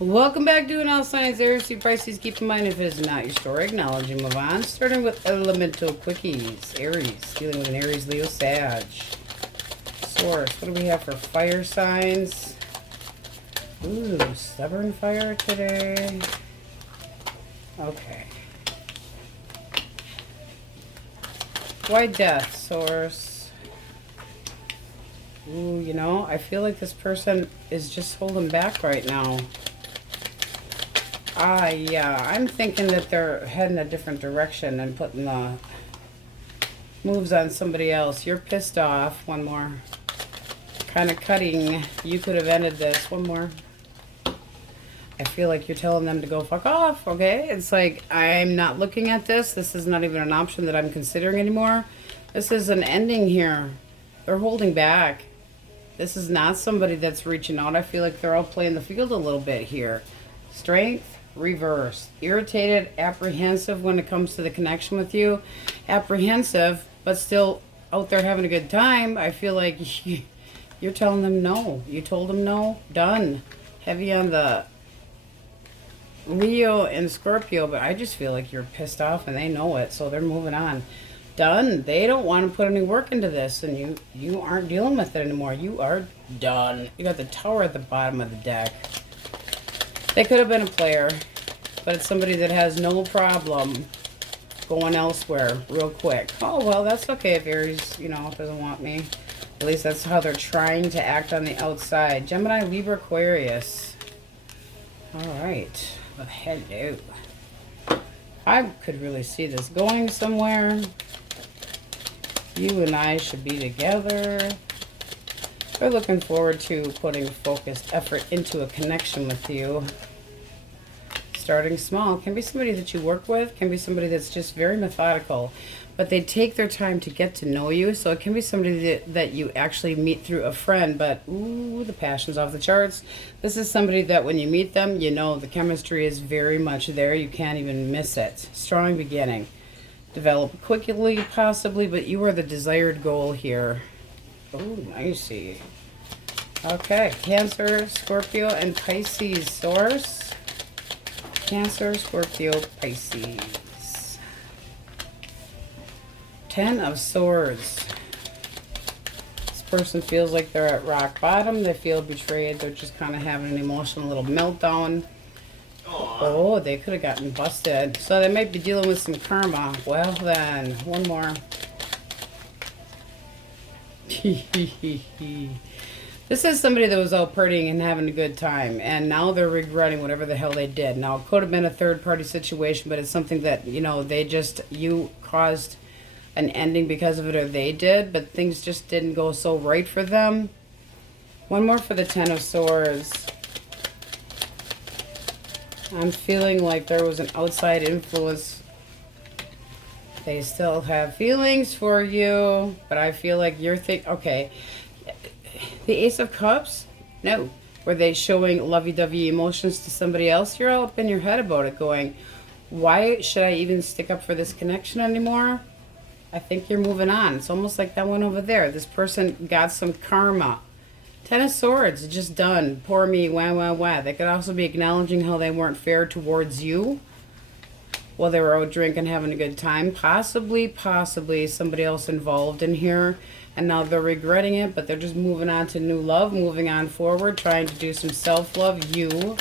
Welcome back to All Signs Aries, Pisces. Keep in mind, if it is not your story, acknowledge and move on. Starting with elemental quickies. Aries, dealing with an Aries, Leo, Sag. Source, what do we have for fire signs? Ooh, stubborn fire today. Okay. Why death, source? Ooh, you know, I feel like this person is just holding back right now. Yeah, I'm thinking that they're heading a different direction and putting the moves on somebody else. You're pissed off. One more. Kind of cutting. You could have ended this. One more. I feel like you're telling them to go fuck off, okay? It's like, I'm not looking at this. This is not even an option that I'm considering anymore. This is an ending here. They're holding back. This is not somebody that's reaching out. I feel like they're all playing the field a little bit here. Strength. Reverse. Irritated, apprehensive when it comes to the connection with you. Apprehensive, but still out there having a good time. I feel like you're telling them no. You told them no. Done. Heavy on the Leo and Scorpio, but I just feel like you're pissed off and they know it, so they're moving on. Done. They don't want to put any work into this, and you aren't dealing with it anymore. You are done. You got the Tower at the bottom of the deck. They could have been a player, but it's somebody that has no problem going elsewhere real quick. Oh, well, that's okay if Aries, you know, doesn't want me. At least that's how they're trying to act on the outside. Gemini, Libra, Aquarius. All right. Well, hello. I could really see this going somewhere. You and I should be together. We're looking forward to putting focused effort into a connection with you. Starting small. Can be somebody that you work with. Can be somebody that's just very methodical. But they take their time to get to know you. So it can be somebody that you actually meet through a friend. But, ooh, the passion's off the charts. This is somebody that when you meet them, you know the chemistry is very much there. You can't even miss it. Strong beginning. Develop quickly, possibly, but you are the desired goal here. Oh, nicey. Okay, Cancer, Scorpio, and Pisces source. Cancer, Scorpio, Pisces. 10 of Swords. This person feels like they're at rock bottom. They feel betrayed. They're just kind of having an emotional little meltdown. Oh, they could have gotten busted. So they might be dealing with some karma. Well then, one more. This is somebody that was out partying and having a good time, and now they're regretting whatever the hell they did. Now, it could have been a third-party situation, but it's something that, you know, you caused an ending because of it, or they did, but things just didn't go so right for them. One more for the 10 of Swords. I'm feeling like there was an outside influence. They still have feelings for you, but I feel like you're okay. The Ace of Cups? No. Were they showing lovey-dovey emotions to somebody else? You're all up in your head about it going, why should I even stick up for this connection anymore? I think you're moving on. It's almost like that one over there. This person got some karma. 10 of Swords, just done. Poor me, wah, wah, wah. They could also be acknowledging how they weren't fair towards you while they were out drinking, having a good time. Possibly somebody else involved in here. And now they're regretting it, but they're just moving on to new love, moving on forward, trying to do some self-love. You.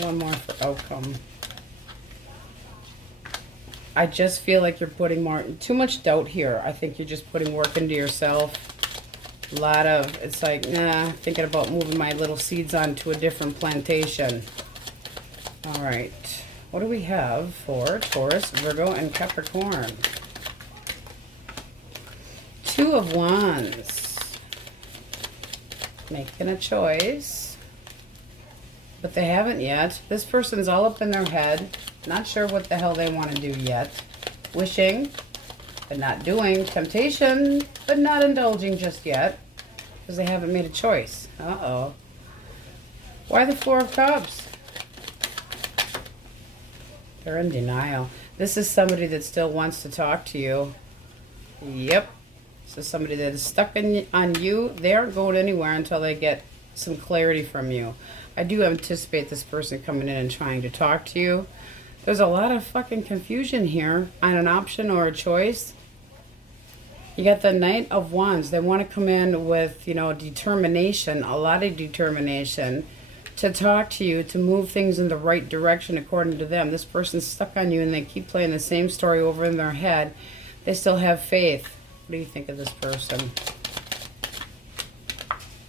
One more for outcome. I just feel like you're putting too much doubt here. I think you're just putting work into yourself. A lot of, it's like, nah, thinking about moving my little seeds onto a different plantation. All right. What do we have for Taurus, Virgo, and Capricorn? 2 of Wands. Making a choice. But they haven't yet. This person's all up in their head. Not sure what the hell they want to do yet. Wishing, but not doing. Temptation, but not indulging just yet. Because they haven't made a choice. Uh-oh. Why the 4 of Cups? They're in denial. This is somebody that still wants to talk to you. Yep. So somebody that is stuck on you, they aren't going anywhere until they get some clarity from you. I do anticipate this person coming in and trying to talk to you. There's a lot of fucking confusion here on an option or a choice. You got the Knight of Wands. They want to come in with, you know, determination, a lot of determination to talk to you, to move things in the right direction according to them. This person's stuck on you and they keep playing the same story over in their head. They still have faith. What do you think of this person?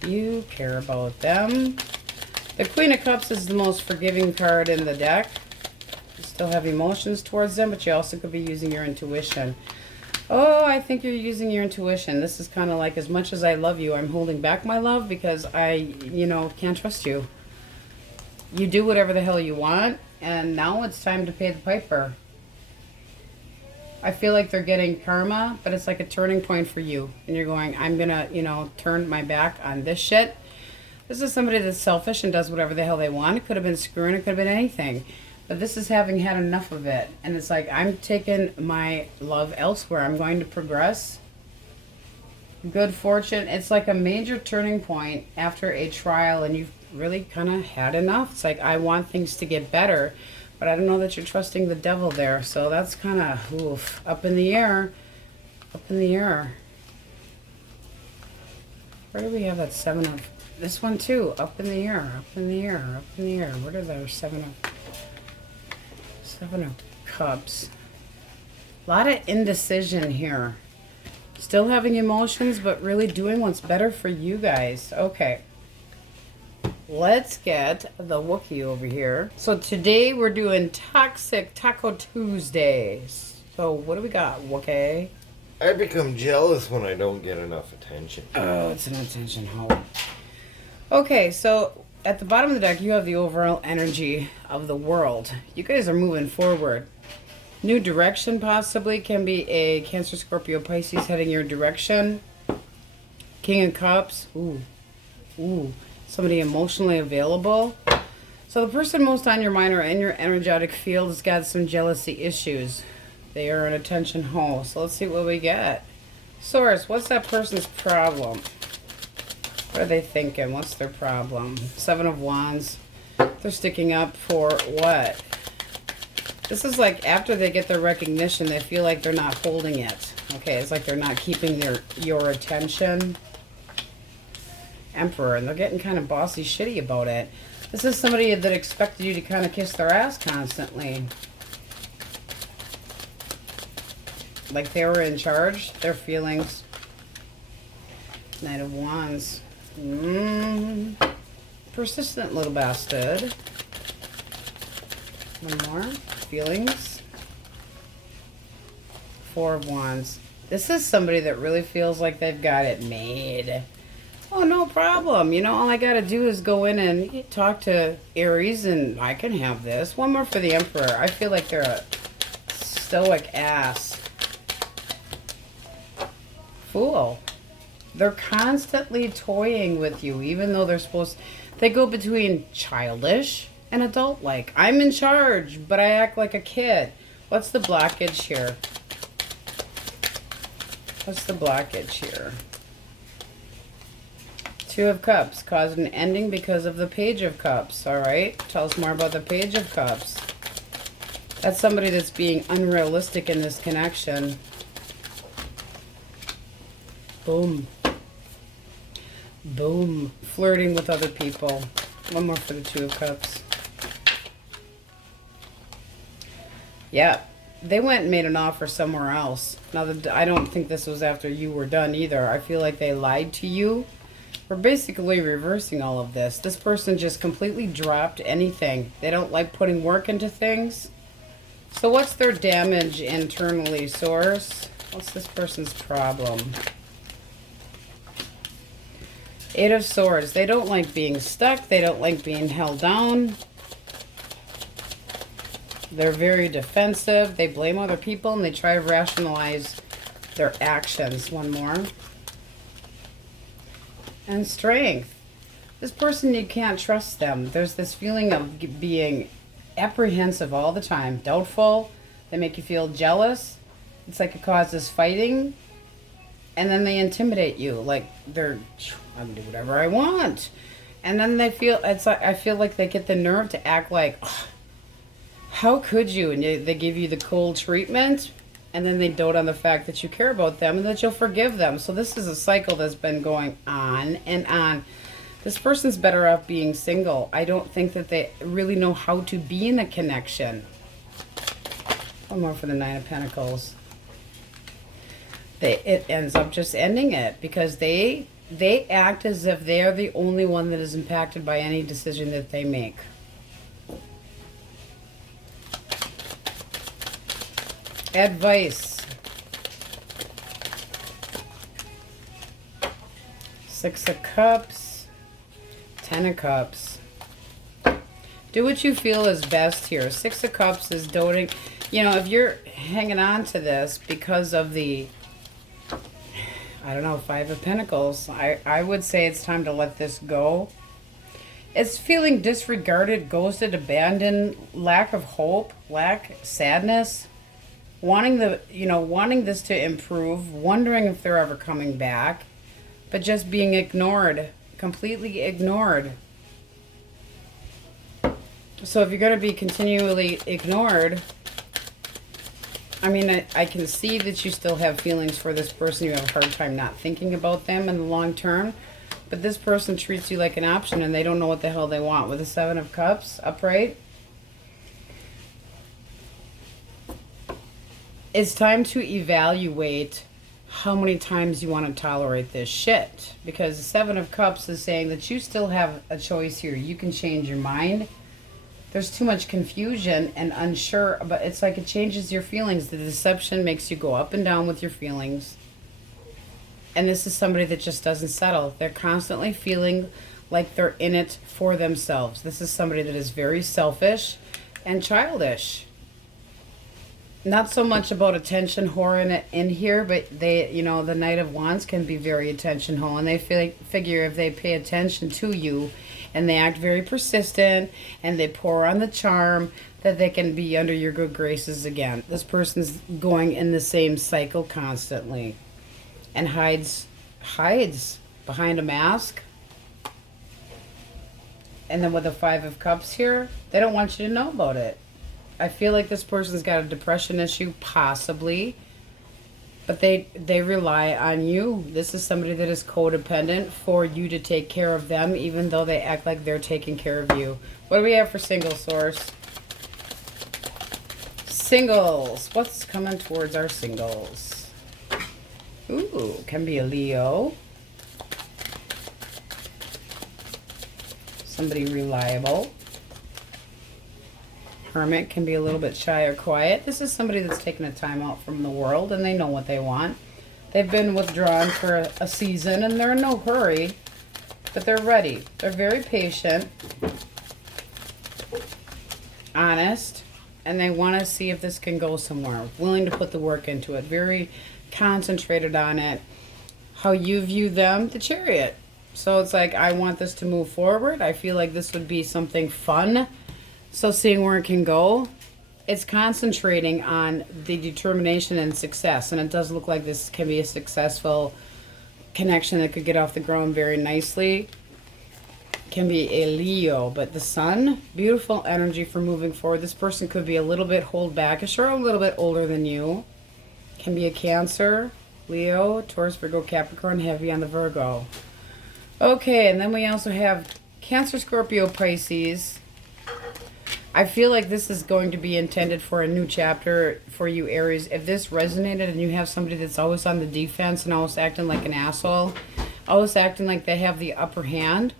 You care about them. The Queen of Cups is the most forgiving card in the deck. You still have emotions towards them, but you also could be using your intuition. Oh, I think you're using your intuition. This is kind of like, as much as I love you, I'm holding back my love because I, you know, can't trust you. You do whatever the hell you want, and now it's time to pay the piper. I feel like they're getting karma, but it's like a turning point for you. And you're going, I'm going to, you know, turn my back on this shit. This is somebody that's selfish and does whatever the hell they want. It could have been screwing, it could have been anything. But this is having had enough of it. And it's like, I'm taking my love elsewhere. I'm going to progress. Good fortune. It's like a major turning point after a trial and you've really kind of had enough. It's like, I want things to get better. But I don't know that you're trusting the devil there. So that's kind of, oof, up in the air. Up in the air. Where do we have that 7 of... This one too. Up in the air. Up in the air. Up in the air. Where did our 7 of... 7 of Cups. A lot of indecision here. Still having emotions, but really doing what's better for you guys. Okay. Let's get the Wookiee over here. So today we're doing Toxic Taco Tuesdays. So what do we got, Wookiee? I become jealous when I don't get enough attention. Oh, it's an attention hole. Okay, so at the bottom of the deck, you have the overall energy of the world. You guys are moving forward. New direction possibly can be a Cancer, Scorpio, Pisces heading your direction. King of Cups. Ooh. Ooh. Somebody emotionally available. So the person most on your mind or in your energetic field has got some jealousy issues. They are an attention hole. So let's see what we get. Source, what's that person's problem? What are they thinking? What's their problem? 7 of Wands. They're sticking up for what? This is like after they get their recognition, they feel like they're not holding it. Okay, it's like they're not keeping your attention. Emperor, and they're getting kind of bossy shitty about it. This is somebody that expected you to kind of kiss their ass constantly. Like they were in charge. Their feelings. Knight of Wands. Persistent little bastard. One more. Feelings. 4 of Wands. This is somebody that really feels like they've got it made. Oh, no problem. You know, all I got to do is go in and talk to Aries and I can have this. One more for the Emperor. I feel like they're a stoic ass. Fool. They're constantly toying with you, even though they're supposed... They go between childish and adult-like. I'm in charge, but I act like a kid. What's the blockage here? What's the blockage here? 2 of Cups. Caused an ending because of the Page of Cups. All right. Tell us more about the Page of Cups. That's somebody that's being unrealistic in this connection. Boom. Boom. Flirting with other people. One more for the 2 of Cups. Yeah. They went and made an offer somewhere else. Now, I don't think this was after you were done either. I feel like they lied to you. We're basically reversing all of this. This person just completely dropped anything. They don't like putting work into things. So what's their damage internally, Source? What's this person's problem? 8 of Swords. They don't like being stuck. They don't like being held down. They're very defensive. They blame other people and they try to rationalize their actions. One more. And Strength. This person, you can't trust them. There's this feeling of being apprehensive all the time. Doubtful. They make you feel jealous. It's like it causes fighting. And then they intimidate you. Like, I can do whatever I want. And then they feel, it's like, I feel like they get the nerve to act like, "Ugh, how could you?" And they give you the cold treatment, and then they dote on the fact that you care about them and that you'll forgive them. So this is a cycle that's been going on and on. This person's better off being single. I don't think that they really know how to be in a connection. One more for the Nine of Pentacles. It ends up just ending it because they act as if they're the only one that is impacted by any decision that they make. Advice. 6 of Cups. 10 of Cups. Do what you feel is best here. 6 of Cups is doting. You know, if you're hanging on to this because of the, I don't know, 5 of Pentacles, I would say it's time to let this go. It's feeling disregarded, ghosted, abandoned, lack of hope, sadness, wanting this to improve, wondering if they're ever coming back, but just being ignored, completely ignored. So if you're going to be continually ignored, I mean, I can see that you still have feelings for this person. You have a hard time not thinking about them in the long term. But this person treats you like an option and they don't know what the hell they want. With the 7 of Cups upright, it's time to evaluate how many times you want to tolerate this shit. Because the 7 of Cups is saying that you still have a choice here. You can change your mind. There's too much confusion and unsure, but it's like it changes your feelings. The deception makes you go up and down with your feelings. And this is somebody that just doesn't settle. They're constantly feeling like they're in it for themselves. This is somebody that is very selfish and childish. Not so much about attention whore in here, but they, you know, the Knight of Wands can be very attention whore, and they figure if they pay attention to you and they act very persistent and they pour on the charm, that they can be under your good graces again. This person's going in the same cycle constantly and hides behind a mask. And then with the 5 of Cups here, they don't want you to know about it. I feel like this person's got a depression issue, possibly, but they rely on you. This is somebody that is codependent for you to take care of them, even though they act like they're taking care of you. What do we have for single source? Singles. What's coming towards our singles? Ooh, can be a Leo. Somebody reliable. Hermit can be a little bit shy or quiet. This is somebody that's taken a time out from the world and they know what they want. They've been withdrawn for a season and they're in no hurry, but they're ready. They're very patient, honest, and they want to see if this can go somewhere. Willing to put the work into it. Very concentrated on it. How you view them, the Chariot. So it's like, I want this to move forward. I feel like this would be something fun. So seeing where it can go, it's concentrating on the determination and success. And it does look like this can be a successful connection that could get off the ground very nicely. Can be a Leo, but the Sun, beautiful energy for moving forward. This person could be a little bit hold backish or a little bit older than you. Can be a Cancer, Leo, Taurus, Virgo, Capricorn, heavy on the Virgo. Okay, and then we also have Cancer, Scorpio, Pisces. I feel like this is going to be intended for a new chapter for you, Aries. If this resonated and you have somebody that's always on the defense and always acting like an asshole, always acting like they have the upper hand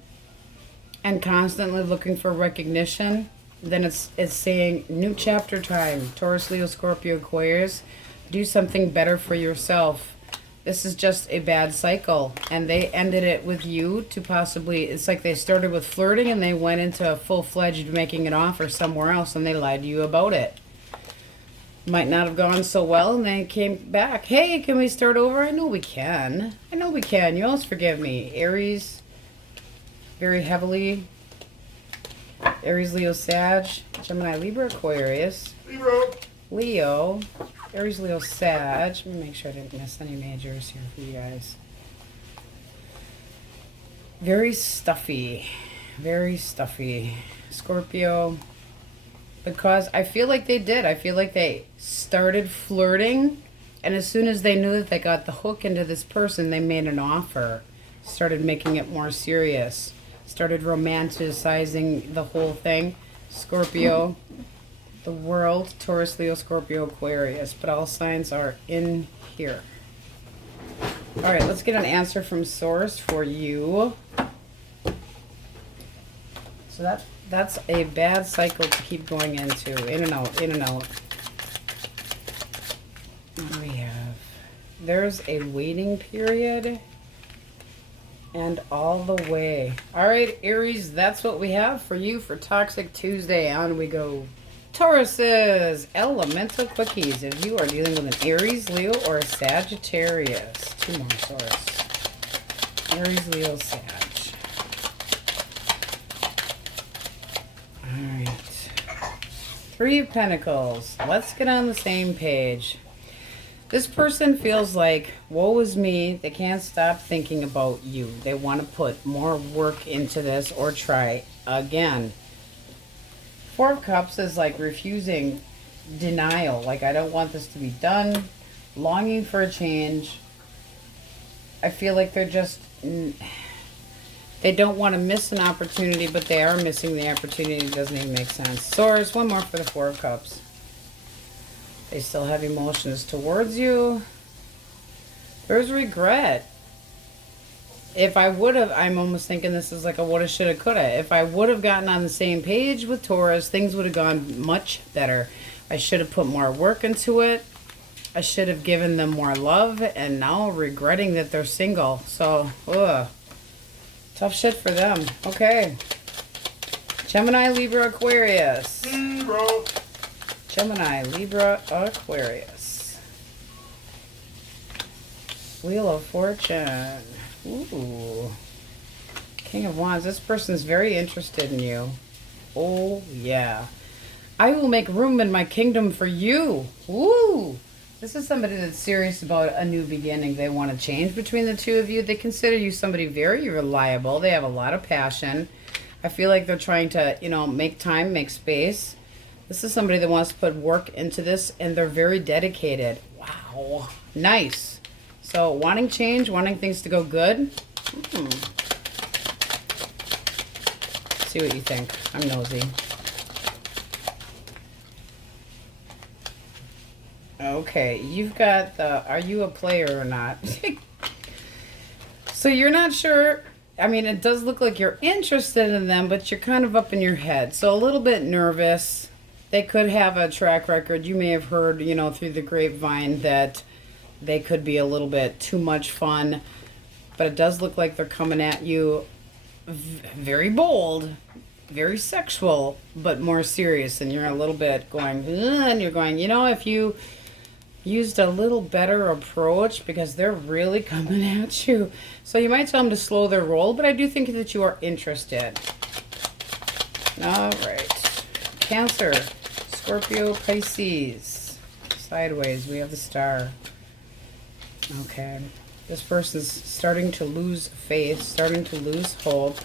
and constantly looking for recognition, then it's saying new chapter time. Taurus, Leo, Scorpio, Aquarius, do something better for yourself. This is just a bad cycle, and they ended it with you to possibly, it's like they started with flirting and they went into full-fledged making an offer somewhere else and they lied to you about it. Might not have gone so well and they came back. Hey, can we start over? I know we can. I know we can. You always forgive me. Aries, very heavily. Aries, Leo, Sag, Gemini, Libra, Aquarius. Leo. Aries, Leo, Sag. Let me make sure I didn't miss any majors here for you guys. Very stuffy. Very stuffy. Scorpio. Because I feel like they did. I feel like they started flirting. And as soon as they knew that they got the hook into this person, they made an offer. Started making it more serious. Started romanticizing the whole thing. Scorpio. The world. Taurus, Leo, Scorpio, Aquarius. But all signs are in here. All right, let's get an answer from Source for you. So that's a bad cycle to keep going into. In and out, in and out. What do we have? There's a waiting period. And all the way. All right, Aries, that's what we have for you for Toxic Tuesday. On we go. Tauruses, elemental quickies. If you are dealing with an Aries, Leo, or a Sagittarius. Two more, Taurus. Aries, Leo, Sag. All right. Three of Pentacles. Let's get on the same page. This person feels like, woe is me. They can't stop thinking about you. They want to put more work into this or try again. Four of Cups is like refusing, denial. Like, I don't want this to be done. Longing for a change. I feel like they're just, they don't want to miss an opportunity, but they are missing the opportunity. It doesn't even make sense. Swords, one more for the Four of Cups. They still have emotions towards you. There's regret. If I would have, I'm almost thinking this is like a woulda, shoulda, coulda. If I would have gotten on the same page with Taurus, things would have gone much better. I should have put more work into it. I should have given them more love, and now regretting that they're single. So, ugh. Tough shit for them. Okay. Gemini, Libra, Aquarius. Gemini, Libra, Aquarius. Wheel of Fortune. Ooh. King of Wands. This person's very interested in you. Oh, yeah. I will make room in my kingdom for you. Ooh. This is somebody that's serious about a new beginning. They want to change between the two of you. They consider you somebody very reliable. They have a lot of passion. I feel like they're trying to, you know, make time, make space. This is somebody that wants to put work into this, and they're very dedicated. Wow. Nice. So, wanting change, wanting things to go good. See what you think. I'm nosy. Okay, you've got the, are you a player or not? So you're not sure. I mean, it does look like you're interested in them, but you're kind of up in your head. So a little bit nervous. They could have a track record. You may have heard, you know, through the grapevine that they could be a little bit too much fun. But it does look like they're coming at you very bold, very sexual, but more serious. And you're a little bit going, ugh, and you're going, you know, if you used a little better approach, because they're really coming at you. So you might tell them to slow their roll, but I do think that you are interested. All right. Cancer, Scorpio, Pisces. Sideways, we have the Star. Okay. This person's starting to lose faith, starting to lose hope.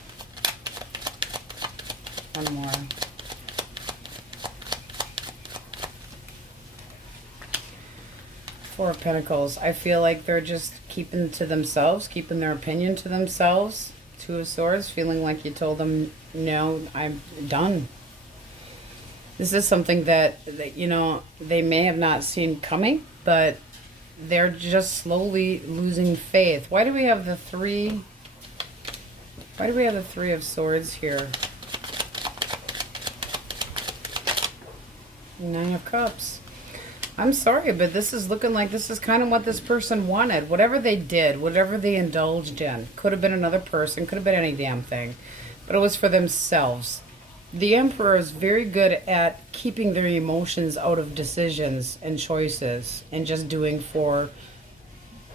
One more. Four of Pentacles. I feel like they're just keeping to themselves, keeping their opinion to themselves. Two of Swords, feeling like you told them, no, I'm done. This is something that, you know, they may have not seen coming, but they're just slowly losing faith. Why do we have the three? Why do we have the Three of Swords here? Nine of Cups. I'm sorry, but this is looking like this is kind of what this person wanted. Whatever they did, whatever they indulged in, could have been another person, could have been any damn thing, but it was for themselves. The Emperor is very good at keeping their emotions out of decisions and choices and just doing for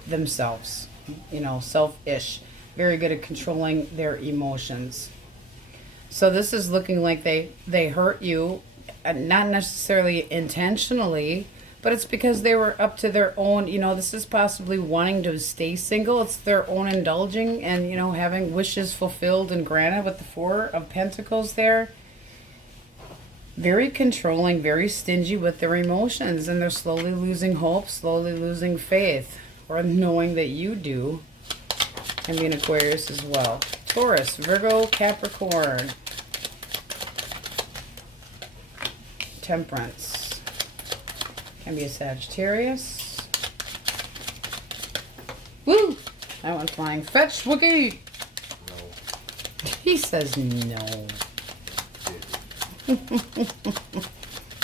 themselves, you know, selfish. Very good at controlling their emotions. So this is looking like they hurt you, not necessarily intentionally, But it's because they were up to their own, you know, this is possibly wanting to stay single. It's their own indulging and, you know, having wishes fulfilled and granted with the Four of Pentacles there. Very controlling, very stingy with their emotions, and they're slowly losing hope, slowly losing faith, or knowing that you do. Can be an Aquarius as well. Taurus, Virgo, Capricorn. Temperance. Can be a Sagittarius. Woo! That one's flying. Fetch, Wookie! No. He says no.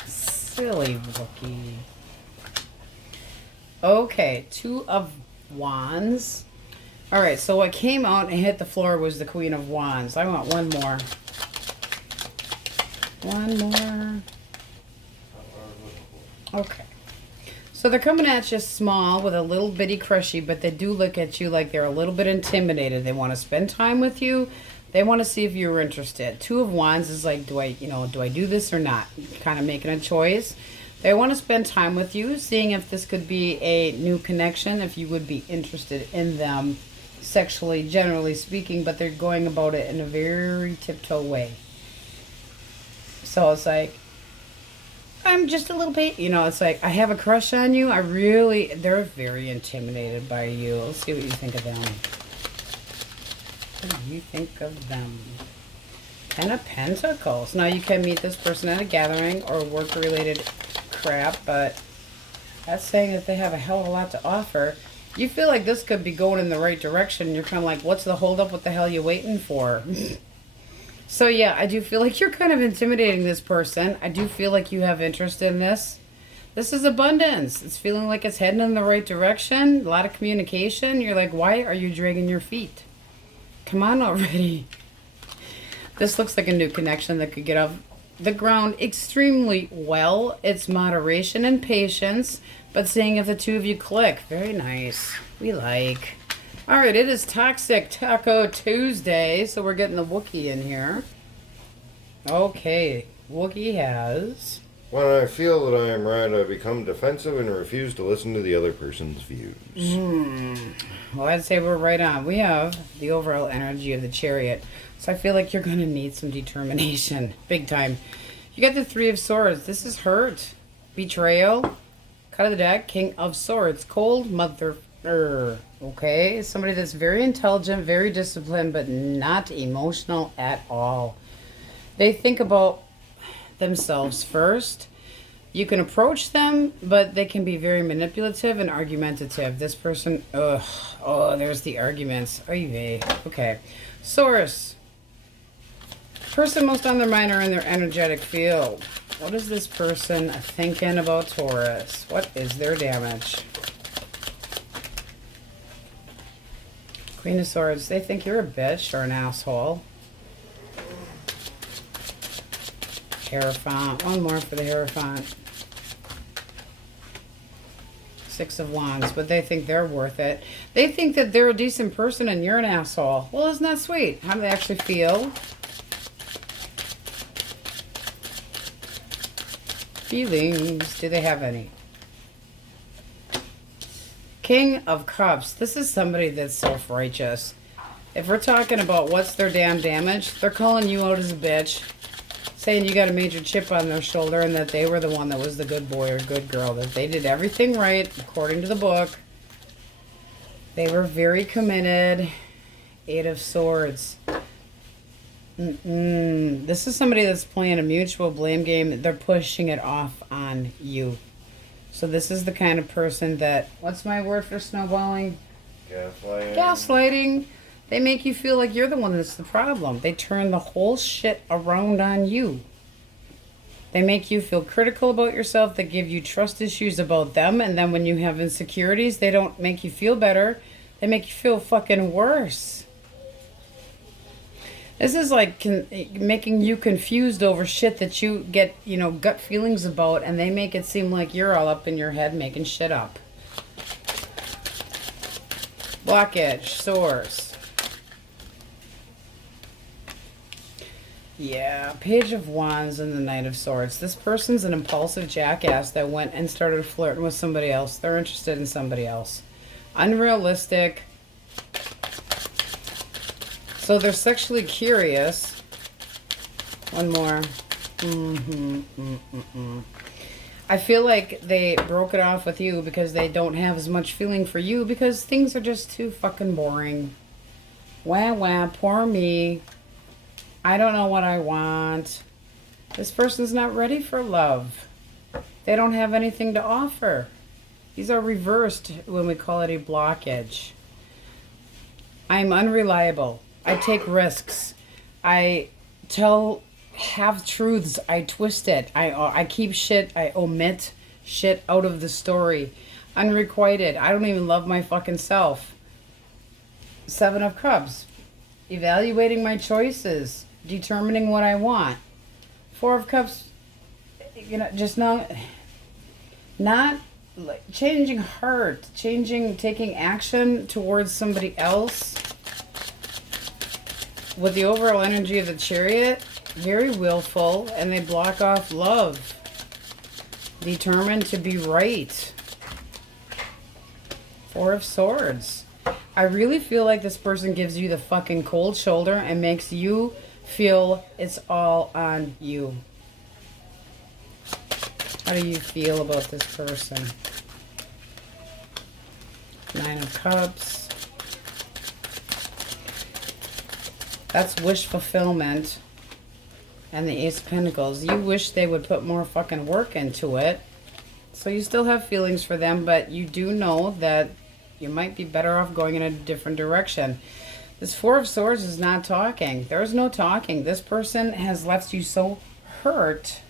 Silly Wookie. Okay, Two of Wands. Alright, so what came out and hit the floor was the Queen of Wands. I want one more. One more. Okay. So they're coming at you small with a little bitty crushy, but they do look at you like they're a little bit intimidated. They want to spend time with you. They want to see if you're interested. Two of Wands is like, do I do this or not? Kind of making a choice. They want to spend time with you, seeing if this could be a new connection, if you would be interested in them sexually, generally speaking, but they're going about it in a very tiptoe way. So it's like, I'm just a little bit, you know, it's like, I have a crush on you. They're very intimidated by you. Let's see what you think of them. What do you think of them? Ten of Pentacles. Now, you can meet this person at a gathering or work-related crap, but that's saying that they have a hell of a lot to offer. You feel like this could be going in the right direction. You're kind of like, what's the holdup? What the hell are you waiting for? So, yeah, I do feel like you're kind of intimidating this person. I do feel like you have interest in this. This is abundance. It's feeling like it's heading in the right direction. A lot of communication. You're like, why are you dragging your feet? Come on already. This looks like a new connection that could get off the ground extremely well. It's moderation and patience, but seeing if the two of you click. Very nice. We like. All right, it is Toxic Taco Tuesday, so we're getting the Wookiee in here. Okay, Wookiee has... When I feel that I am right, I become defensive and refuse to listen to the other person's views. Well, I'd say we're right on. We have the overall energy of the Chariot, so I feel like you're going to need some determination. Big time. You got the Three of Swords. This is hurt. Betrayal. Cut of the deck. King of Swords. Cold mother... Okay, somebody that's very intelligent, very disciplined, but not emotional at all. They think about themselves first. You can approach them, but they can be very manipulative and argumentative. This person, there's the arguments. Okay. Source. Person most on their mind or in their energetic field. What is this person thinking about Taurus? What is their damage? Queen of Swords. They think you're a bitch or an asshole. Hierophant. One more for the Hierophant. Six of Wands. But they think they're worth it. They think that they're a decent person and you're an asshole. Well, isn't that sweet? How do they actually feel? Feelings. Do they have any? King of Cups. This is somebody that's self-righteous. If we're talking about what's their damn damage, they're calling you out as a bitch. Saying you got a major chip on their shoulder and that they were the one that was the good boy or good girl. That they did everything right according to the book. They were very committed. Eight of Swords. This is somebody that's playing a mutual blame game. They're pushing it off on you. So this is the kind of person that, what's my word for snowballing? Gaslighting. Gaslighting. They make you feel like you're the one that's the problem. They turn the whole shit around on you. They make you feel critical about yourself. They give you trust issues about them. And then when you have insecurities, they don't make you feel better. They make you feel fucking worse. This is like making you confused over shit that you get, gut feelings about, and they make it seem like you're all up in your head making shit up. Blockage, Source. Yeah, Page of Wands and the Knight of Swords. This person's an impulsive jackass that went and started flirting with somebody else. They're interested in somebody else. Unrealistic. So they're sexually curious. One more. I feel like they broke it off with you because they don't have as much feeling for you because things are just too fucking boring. Wah wah, poor me. I don't know what I want. This person's not ready for love. They don't have anything to offer. These are reversed when we call it a blockage. I'm unreliable. I take risks. I tell half-truths. I twist it. I keep shit. I omit shit out of the story. Unrequited. I don't even love my fucking self. Seven of Cups. Evaluating my choices. Determining what I want. Four of Cups. You know, just not like changing heart. Taking action towards somebody else. With the overall energy of the Chariot, very willful, and they block off love. Determined to be right. Four of Swords. I really feel like this person gives you the fucking cold shoulder and makes you feel it's all on you. How do you feel about this person? Nine of Cups. That's wish fulfillment. And the Ace of Pentacles. You wish they would put more fucking work into it. So you still have feelings for them, but you do know that you might be better off going in a different direction. This Four of Swords is not talking. There's no talking. This person has left you so hurt,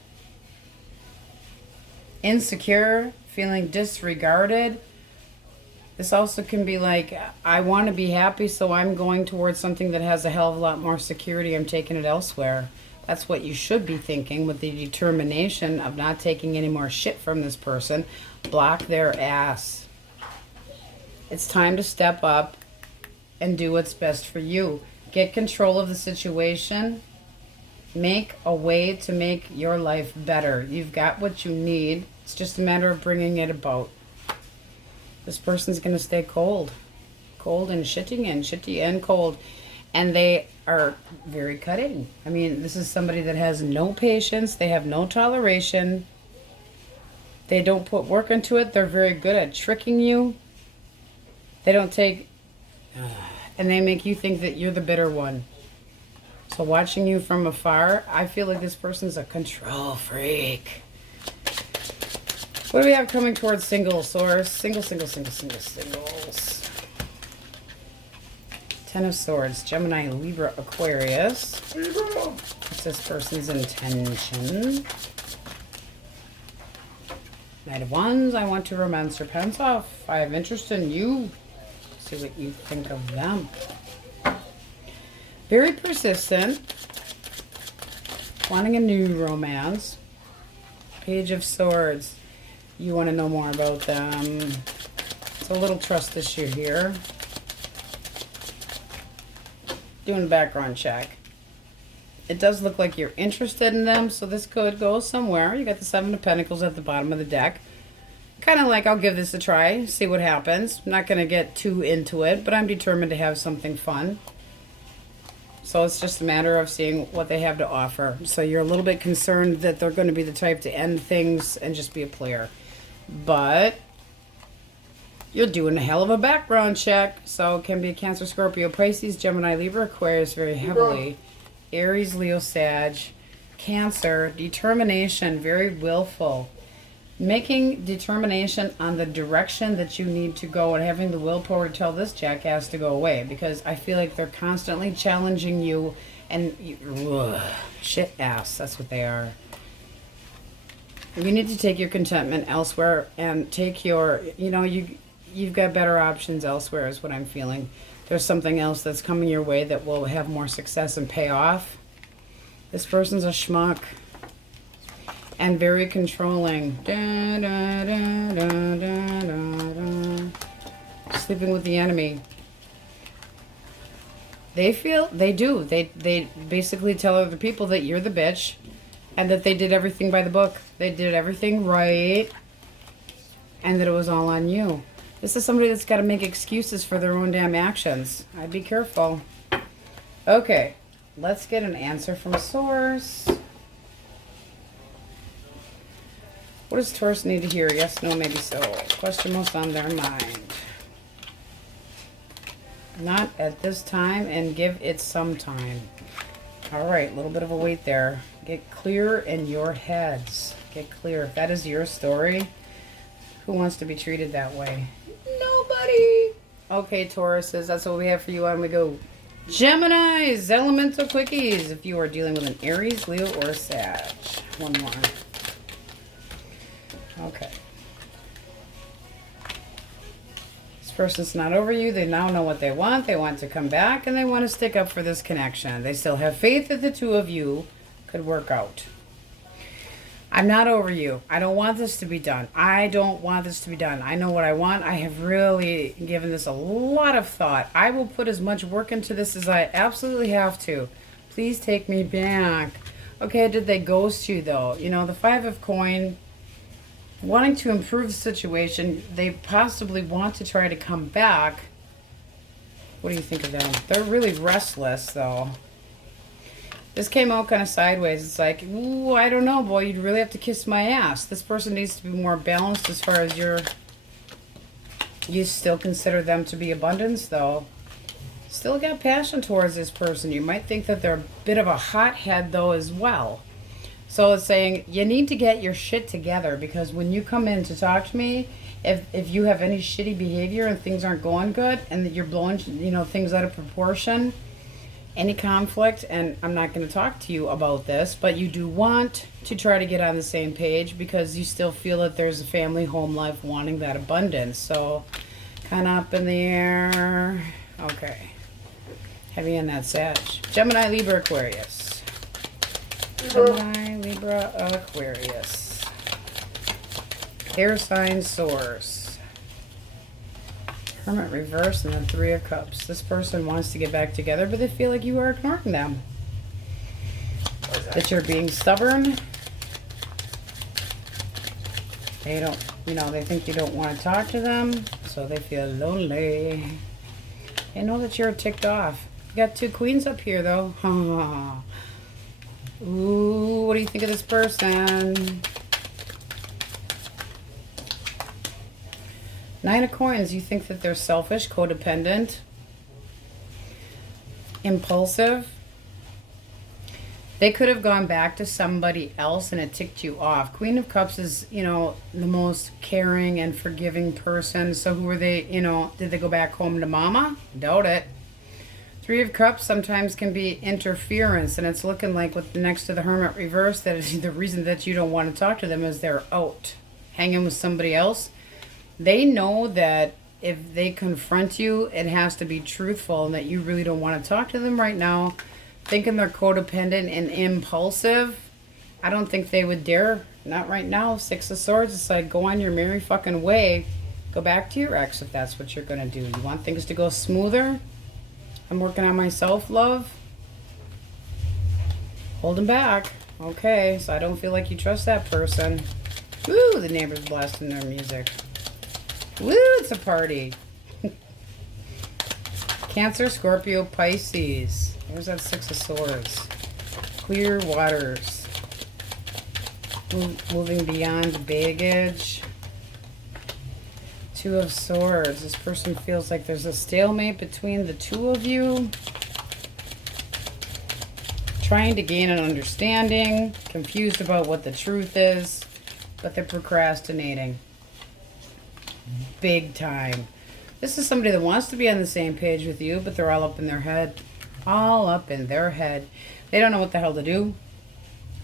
insecure, feeling disregarded. This also can be like, I want to be happy, so I'm going towards something that has a hell of a lot more security. I'm taking it elsewhere. That's what you should be thinking with the determination of not taking any more shit from this person. Block their ass. It's time to step up and do what's best for you. Get control of the situation. Make a way to make your life better. You've got what you need. It's just a matter of bringing it about. This person's going to stay cold. Cold and shitty and cold. And they are very cutting. I mean, this is somebody that has no patience. They have no toleration. They don't put work into it. They're very good at tricking you. They don't take... and they make you think that you're the bitter one. So watching you from afar, I feel like this person's a control freak. What do we have coming towards single source? Singles. 10 of Swords, Gemini, Libra, Aquarius. What's this person's intention? Knight of Wands, I want to romance your pants off. I have interest in you. See what you think of them. Very persistent. Wanting a new romance. Page of Swords. You want to know more about them. It's a little trust issue here. Doing a background check. It does look like you're interested in them, so this could go somewhere. You got the Seven of Pentacles at the bottom of the deck. Kind of like, I'll give this a try, see what happens. I'm not going to get too into it, but I'm determined to have something fun. So it's just a matter of seeing what they have to offer. So you're a little bit concerned that they're going to be the type to end things and just be a player. But you're doing a hell of a background check. So it can be Cancer, Scorpio, Pisces, Gemini, Libra, Aquarius very heavily. Aries, Leo, Sag. Cancer, determination, very willful. Making determination on the direction that you need to go and having the willpower to tell this jackass to go away. Because I feel like they're constantly challenging you and shit ass. That's what they are. You need to take your contentment elsewhere and take your, you've got better options elsewhere is what I'm feeling. There's something else that's coming your way that will have more success and pay off. This person's a schmuck. And very controlling. Sleeping with the enemy. They feel, they do. They basically tell other people that you're the bitch and that they did everything by the book. They did everything right and that it was all on you. This is somebody that's got to make excuses for their own damn actions. I'd be careful. Okay, let's get an answer from Source. What does Taurus need to hear? Yes, no, maybe so. Question most on their mind. Not at this time, and give it some time. All right, a little bit of a wait there. Get clear in your heads. Get clear. If that is your story, who wants to be treated that way? Nobody. Okay, Tauruses, that's what we have for you on we go. Geminis, elemental quickies. If you are dealing with an Aries, Leo, or Sag. One more. Okay. This person's not over you. They now know what they want. They want to come back and they want to stick up for this connection. They still have faith that the two of you could work out. I'm not over you. I don't want this to be done. I don't want this to be done. I know what I want. I have really given this a lot of thought. I will put as much work into this as I absolutely have to. Please take me back. Okay, did they ghost you though? You know, the Five of Coin, wanting to improve the situation, they possibly want to try to come back. What do you think of them? They're really restless though. This came out kind of sideways. It's like, ooh, I don't know, boy. You'd really have to kiss my ass. This person needs to be more balanced as far as you still consider them to be abundance, though. Still got passion towards this person. You might think that they're a bit of a hothead, though, as well. So it's saying you need to get your shit together, because when you come in to talk to me, if you have any shitty behavior and things aren't going good and that you're blowing, you know, things out of proportion, any conflict, and I'm not going to talk to you about this, but you do want to try to get on the same page because you still feel that there's a family, home life, wanting that abundance. So kind of up in the air. Okay. Heavy in that Sag. Gemini, Libra, Aquarius. Gemini, Libra, Aquarius. Air sign Source. Hermit reverse and then Three of Cups. This person wants to get back together, but they feel like you are ignoring them. That you're being stubborn. They don't, you know, they think you don't want to talk to them, so they feel lonely. They know that you're ticked off. You got two queens up here, though. Ooh, what do you think of this person? Nine of Coins, you think that they're selfish, codependent, impulsive. They could have gone back to somebody else and it ticked you off. Queen of Cups is, you know, the most caring and forgiving person. So who are they, you know, did they go back home to mama? Doubt it. Three of Cups sometimes can be interference, and it's looking like with next to the Hermit reverse that is the reason that you don't want to talk to them is they're out hanging with somebody else. They know that if they confront you, it has to be truthful and that you really don't want to talk to them right now. Thinking they're codependent and impulsive, I don't think they would dare. Not right now. Six of Swords, it's like, go on your merry fucking way. Go back to your ex if that's what you're going to do. You want things to go smoother? I'm working on myself, love. Holding back. Okay, so I don't feel like you trust that person. Woo, the neighbors blasting their music. Woo, it's a party. Cancer, Scorpio, Pisces. There's that Six of Swords. Clear waters. Moving beyond baggage. Two of Swords. This person feels like there's a stalemate between the two of you. Trying to gain an understanding. Confused about what the truth is. But they're procrastinating. Big time. This is somebody that wants to be on the same page with you, but they're all up in their head. All up in their head. They don't know what the hell to do.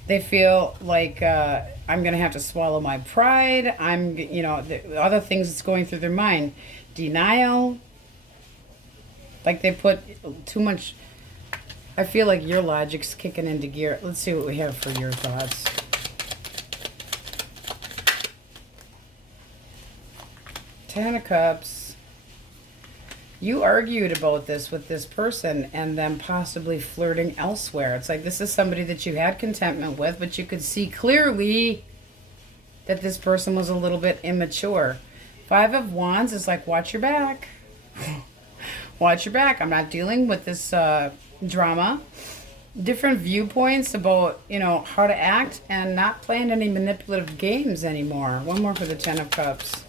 They feel like I'm going to have to swallow my pride. You know, the other things that's going through their mind. Denial. Like they put too much. I feel like your logic's kicking into gear. Let's see what we have for your thoughts. Ten of Cups. You argued about this with this person and then possibly flirting elsewhere. It's like this is somebody that you had contentment with, but you could see clearly that this person was a little bit immature. 5 of Wands is like, watch your back. Watch your back. I'm not dealing with this drama. Different viewpoints about, you know, how to act and not playing any manipulative games anymore. One more for the 10 of Cups.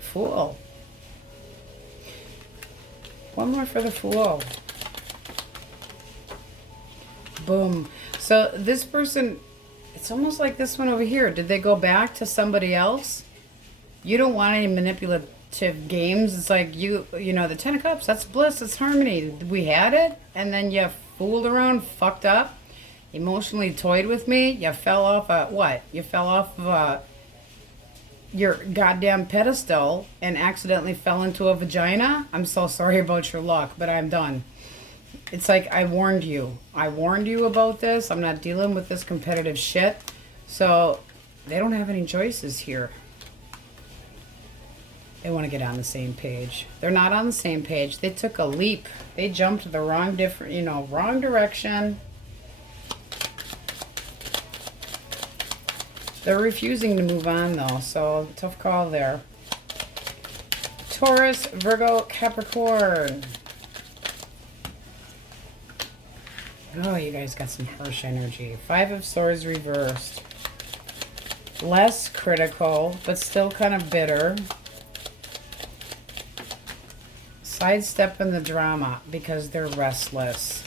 Fool. One more for the Fool. Boom. So this person, it's almost like this one over here. Did they go back to somebody else? You don't want any manipulative games. It's like you know, the 10 of Cups, that's bliss, that's harmony. We had it, and then you fooled around, fucked up, emotionally toyed with me. You fell off what? You fell off of your goddamn pedestal and accidentally fell into a vagina. I'm so sorry about your luck, but I'm done. It's like I warned you. I warned you about this. I'm not dealing with this competitive shit. So they don't have any choices here. They want to get on the same page. They're not on the same page. They took a leap. They jumped the wrong wrong direction. They're refusing to move on, though, so tough call there. Taurus, Virgo, Capricorn. Oh, you guys got some harsh energy. 5 of Swords reversed. Less critical, but still kind of bitter. Sidestepping the drama because they're restless.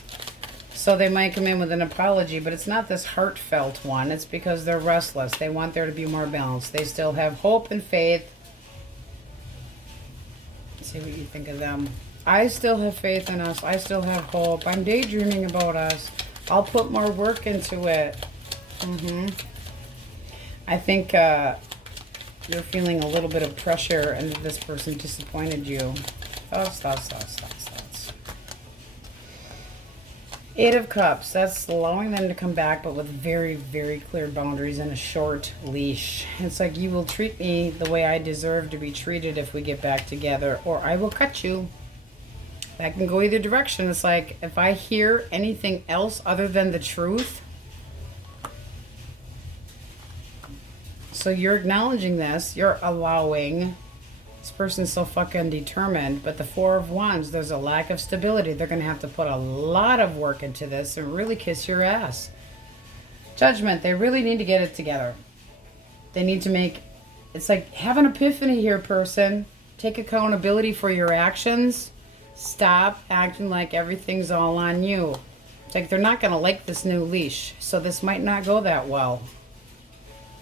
So they might come in with an apology, but it's not this heartfelt one. It's because they're restless. They want there to be more balance. They still have hope and faith. Let's see what you think of them. I still have faith in us. I still have hope. I'm daydreaming about us. I'll put more work into it. I think you're feeling a little bit of pressure and this person disappointed you. Thoughts. 8 of Cups, that's allowing them to come back, but with very, very clear boundaries and a short leash. It's like, you will treat me the way I deserve to be treated if we get back together, or I will cut you. That can go either direction. It's like, if I hear anything else other than the truth, so you're acknowledging this, you're allowing. This person's so fucking determined, but the 4 of Wands, there's a lack of stability. They're going to have to put a lot of work into this and really kiss your ass. Judgment, they really need to get it together. They need to make, it's like, have an epiphany here, person. Take accountability for your actions. Stop acting like everything's all on you. It's like they're not going to like this new leash, so this might not go that well.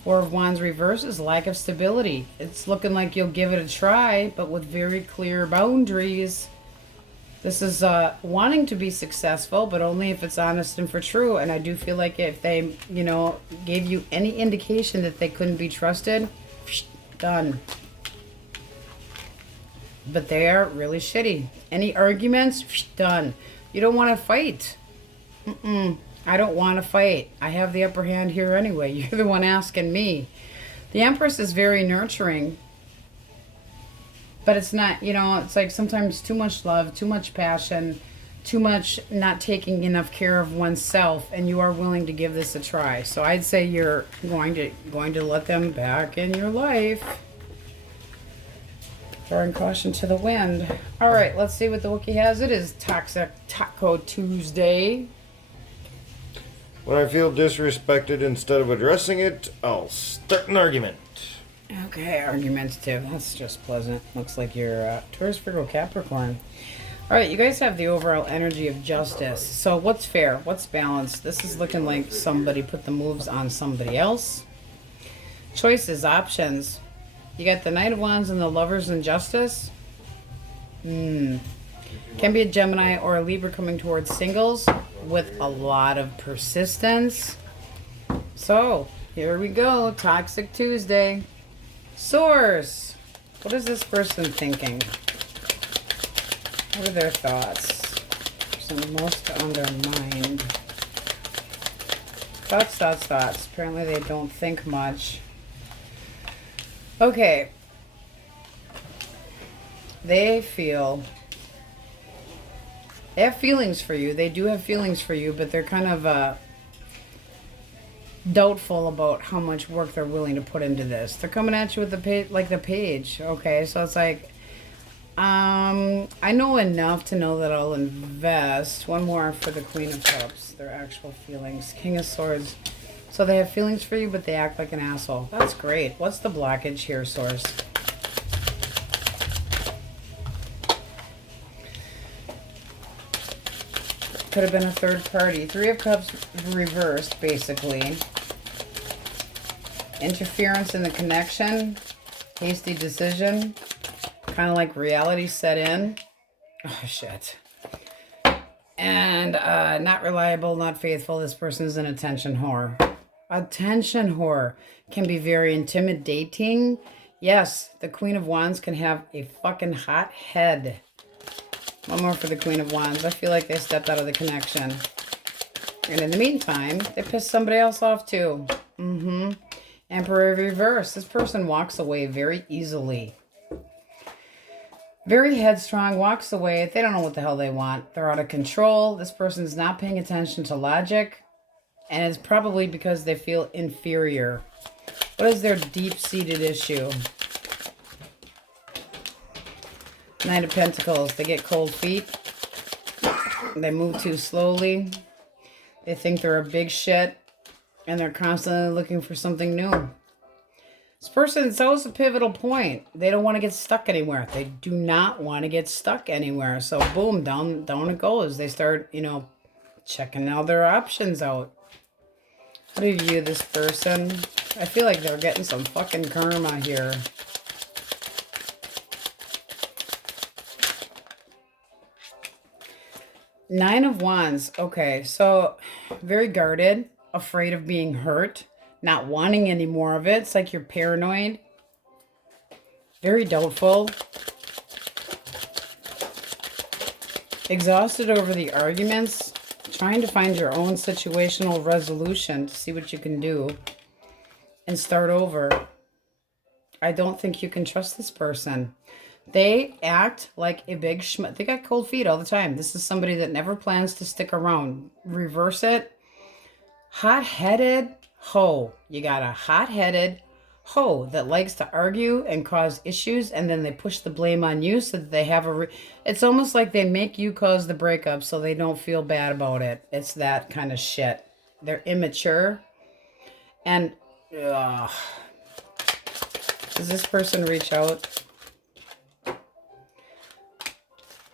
4 of Wands reverse is lack of stability. It's looking like you'll give it a try, but with very clear boundaries. This is wanting to be successful, but only if it's honest and for true. And I do feel like if they, you know, gave you any indication that they couldn't be trusted, done. But they are really shitty. Any arguments, done. You don't want to fight. I don't want to fight. I have the upper hand here anyway. You're the one asking me. The Empress is very nurturing. But it's not, you know, it's like sometimes too much love, too much passion, too much not taking enough care of oneself, and you are willing to give this a try. So I'd say you're going to let them back in your life. Throwing caution to the wind. All right, let's see what the Wookiee has. It is Toxic Taco Tuesday. When I feel disrespected, instead of addressing it, I'll start an argument. Okay, argumentative. That's just pleasant. Looks like you're Taurus, Virgo, Capricorn. All right, you guys have the overall energy of justice. So what's fair? What's balanced? This is looking like somebody put the moves on somebody else. Choices, options. You got the Knight of Wands and the Lovers in Justice. Can be a Gemini or a Libra coming towards singles with a lot of persistence. So, here we go. Toxic Tuesday. Source. What is this person thinking? What are their thoughts? Person most on their mind. Thoughts. Apparently they don't think much. Okay. they have feelings for you. They do have feelings for you, but they're kind of doubtful about how much work they're willing to put into this. They're coming at you with the page. Okay, so it's like, I know enough to know that I'll invest. One more for the Queen of Cups. Their actual feelings. King of Swords. So they have feelings for you, but they act like an asshole. That's great. What's the blockage here, Source? Could have been a third party. Three of Cups reversed, basically. Interference in the connection. Hasty decision. Kind of like reality set in. Oh, shit. And not reliable, not faithful. This person is an attention whore. Attention whore can be very intimidating. Yes, the Queen of Wands can have a fucking hot head. One more for the Queen of Wands. I feel like they stepped out of the connection. And in the meantime, they pissed somebody else off too. Emperor reverse. This person walks away very easily. Very headstrong, walks away. They don't know what the hell they want. They're out of control. This person's not paying attention to logic. And it's probably because they feel inferior. What is their deep-seated issue? Knight of Pentacles. They get cold feet. They move too slowly. They think they're a big shit. And they're constantly looking for something new. This person, it's always a pivotal point. They don't want to get stuck anywhere. They do not want to get stuck anywhere. So boom, down it goes. They start, checking all their options out. How do you view this person? I feel like they're getting some fucking karma here. Nine of Wands. Okay, so very guarded, afraid of being hurt, not wanting any more of it. It's like you're paranoid. Very doubtful. Exhausted over the arguments. Trying to find your own situational resolution to see what you can do and start over. I don't think you can trust this person. They act like a big schmuck. They got cold feet all the time. This is somebody that never plans to stick around. Reverse it. Hot-headed hoe. You got a hot-headed hoe that likes to argue and cause issues, and then they push the blame on you so that they have it's almost like they make you cause the breakup so they don't feel bad about it. It's that kind of shit. They're immature. And does this person reach out?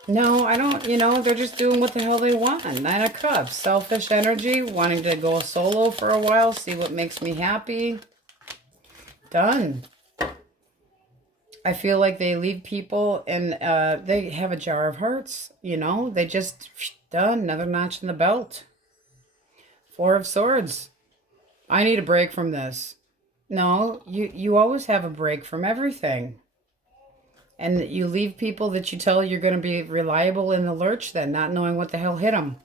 No, I don't, they're just doing what the hell they want. Nine of Cups, selfish energy, wanting to go solo for a while, see what makes me happy. Done. I feel like they leave people and they have a jar of hearts, they just done, another notch in the belt. Four of Swords. I need a break from this. No, you always have a break from everything. And you leave people that you tell you're going to be reliable in the lurch then, not knowing what the hell hit them.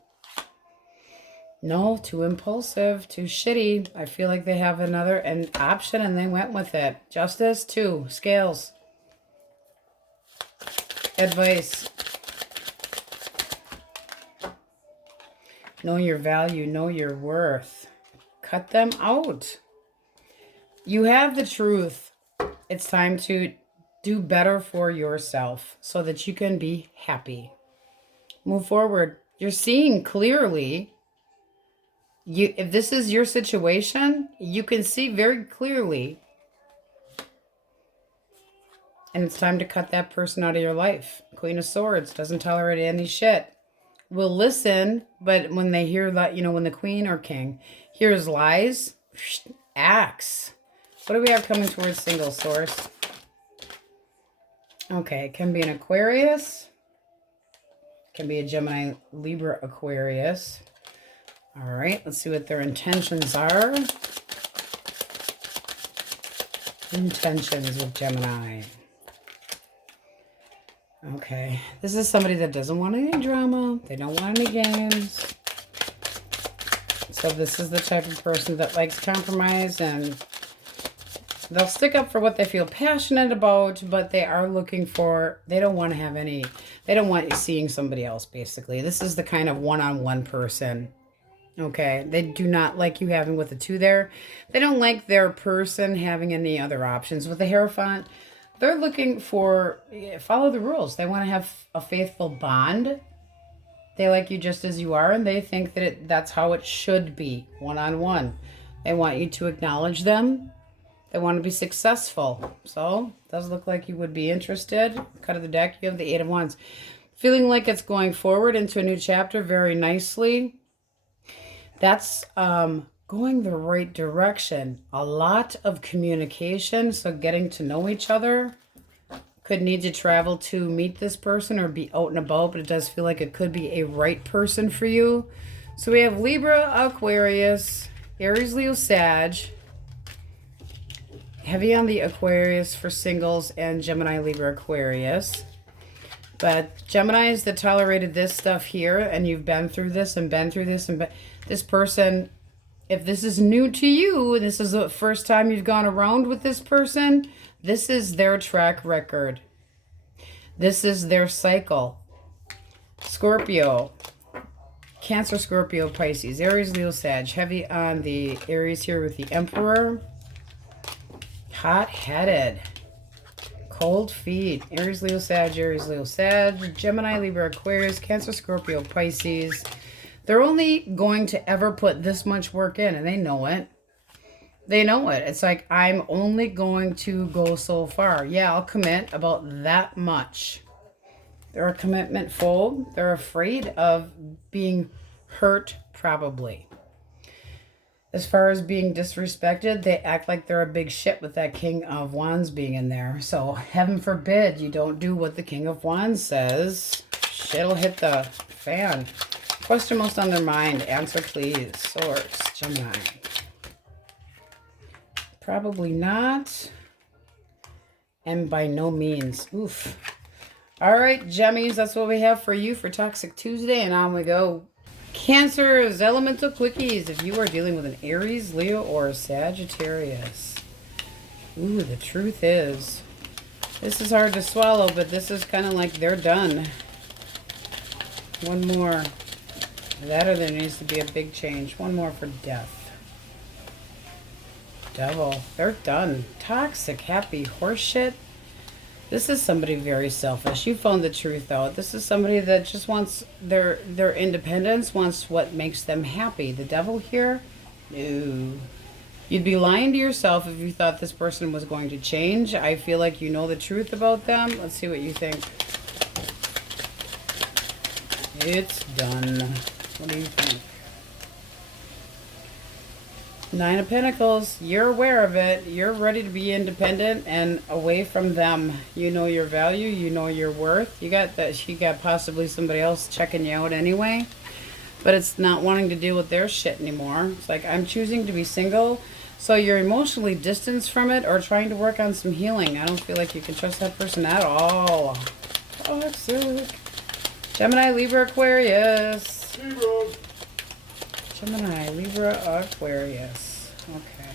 No, too impulsive, too shitty. I feel like they have an option and they went with it. Justice, 2. Scales. Advice. Know your value, know your worth. Cut them out. You have the truth. It's time to do better for yourself so that you can be happy. Move forward. You're seeing clearly. If this is your situation, you can see very clearly. And it's time to cut that person out of your life. Queen of Swords doesn't tolerate any shit. Will listen, but when they hear that, when the queen or king hears lies, acts. What do we have coming towards single source? Okay, it can be an Aquarius. It can be a Gemini, Libra, Aquarius. All right, let's see what their intentions are. Intentions with Gemini. Okay, this is somebody that doesn't want any drama. They don't want any games. So this is the type of person that likes compromise and They'll stick up for what they feel passionate about, but they are looking for, they don't want to have any, they don't want you seeing somebody else, basically. This is the kind of one-on-one person. Okay, they do not like you having with the 2 there. They don't like their person having any other options. With the Hierophant, they're looking for, follow the rules. They want to have a faithful bond. They like you just as you are, and they think that that's how it should be, one-on-one. They want you to acknowledge them. They want to be successful. So, it does look like you would be interested. Cut of the deck, you have the 8 of Wands. Feeling like it's going forward into a new chapter very nicely. That's going the right direction. A lot of communication, so getting to know each other. Could need to travel to meet this person or be out and about, but it does feel like it could be a right person for you. So we have Libra, Aquarius, Aries, Leo, Sag. Heavy on the Aquarius for singles, and Gemini, Libra, Aquarius. But Geminis that tolerated this stuff here, and you've been through this and been through this, and this person, if this is new to you, this is the first time you've gone around with this person, this is their track record. This is their cycle. Scorpio, Cancer, Scorpio, Pisces, Aries, Leo, Sag. Heavy on the Aries here with the Emperor. Hot-headed. Cold feet. Aries, Leo, Sag, Aries, Leo, Sag. Gemini, Libra, Aquarius, Cancer, Scorpio, Pisces. They're only going to ever put this much work in, and they know it. They know it. It's like, I'm only going to go so far. Yeah, I'll commit about that much. They're a commitment phobe. They're afraid of being hurt, probably. As far as being disrespected, they act like they're a big shit with that King of Wands being in there. So, heaven forbid you don't do what the King of Wands says. Shit'll hit the fan. Question most on their mind. Answer, please. Swords, Gemini. Probably not. And by no means. Oof. All right, Gemmies, that's what we have for you for Toxic Tuesday. And on we go. Cancer's Elemental Quickies. If you are dealing with an Aries, Leo, or a Sagittarius. Ooh, the truth is, this is hard to swallow, but this is kind of like they're done. One more. That or there needs to be a big change. One more for Death. Devil. They're done. Toxic, happy horseshit. This is somebody very selfish. You found the truth out. This is somebody that just wants their independence, wants what makes them happy. The Devil here? No. You'd be lying to yourself if you thought this person was going to change. I feel like you know the truth about them. Let's see what you think. It's done. What do you think? 9 of Pentacles. You're aware of it. You're ready to be independent and away from them. You know your value. You know your worth. You got that. You got possibly somebody else checking you out anyway. But it's not wanting to deal with their shit anymore. It's like, I'm choosing to be single. So you're emotionally distanced from it or trying to work on some healing. I don't feel like you can trust that person at all. Toxic. Gemini, Libra, Aquarius. Libra. Gemini, Libra, Aquarius. Okay.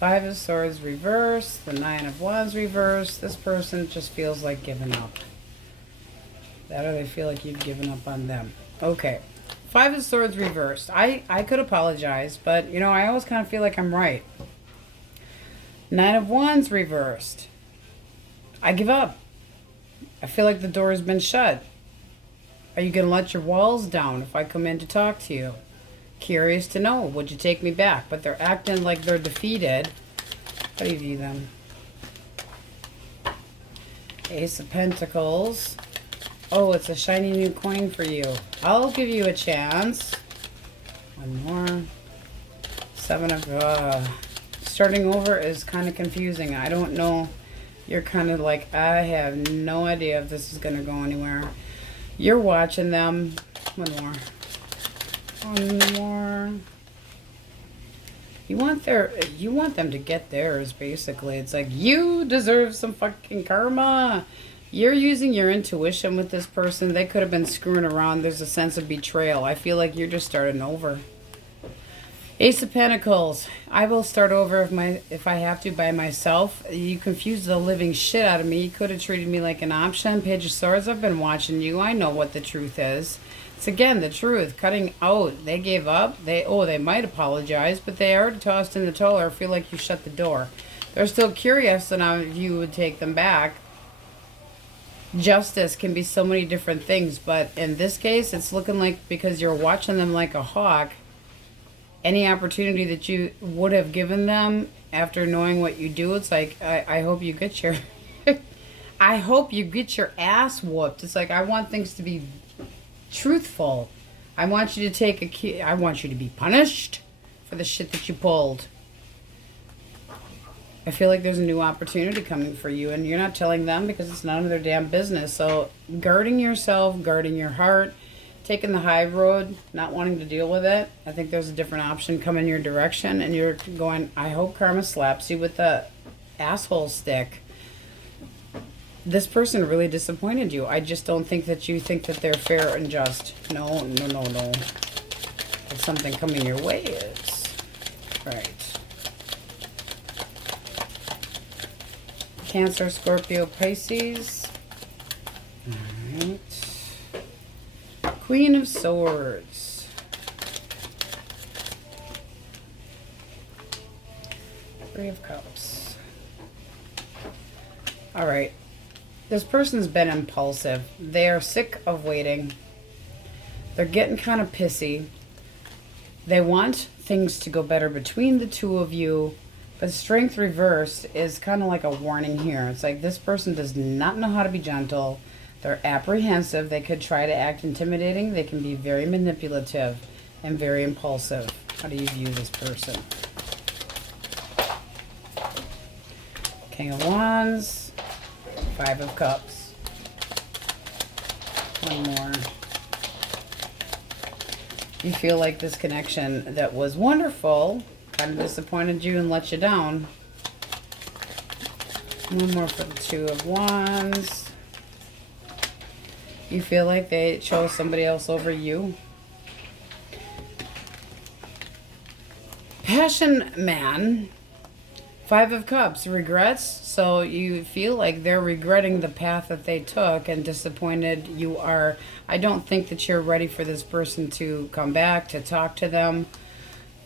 5 of Swords reversed. The 9 of Wands reversed. This person just feels like giving up. That or they feel like you've given up on them. Okay. 5 of Swords reversed. I could apologize, but, you know, I always kind of feel like I'm right. 9 of Wands reversed. I give up. I feel like the door has been shut. Are you going to let your walls down if I come in to talk to you? Curious to know. Would you take me back? But they're acting like they're defeated. How do you view them? Ace of Pentacles. Oh, it's a shiny new coin for you. I'll give you a chance. One more. 7 of... starting over is kind of confusing. I don't know. You're kind of like, I have no idea if this is going to go anywhere. You're watching them. One more. One more. You want them to get theirs, basically. It's like, you deserve some fucking karma. You're using your intuition with this person. They could have been screwing around. There's a sense of betrayal. I feel like you're just starting over. Ace of Pentacles. I will start over if I have to by myself. You confused the living shit out of me. You could have treated me like an option. Page of Swords. I've been watching you. I know what the truth is. It's again the truth. Cutting out. They gave up. They might apologize, but they already tossed in the towel or feel like you shut the door. They're still curious and how you would take them back. Justice can be so many different things, but in this case, it's looking like because you're watching them like a hawk. Any opportunity that you would have given them after knowing what you do, it's like I hope you get your I hope you get your ass whooped. It's like I want things to be truthful. I want you to take I want you to be punished for the shit that you pulled. I feel like there's a new opportunity coming for you, and you're not telling them because it's none of their damn business. So guarding yourself, guarding your heart, taking the high road, not wanting to deal with it. I think there's a different option coming your direction, and you're going, I hope karma slaps you with the asshole stick. This person really disappointed you. I just don't think that you think that they're fair and just. No. If something coming your way is. Right. Cancer, Scorpio, Pisces. Alright. Queen of Swords. Three of Cups. Alright. This person's been impulsive. They are sick of waiting. They're getting kind of pissy. They want things to go better between the two of you. But Strength reversed is kind of like a warning here. It's like this person does not know how to be gentle. They're apprehensive. They could try to act intimidating. They can be very manipulative and very impulsive. How do you view this person? King of Wands. Five of Cups. One more. You feel like this connection that was wonderful kind of disappointed you and let you down. One more for the Two of Wands. You feel like they chose somebody else over you. Passion man. Five of Cups. Regrets. So you feel like they're regretting the path that they took and disappointed you are. I don't think that you're ready for this person to come back, to talk to them.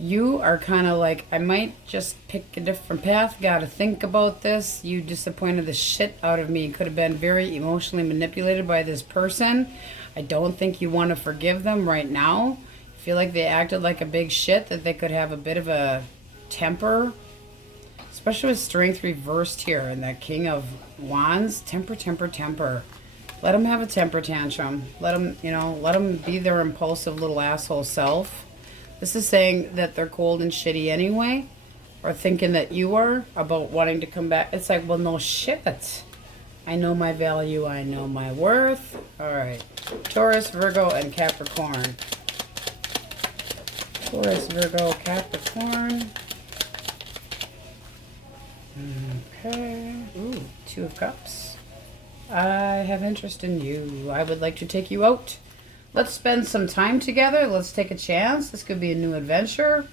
You are kind of like, I might just pick a different path. Got to think about this. You disappointed the shit out of me. Could have been very emotionally manipulated by this person. I don't think you want to forgive them right now. I feel like they acted like a big shit, that they could have a bit of a temper. Especially with Strength reversed here and that King of Wands. Temper. Let them have a temper tantrum. Let them be their impulsive little asshole self. This is saying that they're cold and shitty anyway, or thinking that you are about wanting to come back. It's like, well, no shit. I know my value. I know my worth. All right. Taurus, Virgo, and Capricorn. Taurus, Virgo, Capricorn. Okay. Ooh, Two of Cups. I have interest in you. I would like to take you out. Let's spend some time together. Let's take a chance. This could be a new adventure.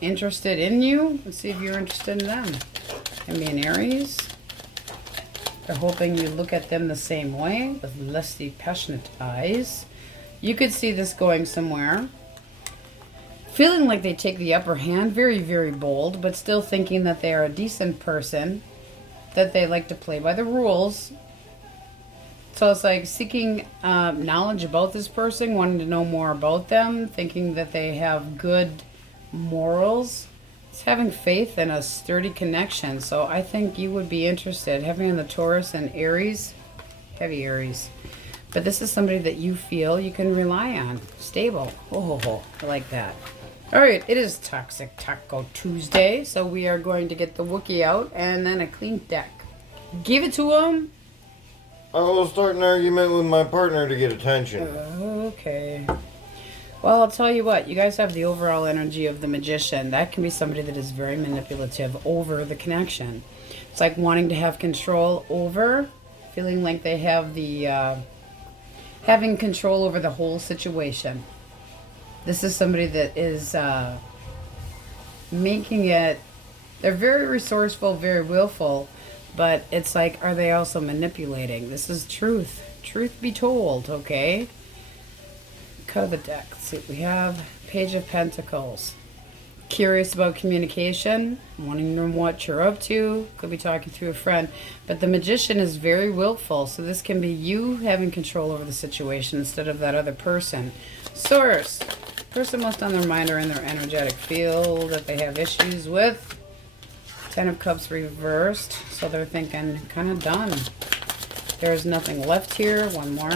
Interested in you. Let's see if you're interested in them. Can be an Aries. They're hoping you look at them the same way with lusty, passionate eyes. You could see this going somewhere. Feeling like they take the upper hand. Very, very bold, but still thinking that they are a decent person. That they like to play by the rules. So it's like seeking knowledge about this person, wanting to know more about them, thinking that they have good morals. It's having faith in a sturdy connection. So I think you would be interested. Having on the Taurus and Aries, heavy Aries. But this is somebody that you feel you can rely on. Stable. Oh, I like that. All right, it is Toxic Taco Tuesday. So we are going to get the Wookiee out and then a clean deck. Give it to them. I will start an argument with my partner to get attention. Okay. Well, I'll tell you what. You guys have the overall energy of the Magician. That can be somebody that is very manipulative over the connection. It's like wanting to have control over, feeling like they have the, having control over the whole situation. This is somebody that is making it, they're very resourceful, very willful, but it's like, are they also manipulating? This is truth. Truth be told, okay? Cut of the deck. Let's see what we have. Page of Pentacles. Curious about communication, wanting to know what you're up to, could be talking to a friend, but the Magician is very willful, so this can be you having control over the situation instead of that other person. Source. Person most on their mind or in their energetic field that they have issues with. 10 of Cups reversed, so they're thinking kind of done. There's nothing left here. One more.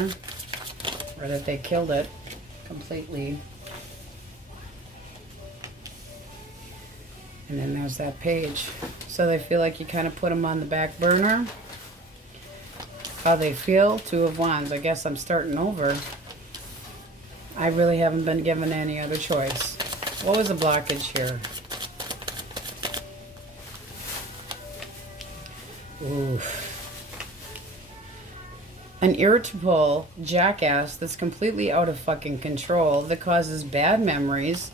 Or that they killed it completely. And then there's that page. So they feel like you kind of put them on the back burner. How they feel. 2 of Wands. I guess I'm starting over. I really haven't been given any other choice. What was the blockage here? Oof. An irritable jackass that's completely out of fucking control, that causes bad memories,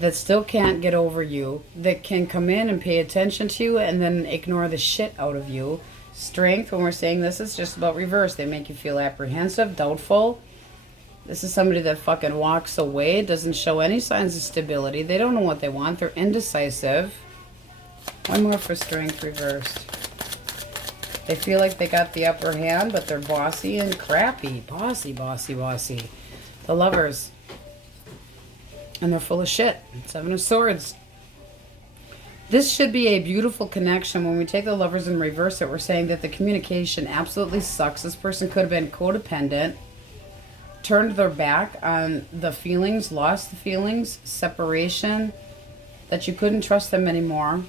that still can't get over you, that can come in and pay attention to you and then ignore the shit out of you. Strength, when we're saying this, is just about reverse. They make you feel apprehensive, doubtful. This is somebody that fucking walks away, doesn't show any signs of stability. They don't know what they want. They're indecisive. One more for strength reversed. They feel like they got the upper hand, but they're bossy and crappy. Bossy, bossy, bossy. The Lovers. And they're full of shit. 7 of Swords. This should be a beautiful connection. When we take the Lovers and reverse it, we're saying that the communication absolutely sucks. This person could have been codependent, turned their back on the feelings, lost the feelings, separation, that you couldn't trust them anymore,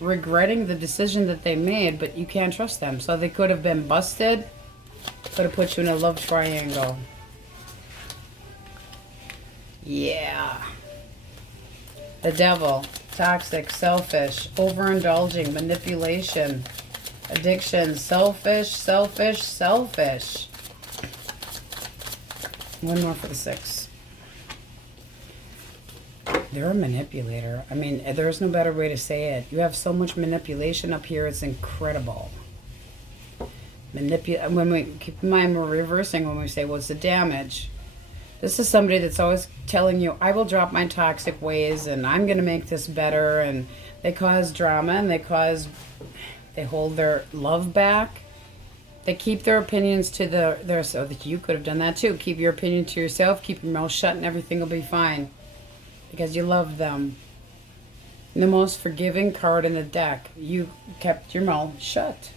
regretting the decision that they made, but you can't trust them. So they could have been busted, could have put you in a love triangle. Yeah. The Devil. Toxic, selfish, overindulging, manipulation, addiction, selfish, selfish, selfish. One more for the 6. They're a manipulator. I mean, there's no better way to say it. You have so much manipulation up here, it's incredible. When we keep in mind, we're reversing when we say, what's the damage? This is somebody that's always telling you, I will drop my toxic ways and I'm going to make this better. And they cause drama and they hold their love back. They keep their opinions to their, so that you could have done that too. Keep your opinion to yourself, keep your mouth shut, and everything will be fine. Because you love them. And the most forgiving card in the deck, you kept your mouth shut.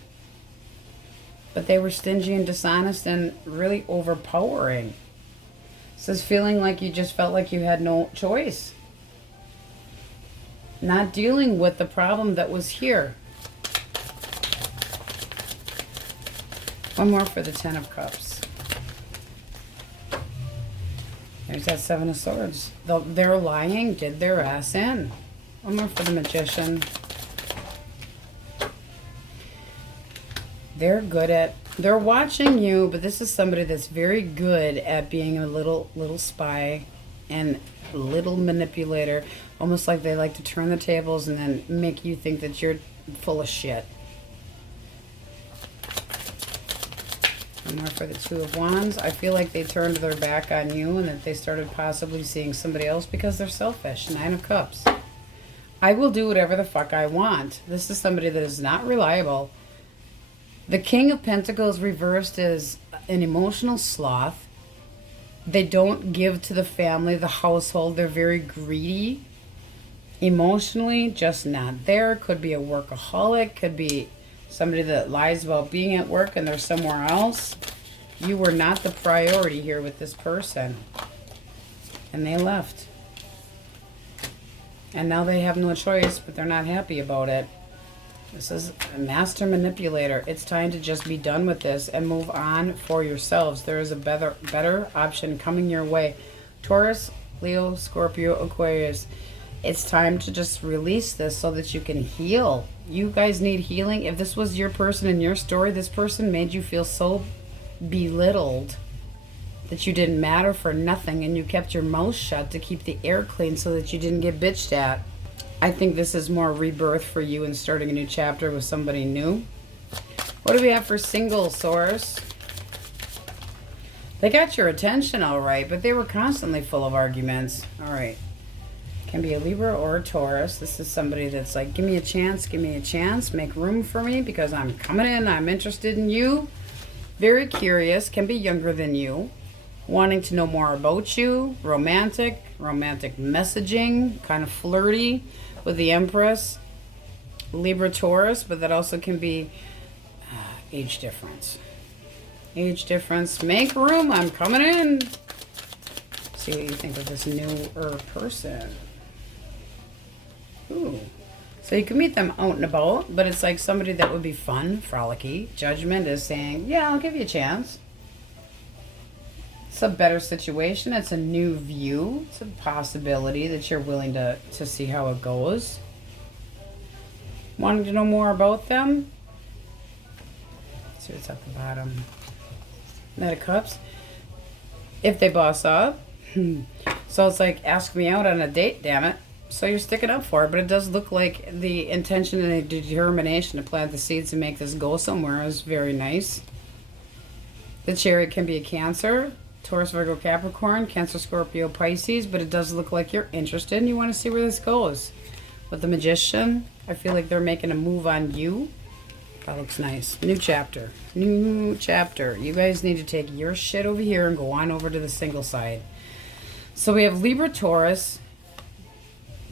But they were stingy and dishonest and really overpowering. This is feeling like you just felt like you had no choice. Not dealing with the problem that was here. One more for the 10 of Cups. There's that 7 of Swords. They're lying, did their ass in. One more for the Magician. They're watching you, but this is somebody that's very good at being a little spy and little manipulator. Almost like they like to turn the tables and then make you think that you're full of shit. One more for the 2 of Wands. I feel like they turned their back on you and that they started possibly seeing somebody else because they're selfish. 9 of Cups. I will do whatever the fuck I want. This is somebody that is not reliable. The King of Pentacles reversed is an emotional sloth. They don't give to the family, the household. They're very greedy. Emotionally, just not there. Could be a workaholic. Could be somebody that lies about being at work and they're somewhere else. You were not the priority here with this person. And they left. And now they have no choice, but they're not happy about it. This is a master manipulator. It's time to just be done with this and move on for yourselves. There is a better option coming your way. Taurus, Leo, Scorpio, Aquarius. It's time to just release this so that you can heal. You guys need healing. If this was your person in your story, this person made you feel so belittled that you didn't matter for nothing and you kept your mouth shut to keep the air clean so that you didn't get bitched at. I think this is more rebirth for you and starting a new chapter with somebody new. What do we have for single source? They got your attention all right, but they were constantly full of arguments. All right. Can be a Libra or a Taurus. This is somebody that's like, give me a chance, make room for me because I'm coming in, I'm interested in you. Very curious, can be younger than you. Wanting to know more about you. Romantic messaging, kind of flirty with the Empress. Libra, Taurus, but that also can be age difference. Age difference. Make room. I'm coming in. See what you think of this newer person. Ooh. So you can meet them out and about, but it's like somebody that would be fun, frolicky. Judgment is saying, yeah, I'll give you a chance. It's a better situation. It's a new view. It's a possibility that you're willing to see how it goes. Wanting to know more about them? Let's see what's at the bottom. Knight of Cups. If they boss up. So it's like, ask me out on a date, damn it. So you're sticking up for it, but it does look like the intention and the determination to plant the seeds and make this go somewhere is very nice. The Chariot can be a Cancer, Taurus, Virgo, Capricorn, Cancer, Scorpio, Pisces, but it does look like you're interested and you want to see where this goes. With the Magician, I feel like they're making a move on you. That looks nice. New chapter. New chapter. You guys need to take your shit over here and go on over to the single side. So we have Libra, Taurus,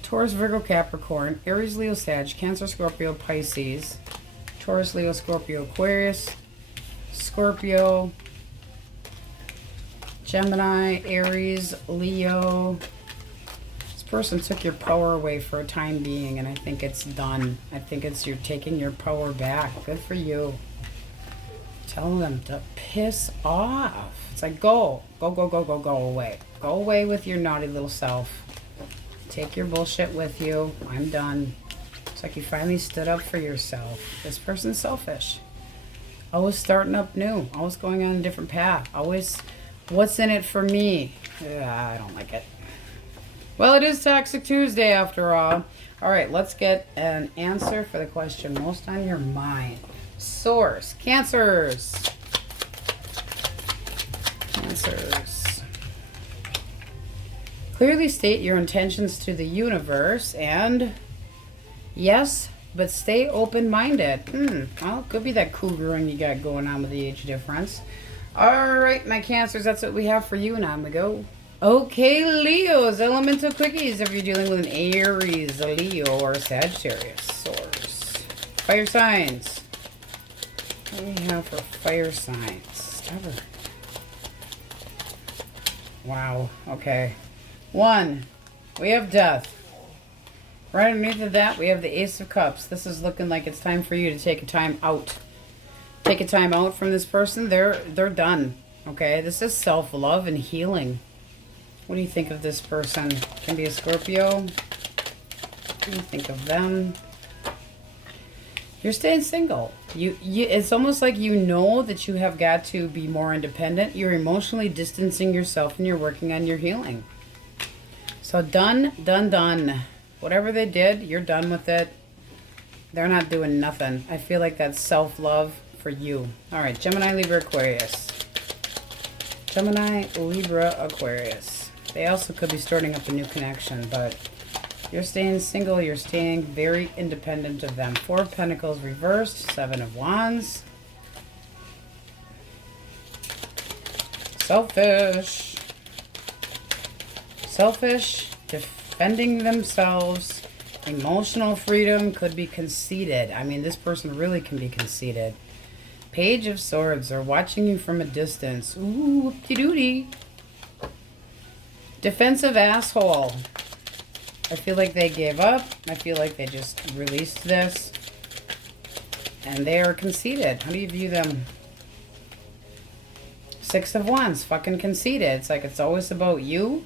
Taurus, Virgo, Capricorn, Aries, Leo, Sag, Cancer, Scorpio, Pisces, Taurus, Leo, Scorpio, Aquarius, Scorpio, Gemini, Aries, Leo. This person took your power away for a time being, and I think it's done. I think it's you're taking your power back. Good for you. Tell them to piss off. It's like, go away. Go away with your naughty little self. Take your bullshit with you. I'm done. It's like you finally stood up for yourself. This person's selfish. Always starting up new. Always going on a different path. Always, what's in it for me? I don't like it. Well, it is Toxic Tuesday after all. All right, let's get an answer for the question most on your mind. Source. Cancers. Cancers. Clearly state your intentions to the universe and yes, but stay open-minded. Well, it could be that cougering you got going on with the age difference. All right, my Cancers, that's what we have for you, and on we go. Okay, Leos, elemental quickies if you're dealing with an Aries, a Leo, or a Sagittarius. Source. Fire signs. What do we have for fire signs? Stubborn. Wow, okay. 1, we have death. Right underneath of that, we have the Ace of Cups. This is looking like it's time for you to take a time out. Take a time out from this person. They're done. Okay, this is self-love and healing. What do you think of this person? Can be a Scorpio. What do you think of them? You're staying single. It's almost like you know that you have got to be more independent. You're emotionally distancing yourself and you're working on your healing. So done. Whatever they did, you're done with it. They're not doing nothing. I feel like that's self-love for you. All right, Gemini, Libra, Aquarius. Gemini, Libra, Aquarius. They also could be starting up a new connection, but you're staying single. You're staying very independent of them. 4 of Pentacles reversed. 7 of Wands. Selfish. Selfish, defending themselves, emotional freedom, could be conceited. I mean, this person really can be conceited. Page of Swords, they're watching you from a distance. Ooh, whoopty-doody. Defensive asshole. I feel like they gave up. I feel like they just released this. And they are conceited. How do you view them? 6 of Wands, fucking conceited. It's like it's always about you.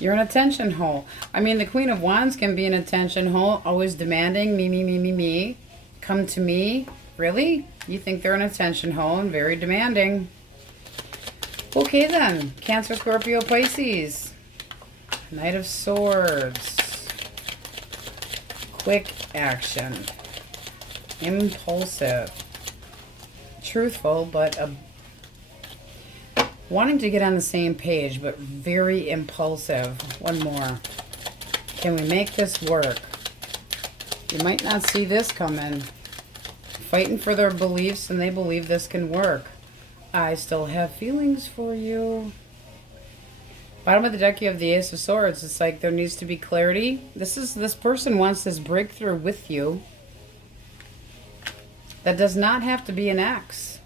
You're an attention hole. I mean, the Queen of Wands can be an attention hole, always demanding me. Come to me. Really? You think they're an attention hole and very demanding. Okay then. Cancer, Scorpio, Pisces. Knight of Swords. Quick action. Impulsive. Truthful, but wanting to get on the same page, but very impulsive. One more. Can we make this work? You might not see this coming. Fighting for their beliefs, and they believe this can work. I still have feelings for you. Bottom of the deck, you have the Ace of Swords. It's like there needs to be clarity. This person wants this breakthrough with you. That does not have to be an ex.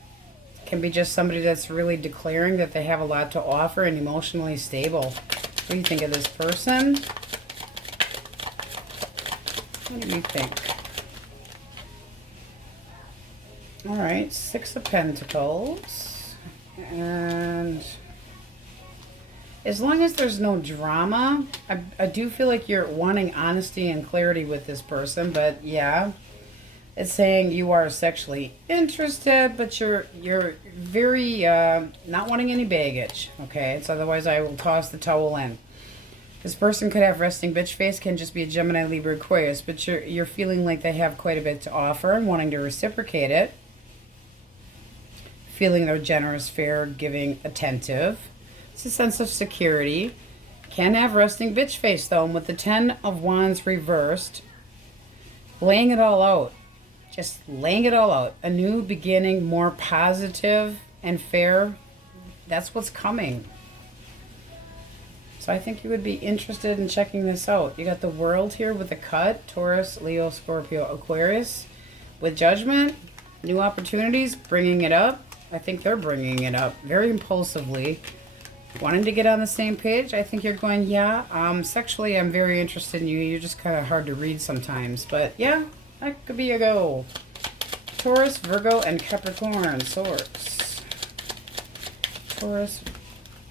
It can be just somebody that's really declaring that they have a lot to offer and emotionally stable. What do you think of this person? What do you think? All right, Six of Pentacles. And as long as there's no drama, I do feel like you're wanting honesty and clarity with this person. But yeah, it's saying you are sexually interested, but you're very not wanting any baggage. Okay, so otherwise I will toss the towel in. This person could have resting bitch face, can just be a Gemini, Libra, Aquarius, but you're feeling like they have quite a bit to offer and wanting to reciprocate it. Feeling they're generous, fair, giving, attentive. It's a sense of security. Can have resting bitch face though, and with the 10 of Wands reversed, laying it all out. Just laying it all out. A new beginning, more positive and fair. That's what's coming. So I think you would be interested in checking this out. You got the World here with a cut. Taurus, Leo, Scorpio, Aquarius. With Judgment, new opportunities, bringing it up. I think they're bringing it up very impulsively. Wanting to get on the same page. I think you're going, yeah, sexually I'm very interested in you. You're just kind of hard to read sometimes. But yeah, that could be a go. Taurus, Virgo, and Capricorn. Swords. Taurus,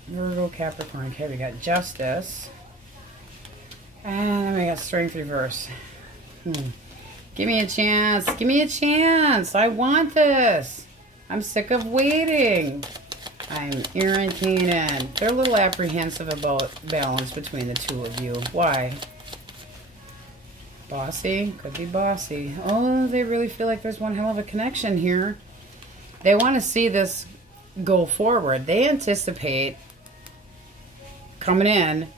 Virgo, Capricorn. Okay, we got Justice. And then we got Strength reverse. Give me a chance. Give me a chance. I want this. I'm sick of waiting. I'm irritated. They're a little apprehensive about balance between the two of you. Why? Bossy? Could be bossy. Oh, they really feel like there's one hell of a connection here. They want to see this go forward. They anticipate coming in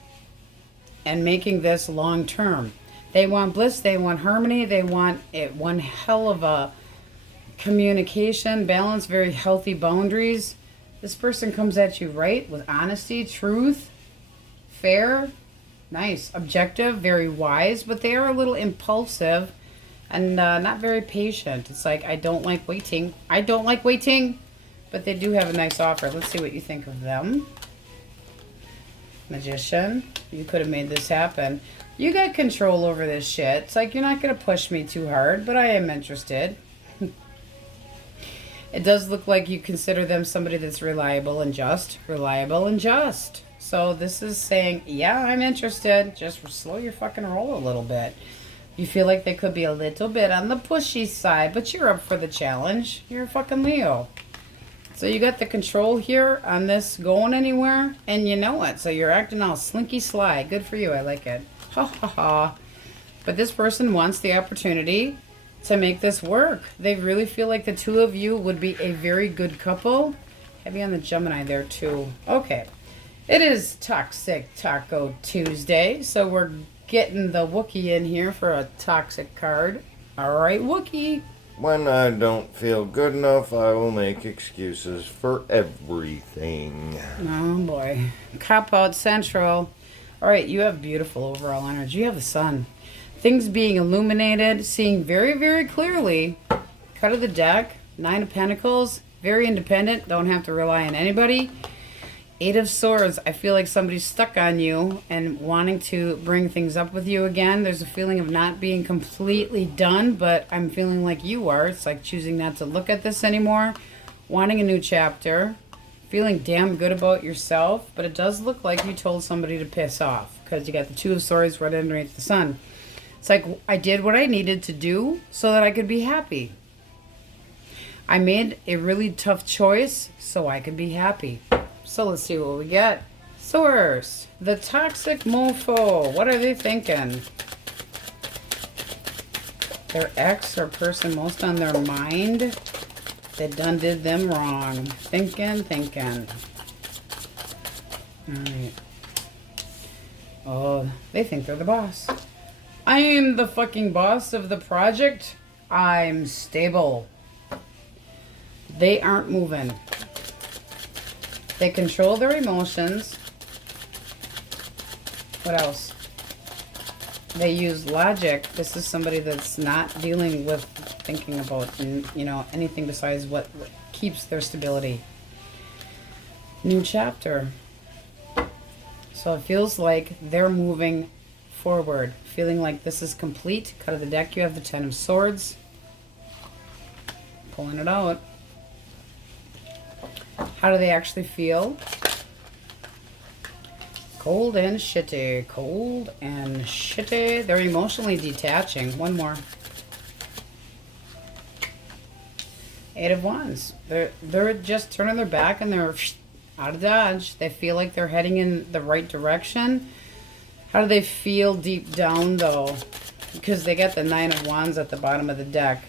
and making this long term. They want bliss. They want harmony. They want it one hell of a communication, balance, very healthy boundaries. This person comes at you right with honesty, truth, fair, nice, objective, very wise, but they are a little impulsive and not very patient. It's like, I don't like waiting. I don't like waiting, but they do have a nice offer. Let's see what you think of them. Magician, you could have made this happen. You got control over this shit. It's like, you're not going to push me too hard, but I am interested. It does look like you consider them somebody that's reliable and just. Reliable and just. So this is saying, yeah, I'm interested. Just slow your fucking roll a little bit. You feel like they could be a little bit on the pushy side, but you're up for the challenge. You're a fucking Leo. So you got the control here on this going anywhere, and you know it. So you're acting all slinky sly. Good for you. I like it. Ha ha ha. But this person wants the opportunity to make this work. They really feel like the two of you would be a very good couple. Heavy on the Gemini there too. Okay. It is Toxic Taco Tuesday, so we're getting the Wookiee in here for a toxic card. Alright, Wookiee. When I don't feel good enough, I will make excuses for everything. Oh boy. Cop Out Central. Alright, you have beautiful overall energy. You have the sun. Things being illuminated, seeing very, very clearly. Cut of the deck, 9 of Pentacles, very independent, don't have to rely on anybody. 8 of Swords, I feel like somebody's stuck on you and wanting to bring things up with you again. There's a feeling of not being completely done, but I'm feeling like you are. It's like choosing not to look at this anymore. Wanting a new chapter. Feeling damn good about yourself, but it does look like you told somebody to piss off because you got the 2 of Swords right underneath the sun. It's like, I did what I needed to do so that I could be happy. I made a really tough choice so I could be happy. So let's see what we get. Source, the toxic mofo. What are they thinking? Their ex or person most on their mind that done did them wrong. Thinking. Alright. Oh, they think they're the boss. I am the fucking boss of the project. I'm stable. They aren't moving. They control their emotions. What else? They use logic. This is somebody that's not dealing with thinking about, you know, anything besides what keeps their stability. New chapter. So it feels like they're moving forward, feeling like this is complete. Cut of the deck, you have the Ten of Swords. Pulling it out. How do they actually feel? Cold and shitty. Cold and shitty. They're emotionally detaching. One more. Eight of Wands. They're just turning their back and they're out of dodge. They feel like they're heading in the right direction. How do they feel deep down though? Because they got the Nine of Wands at the bottom of the deck.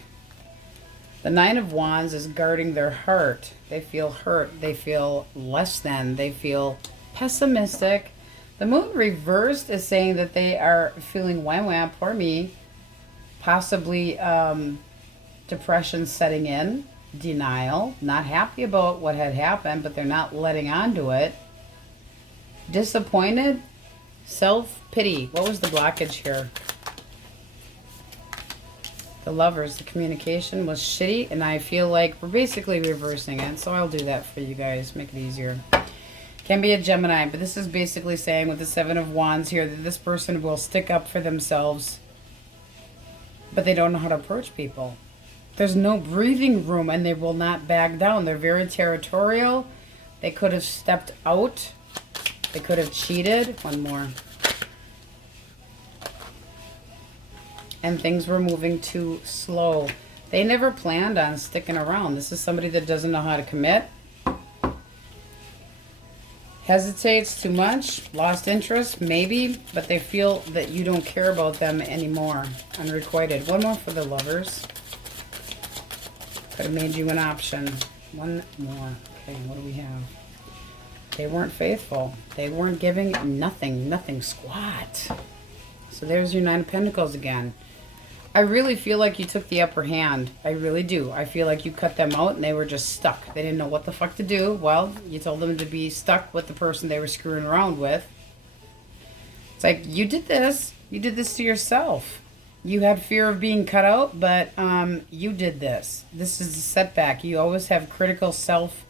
The Nine of Wands is guarding their heart. They feel hurt. They feel less than. They feel pessimistic. The Moon reversed is saying that they are feeling wham, poor me. Possibly depression setting in. Denial. Not happy about what had happened, but they're not letting on to it. Disappointed. Self-pity. What was the blockage here? The Lovers, the communication was shitty, and I feel like we're basically reversing it, so I'll do that for you guys, make it easier. Can be a Gemini, but this is basically saying with the Seven of Wands here that this person will stick up for themselves, but they don't know how to approach people. There's no breathing room, and they will not back down. They're very territorial. They could have stepped out. They could have cheated. One more. And things were moving too slow. They never planned on sticking around. This is somebody that doesn't know how to commit. Hesitates too much. Lost interest, maybe. But they feel that you don't care about them anymore. Unrequited. One more for the Lovers. Could have made you an option. One more. Okay, what do we have? They weren't faithful. They weren't giving nothing squat. So there's your Nine of Pentacles again. I really feel like you took the upper hand. I really do. I feel like you cut them out and they were just stuck. They didn't know what the fuck to do. Well, you told them to be stuck with the person they were screwing around with. It's like, you did this. You did this to yourself. You had fear of being cut out, but you did this. This is a setback. You always have critical self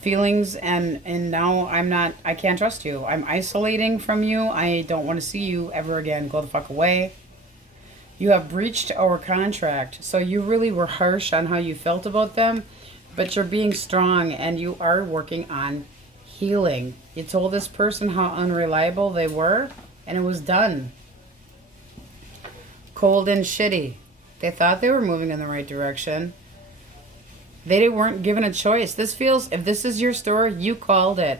feelings, and now I can't trust you. I'm isolating from you. I don't want to see you ever again. Go the fuck away. You have breached our contract. So you really were harsh on how you felt about them, but you're being strong and you are working on healing. You told this person how unreliable they were, and it was done. Cold and shitty. They thought they were moving in the right direction. They weren't given a choice. This feels, if this is your story, you called it.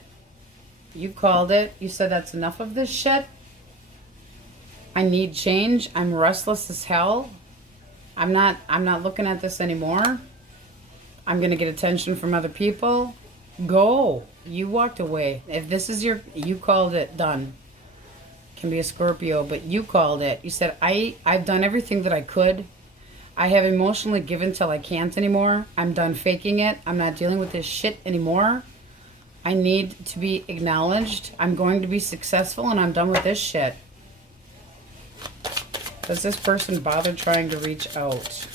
You called it. You said that's enough of this shit. I need change. I'm restless as hell. I'm not looking at this anymore. I'm going to get attention from other people. Go. You walked away. If this is you called it, done. Can be a Scorpio, but you called it. You said, I've done everything that I could. I have emotionally given till I can't anymore. I'm done faking it. I'm not dealing with this shit anymore. I need to be acknowledged. I'm going to be successful and I'm done with this shit. Does this person bother trying to reach out?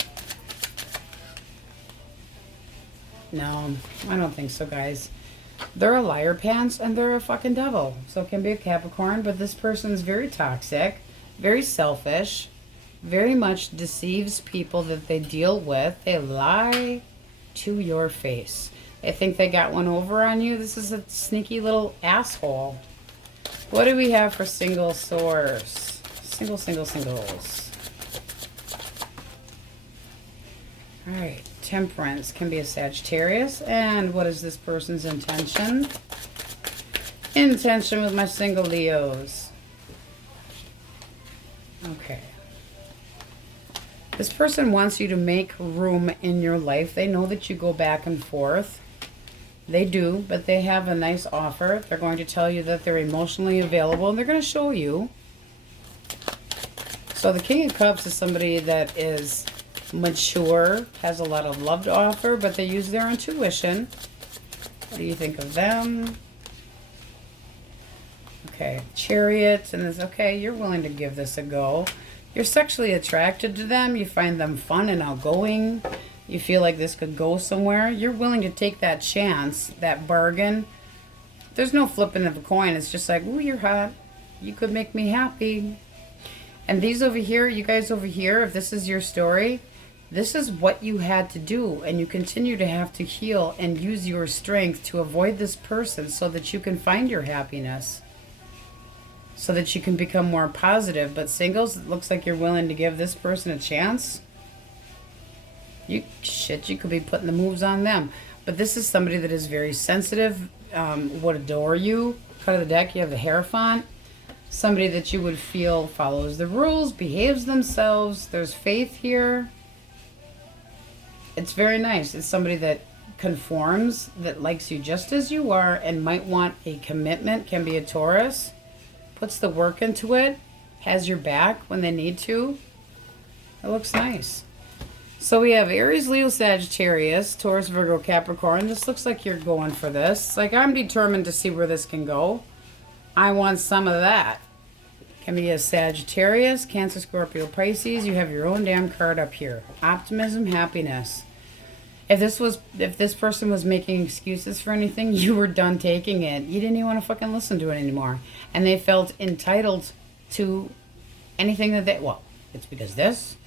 No, I don't think so, guys. They're a liar pants and they're a fucking devil. So it can be a Capricorn, but this person's very toxic, very selfish, very much deceives people that they deal with. They lie to your face. They think they got one over on you. This is a sneaky little asshole. What do we have for single source? Singles. All right. Temperance can be a Sagittarius. And what is this person's intention? Intention with my single Leos. Okay. This person wants you to make room in your life. They know that you go back and forth. They do, but they have a nice offer. They're going to tell you that they're emotionally available, and they're going to show you. So the King of Cups is somebody that is mature, has a lot of love to offer, but they use their intuition. What do you think of them? Okay, Chariot, and it's okay, you're willing to give this a go. You're sexually attracted to them. You find them fun and outgoing. You feel like this could go somewhere. You're willing to take that chance, that bargain. There's no flipping of a coin. It's just like, ooh, you're hot. You could make me happy. And these over here, you guys over here, if this is your story, this is what you had to do. And you continue to have to heal and use your strength to avoid this person so that you can find your happiness. So that you can become more positive. But singles, it looks like you're willing to give this person a chance. You could be putting the moves on them. But this is somebody that is very sensitive, would adore you. Cut of the deck, you have the Hierophant. Somebody that you would feel follows the rules, behaves themselves. There's faith here. It's very nice. It's somebody that conforms, that likes you just as you are and might want a commitment. Can be a Taurus. Puts the work into it. Has your back when they need to. It looks nice. So we have Aries, Leo, Sagittarius, Taurus, Virgo, Capricorn. This looks like you're going for this. It's like, I'm determined to see where this can go. I want some of that. Can be a Sagittarius, Cancer, Scorpio, Pisces. You have your own damn card up here. Optimism, happiness. If this person was making excuses for anything, you were done taking it. You didn't even want to fucking listen to it anymore. And they felt entitled to anything that they, well, it's because this,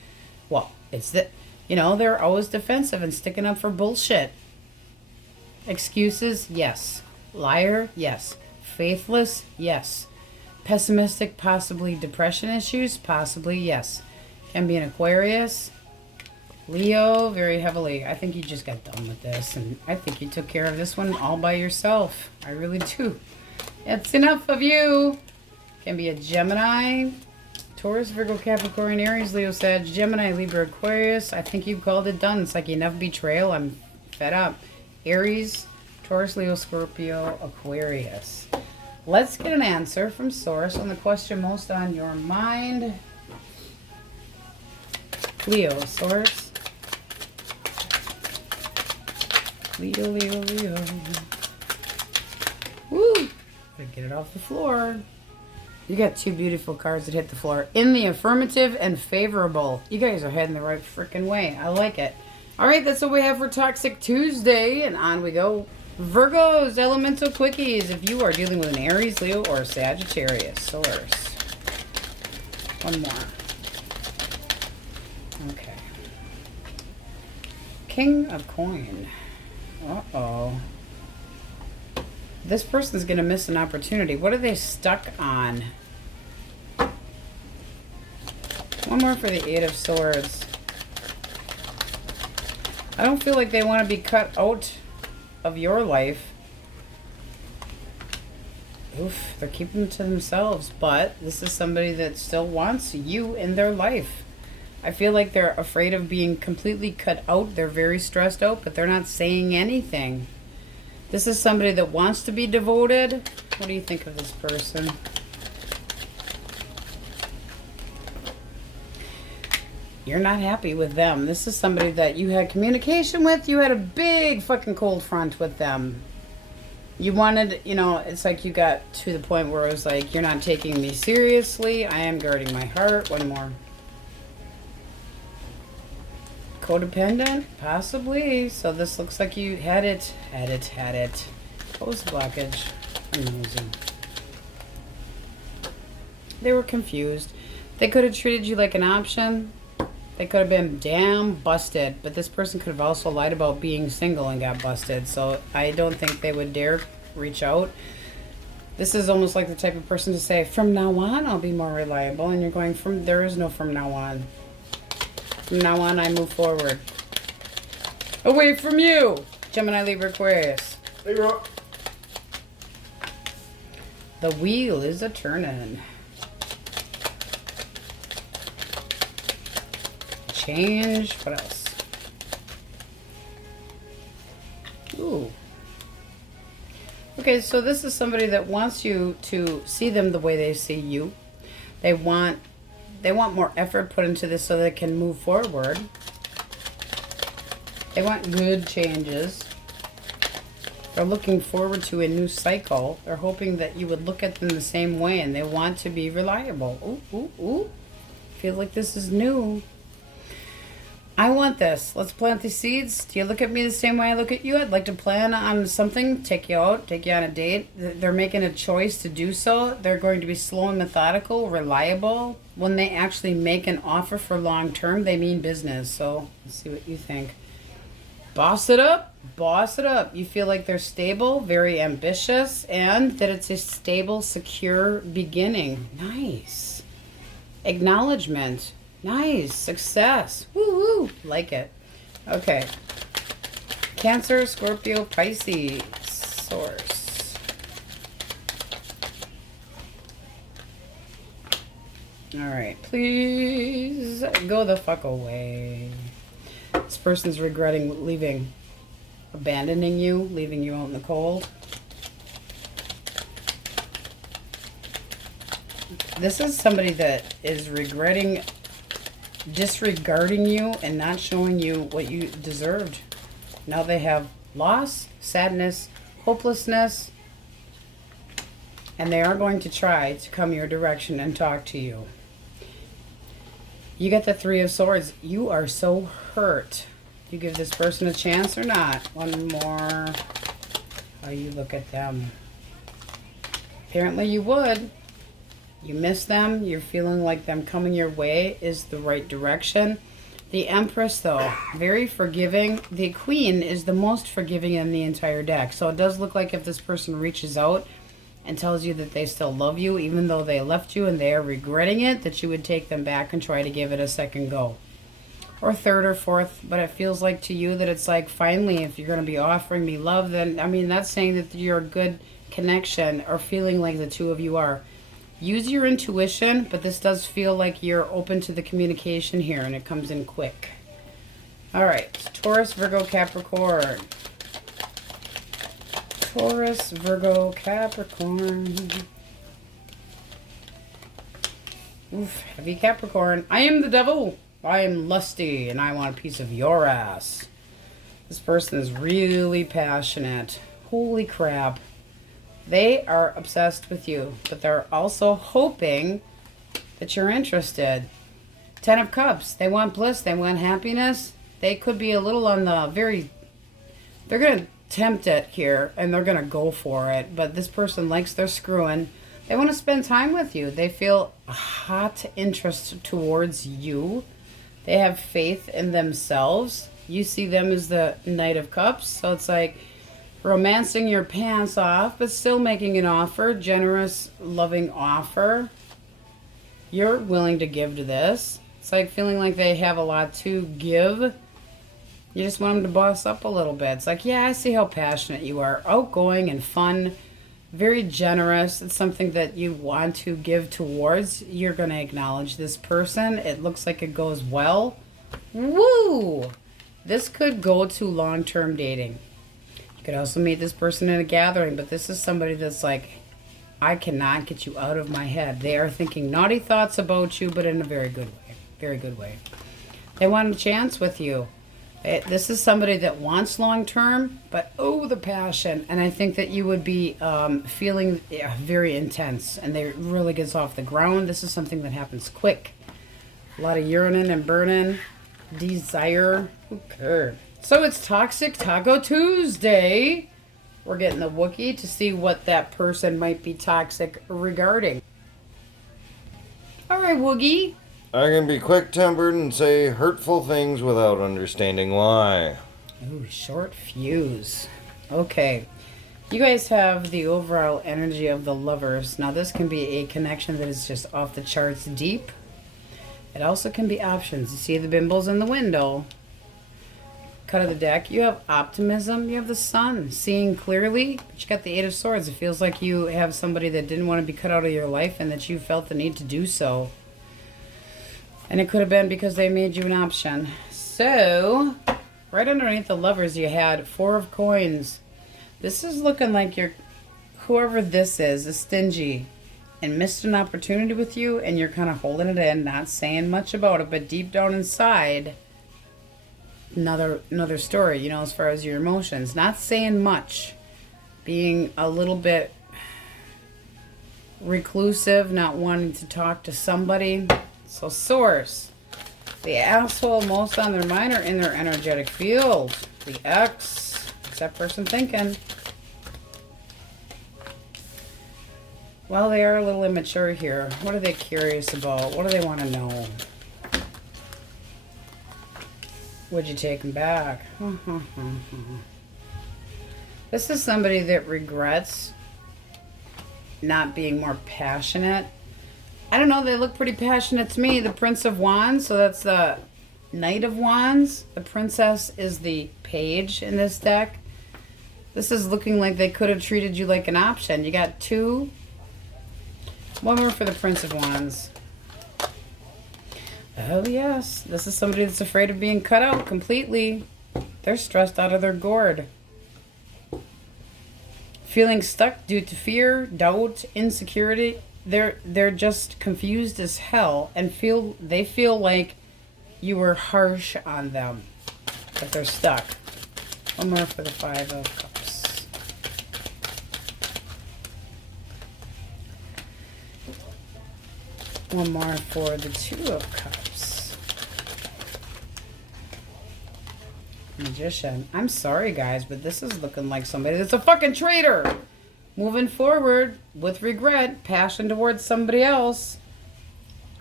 well, it's that, you know, they're always defensive and sticking up for bullshit. Excuses, yes. Liar, yes. Faithless, yes. Pessimistic, possibly depression issues, possibly, yes. Can be an Aquarius. Leo, very heavily. I think you just got done with this, and I think you took care of this one all by yourself. I really do. It's enough of you. Can be a Gemini, Taurus, Virgo, Capricorn, Aries, Leo, Sag, Gemini, Libra, Aquarius. I think you called it done. It's like enough betrayal. I'm fed up. Aries, Taurus, Leo, Scorpio, Aquarius. Let's get an answer from Source on the question most on your mind. Leo, Source. Leo, Leo, Leo. Woo! Gotta get it off the floor. You got two beautiful cards that hit the floor. In the affirmative and favorable. You guys are heading the right freaking way. I like it. Alright, that's what we have for Toxic Tuesday. And on we go. Virgos, Elemental Quickies. If you are dealing with an Aries, Leo, or Sagittarius. Source. One more. Okay. King of Coin. Uh-oh. This person's going to miss an opportunity. What are they stuck on? One more for the Eight of Swords. I don't feel like they want to be cut out of your life. Oof, they're keeping it to themselves. But this is somebody that still wants you in their life. I feel like they're afraid of being completely cut out. They're very stressed out, but they're not saying anything. This is somebody that wants to be devoted. What do you think of this person? You're not happy with them. This is somebody that you had communication with. You had a big fucking cold front with them. You wanted, you know, it's like you got to the point where it was like, you're not taking me seriously. I am guarding my heart. One more. Codependent? Possibly. So this looks like you had it. What was the blockage? Amazing. They were confused. They could have treated you like an option. They could have been damn busted. But this person could have also lied about being single and got busted. So I don't think they would dare reach out. This is almost like the type of person to say, from now on, I'll be more reliable. And you're going, there is no from now on. From now on, I move forward. Away from you! Gemini, Libra, Aquarius. Libra. The wheel is a turning. Change. What else? Ooh. Okay, so this is somebody that wants you to see them the way they see you. They want more effort put into this so they can move forward. They want good changes. They're looking forward to a new cycle. They're hoping that you would look at them the same way, and they want to be reliable. Ooh, ooh, ooh. Feel like this is new. I want this. Let's plant the seeds. Do you look at me the same way I look at you? I'd like to plan on something, take you out, take you on a date. They're making a choice to do so. They're going to be slow and methodical, reliable. When they actually make an offer for long term, they mean business. So let's see what you think. Boss it up. Boss it up. You feel like they're stable, very ambitious, and that it's a stable, secure beginning. Nice. Acknowledgement. Nice. Success. Woo woo. Like it. Okay. Cancer, Scorpio, Pisces. Source. Alright. Please go the fuck away. This person's regretting leaving. Abandoning you. Leaving you out in the cold. This is somebody that is regretting disregarding you and not showing you what you deserved. Now they have loss, sadness, hopelessness, and they are going to try to come your direction and talk to you. You get the Three of Swords. You are so hurt. You give this person a chance or not? One more. How you look at them. Apparently you would. You miss them. You're feeling like them coming your way is the right direction. The Empress, though, very forgiving. The Queen is the most forgiving in the entire deck. So it does look like if this person reaches out and tells you that they still love you, even though they left you and they are regretting it, that you would take them back and try to give it a second go. Or third or fourth. But it feels like to you that it's like, finally, if you're going to be offering me love, then, I mean, that's saying that you're a good connection or feeling like the two of you are. Use your intuition, but this does feel like you're open to the communication here, and it comes in quick. All right, Taurus, Virgo, Capricorn. Taurus, Virgo, Capricorn. Oof, heavy Capricorn. I am the devil. I am lusty, and I want a piece of your ass. This person is really passionate. Holy crap. They are obsessed with you, but they're also hoping that you're interested. Ten of Cups. They want bliss. They want happiness. They could be a little on the very... They're going to tempt it here, and they're going to go for it. But this person likes their screwing. They want to spend time with you. They feel a hot interest towards you. They have faith in themselves. You see them as the Knight of Cups. So it's like... romancing your pants off, but still making an offer. Generous, loving offer. You're willing to give to this. It's like feeling like they have a lot to give. You just want them to boss up a little bit. It's like, yeah, I see how passionate you are. Outgoing and fun. Very generous. It's something that you want to give towards. You're going to acknowledge this person. It looks like it goes well. Woo! This could go to long-term dating. Could also meet this person in a gathering, but this is somebody that's like, I cannot get you out of my head. They are thinking naughty thoughts about you, but in a very good way. Very good way. They want a chance with you. This is somebody that wants long-term, but oh, the passion. And I think that you would be feeling very intense, and they really gets off the ground. This is something that happens quick. A lot of yearning and burning. Desire. Okay. So it's Toxic Taco Tuesday. We're getting the Wookiee to see what that person might be toxic regarding. All right, Woogie. I can be quick-tempered and say hurtful things without understanding why. Ooh, short fuse. Okay. You guys have the overall energy of the lovers. Now, this can be a connection that is just off the charts deep. It also can be options. You see the bimbos in the window. cut of the deck, you have optimism, you have the sun, seeing clearly, but you got the Eight of Swords. It feels like you have somebody that didn't want to be cut out of your life and that you felt the need to do so. And it could have been because they made you an option. So, right underneath the Lovers, you had Four of Coins. This is looking like you're, whoever this is stingy and missed an opportunity with you, and you're kind of holding it in, not saying much about it, but deep down inside, another story, you know, as far as your emotions. Not saying much. Being a little bit reclusive, not wanting to talk to somebody. So Source, the asshole most on their mind or in their energetic field. The X, what's that person thinking? Well, they are a little immature here. What are they curious about? What do they want to know? Would you take them back? This is somebody that regrets not being more passionate. I don't know, they look pretty passionate to me. The Prince of Wands, so that's the Knight of Wands. The Princess is the Page in this deck. This is looking like they could have treated you like an option. You got two. One more for the Prince of Wands. Oh yes, this is somebody that's afraid of being cut out completely. They're stressed out of their gourd. Feeling stuck due to fear, doubt, insecurity. They're just confused as hell and they feel like you were harsh on them. But they're stuck. One more for the Five of Cups. One more for the Two of Cups. Magician. I'm sorry, guys, but this is looking like somebody that's a fucking traitor. Moving forward with regret, passion towards somebody else.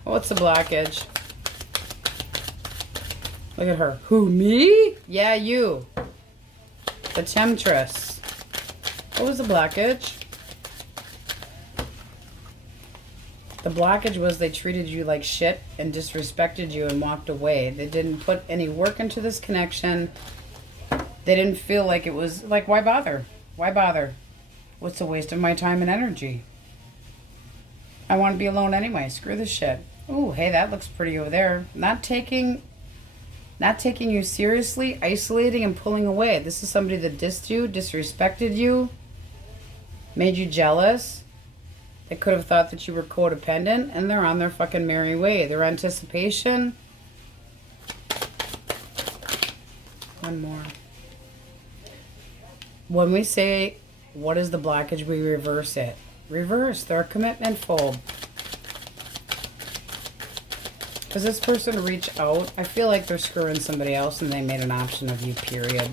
What's the blockage? Look at her. Who, me? Yeah, you. The Temptress. What was the blockage? The blockage was they treated you like shit and disrespected you and walked away. They didn't put any work into this connection. They didn't feel like it was, like, why bother? Why bother? What's a waste of my time and energy? I want to be alone anyway. Screw this shit. Ooh, hey, that looks pretty over there. Not taking you seriously, isolating and pulling away. This is somebody that dissed you, disrespected you, made you jealous. They could have thought that you were codependent, and they're on their fucking merry way. Their anticipation. One more. When we say, what is the blockage, we reverse it. Reverse their commitment fold. Does this person reach out? I feel like they're screwing somebody else and they made an option of you, period.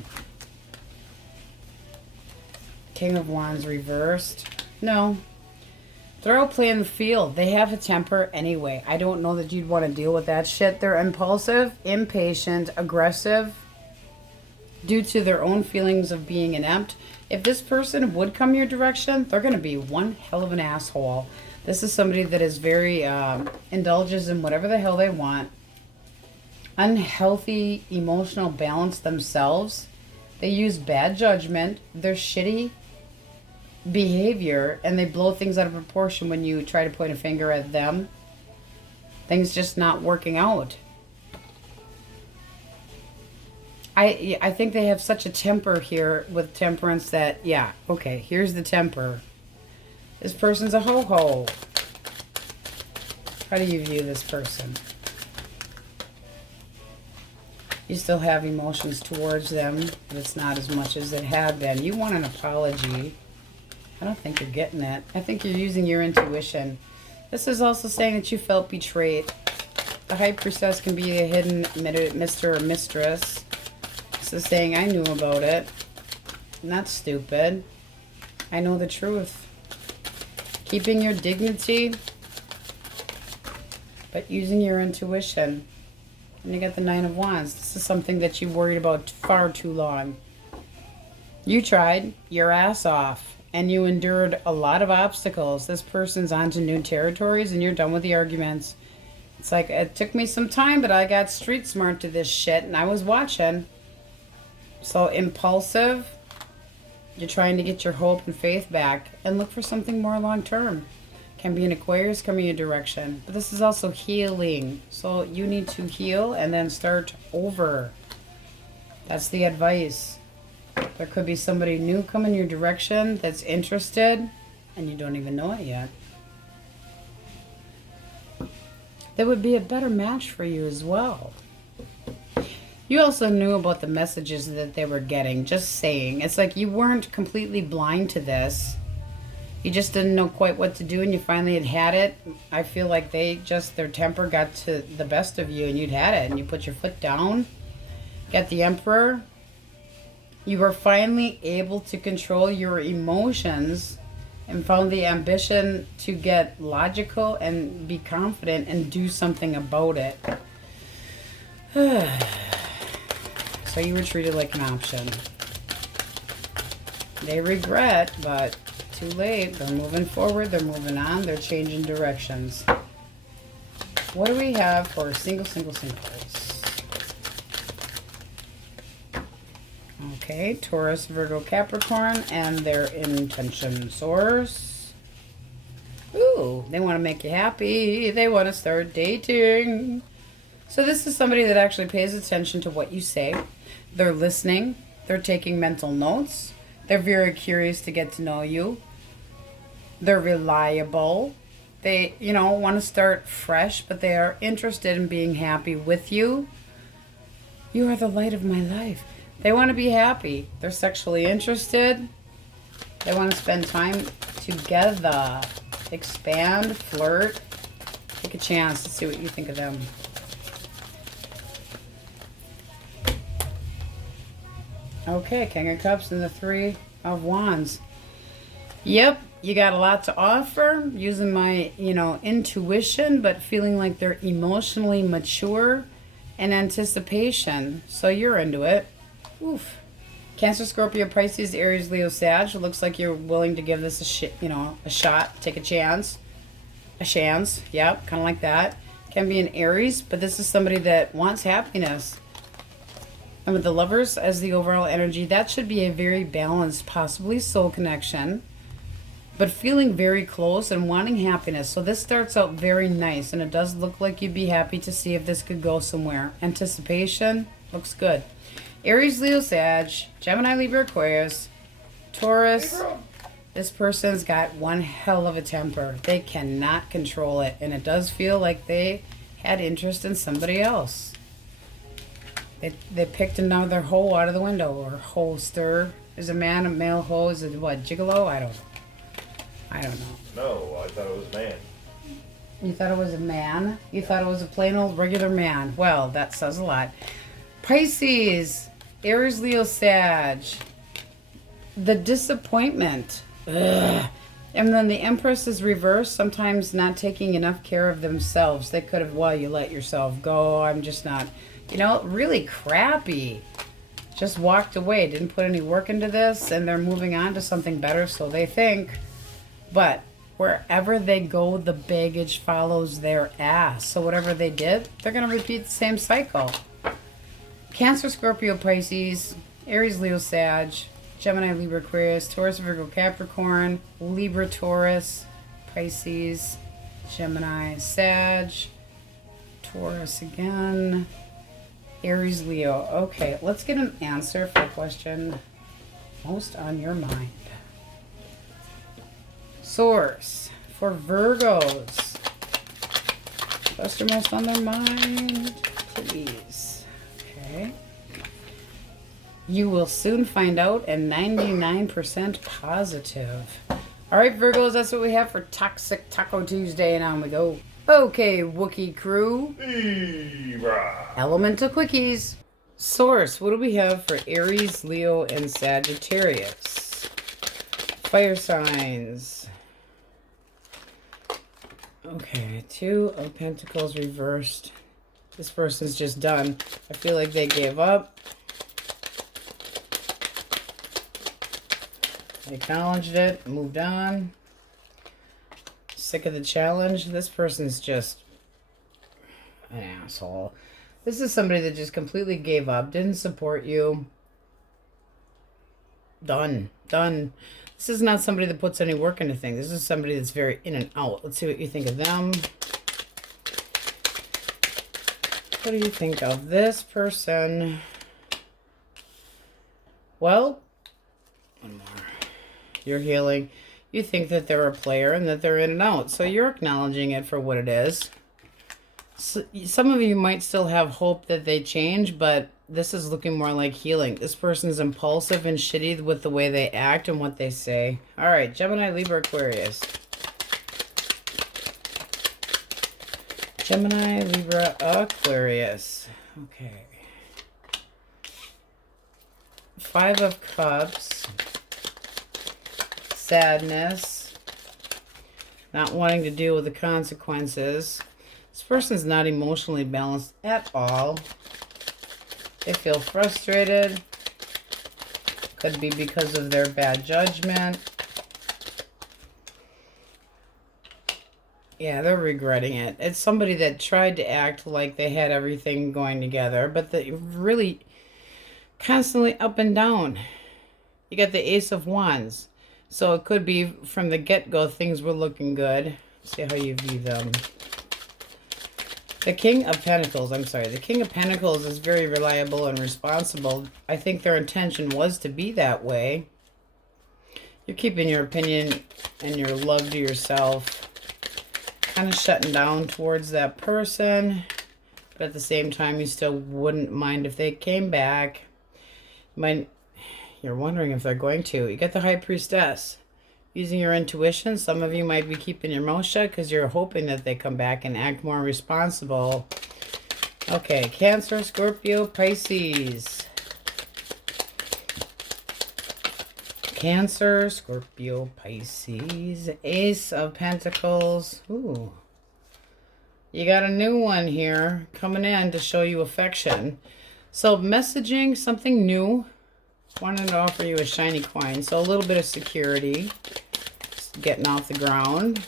King of Wands reversed. No. They're out playing the field. They have a temper anyway. I don't know that you'd want to deal with that shit. They're impulsive, impatient, aggressive, due to their own feelings of being inept. If this person would come your direction, they're going to be one hell of an asshole. This is somebody that is very, indulges in whatever the hell they want. Unhealthy emotional balance themselves. They use bad judgment. They're shitty behavior, and they blow things out of proportion when you try to point a finger at them. Things just not working out. I think they have such a temper here with Temperance that, yeah, okay, here's the temper. This person's a ho-ho. How do you view this person? You still have emotions towards them, but it's not as much as it had been. You want an apology. I don't think you're getting it. I think you're using your intuition. This is also saying that you felt betrayed. The High Priestess can be a hidden Mr. or Mistress. This is saying, I knew about it. Not stupid. I know the truth. Keeping your dignity, but using your intuition. And you got the Nine of Wands. This is something that you worried about far too long. You tried your ass off. And you endured a lot of obstacles. This person's on to new territories and you're done with the arguments. It's like, it took me some time, but I got street smart to this shit and I was watching. So impulsive. You're trying to get your hope and faith back and look for something more long term. Can be an Aquarius coming your direction. But this is also healing. So you need to heal and then start over. That's the advice. There could be somebody new coming your direction that's interested and you don't even know it yet. That would be a better match for you as well. You also knew about the messages that they were getting, just saying. It's like you weren't completely blind to this. You just didn't know quite what to do and you finally had it. I feel like their temper got to the best of you and you'd had it and you put your foot down. Got the Emperor. You were finally able to control your emotions and found the ambition to get logical and be confident and do something about it. So you were treated like an option. They regret, but too late. They're moving forward. They're moving on. They're changing directions. What do we have for singles? Okay, Taurus, Virgo, Capricorn, and their intention source. Ooh, they want to make you happy. They want to start dating. So this is somebody that actually pays attention to what you say. They're listening. They're taking mental notes. They're very curious to get to know you. They're reliable. They, want to start fresh, but they are interested in being happy with you. You are the light of my life. They want to be happy. They're sexually interested. They want to spend time together. Expand, flirt. Take a chance to see what you think of them. Okay, King of Cups and the Three of Wands. Yep, you got a lot to offer. Using my, intuition, but feeling like they're emotionally mature and anticipation. So you're into it. Oof. Cancer, Scorpio, Pisces, Aries, Leo, Sag. It looks like you're willing to give this a shot. Take a chance. A chance. Yep, kind of like that. Can be an Aries, but this is somebody that wants happiness. And with the Lovers as the overall energy, that should be a very balanced, possibly soul connection, but feeling very close and wanting happiness. So this starts out very nice, and it does look like you'd be happy to see if this could go somewhere. Anticipation looks good. Aries, Leo, Sag, Gemini, Libra, Aquarius, Taurus. This person's got one hell of a temper. They cannot control it, and it does feel like they had interest in somebody else. They picked another hoe out of the window, or hoster. Is a man a male hoe? Is it what, gigolo? I don't know. No, I thought it was man. You thought it was a man? You thought it was a plain old regular man. Well, that says a lot. Pisces, Aries, Leo, Sag. The disappointment. Ugh. And then the Empress is reversed, sometimes not taking enough care of themselves. They could have, you let yourself go. I'm just not, really crappy. Just walked away, didn't put any work into this, and they're moving on to something better, so they think. But wherever they go, the baggage follows their ass. So whatever they did, they're going to repeat the same cycle. Cancer, Scorpio, Pisces, Aries, Leo, Sag, Gemini, Libra, Aquarius, Taurus, Virgo, Capricorn, Libra, Taurus, Pisces, Gemini, Sag, Taurus again, Aries, Leo. Okay, let's get an answer for the question most on your mind. Source for Virgos. What's most on their mind, please? Okay. You will soon find out, and 99% positive. All right, Virgos, that's what we have for Toxic Taco Tuesday, and on we go. Okay, Wookiee crew. Libra. Elemental Quickies. Source, what do we have for Aries, Leo, and Sagittarius? Fire signs. Okay, Two of Pentacles reversed. This person's just done. I feel like they gave up. They acknowledged it, moved on. Sick of the challenge. This person's just an asshole. This is somebody that just completely gave up, didn't support you. Done. Done. This is not somebody that puts any work into things. This is somebody that's very in and out. Let's see what you think of them. What do you think of this person? Well, one more. You're healing. You think that they're a player and that they're in and out. So you're acknowledging it for what it is. So, some of you might still have hope that they change, but this is looking more like healing. This person's impulsive and shitty with the way they act and what they say. All right, Gemini, Libra, Aquarius. Gemini, Libra, Aquarius. Okay. 5 of Cups. Sadness. Not wanting to deal with the consequences. This person's not emotionally balanced at all. They feel frustrated. Could be because of their bad judgment. Yeah, they're regretting it. It's somebody that tried to act like they had everything going together, but they really constantly up and down. You got the Ace of Wands. So it could be from the get-go things were looking good. See how you view them. The King of Pentacles, the King of Pentacles is very reliable and responsible. I think their intention was to be that way. You're keeping your opinion and your love to yourself. Kind of shutting down towards that person. But at the same time, you still wouldn't mind if they came back. You're wondering if they're going to. You got the High Priestess. Using your intuition, some of you might be keeping your mouth shut because you're hoping that they come back and act more responsible. Okay, Cancer, Scorpio, Pisces. Cancer, Scorpio, Pisces. Ace of Pentacles. Ooh. You got a new one here coming in to show you affection. So messaging, something new. Wanted to offer you a shiny coin. So a little bit of security. Getting off the ground.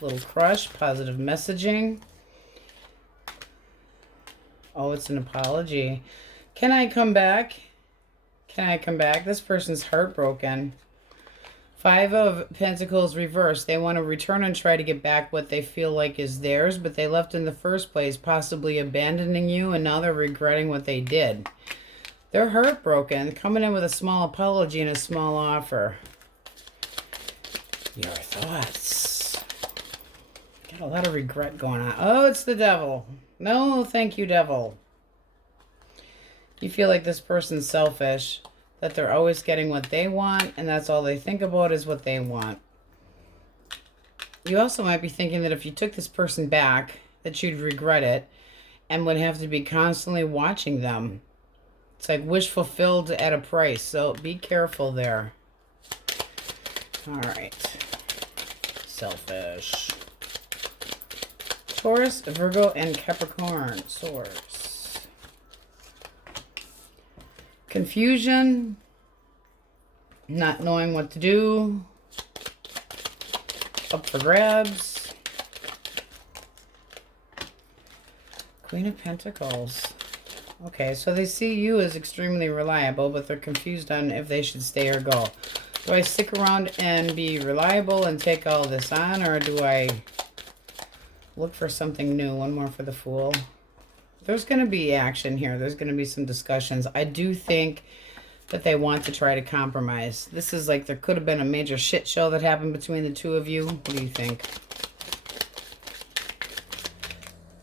Little crush. Positive messaging. Oh, it's an apology. Can I come back? Can I come back? This person's heartbroken. 5 of Pentacles reversed. They want to return and try to get back what they feel like is theirs, but they left in the first place, possibly abandoning you, and now they're regretting what they did. They're heartbroken, coming in with a small apology and a small offer. Your thoughts. Got a lot of regret going on. Oh, it's the devil. No, thank you, devil. You feel like this person's selfish, that they're always getting what they want, and that's all they think about is what they want. You also might be thinking that if you took this person back, that you'd regret it and would have to be constantly watching them. It's like wish fulfilled at a price, so be careful there. All right. Selfish. Taurus, Virgo, and Capricorn. Source. Confusion. Not knowing what to do. Up for grabs. Queen of Pentacles. Okay, so they see you as extremely reliable, but they're confused on if they should stay or go. Do I stick around and be reliable and take all this on, or do I look for something new? One more for the Fool. There's going to be action here. There's going to be some discussions. I do think that they want to try to compromise. This is like there could have been a major shit show that happened between the two of you. What do you think?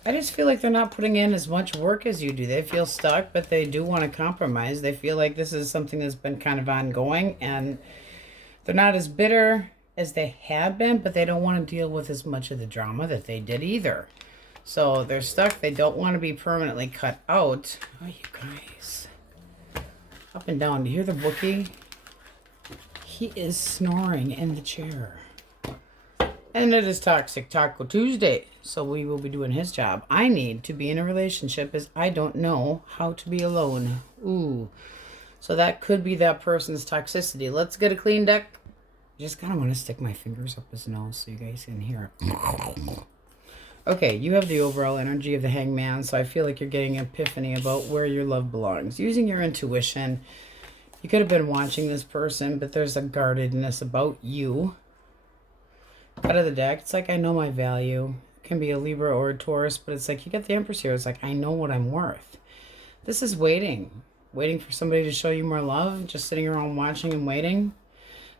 I just feel like they're not putting in as much work as you do. They feel stuck, but they do want to compromise. They feel like this is something that's been kind of ongoing, and they're not as bitter as they have been, but they don't want to deal with as much of the drama that they did either. So they're stuck. They don't want to be permanently cut out. Oh, you guys. Up and down. Do you hear the bookie? He is snoring in the chair. And it is Toxic Taco Tuesday, so we will be doing his job. I need to be in a relationship as I don't know how to be alone. Ooh. So that could be that person's toxicity. Let's get a clean deck. Just kind of want to stick my fingers up his nose so you guys can hear it. Okay, you have the overall energy of the Hangman, so I feel like you're getting an epiphany about where your love belongs. Using your intuition, You could have been watching this person, but there's a guardedness about you. Out of the deck, it's like, I know my value. It can be a Libra or a Taurus, but it's like, you get the Empress here. It's like, I know what I'm worth. This is waiting. Waiting for somebody to show you more love. Just sitting around watching and waiting.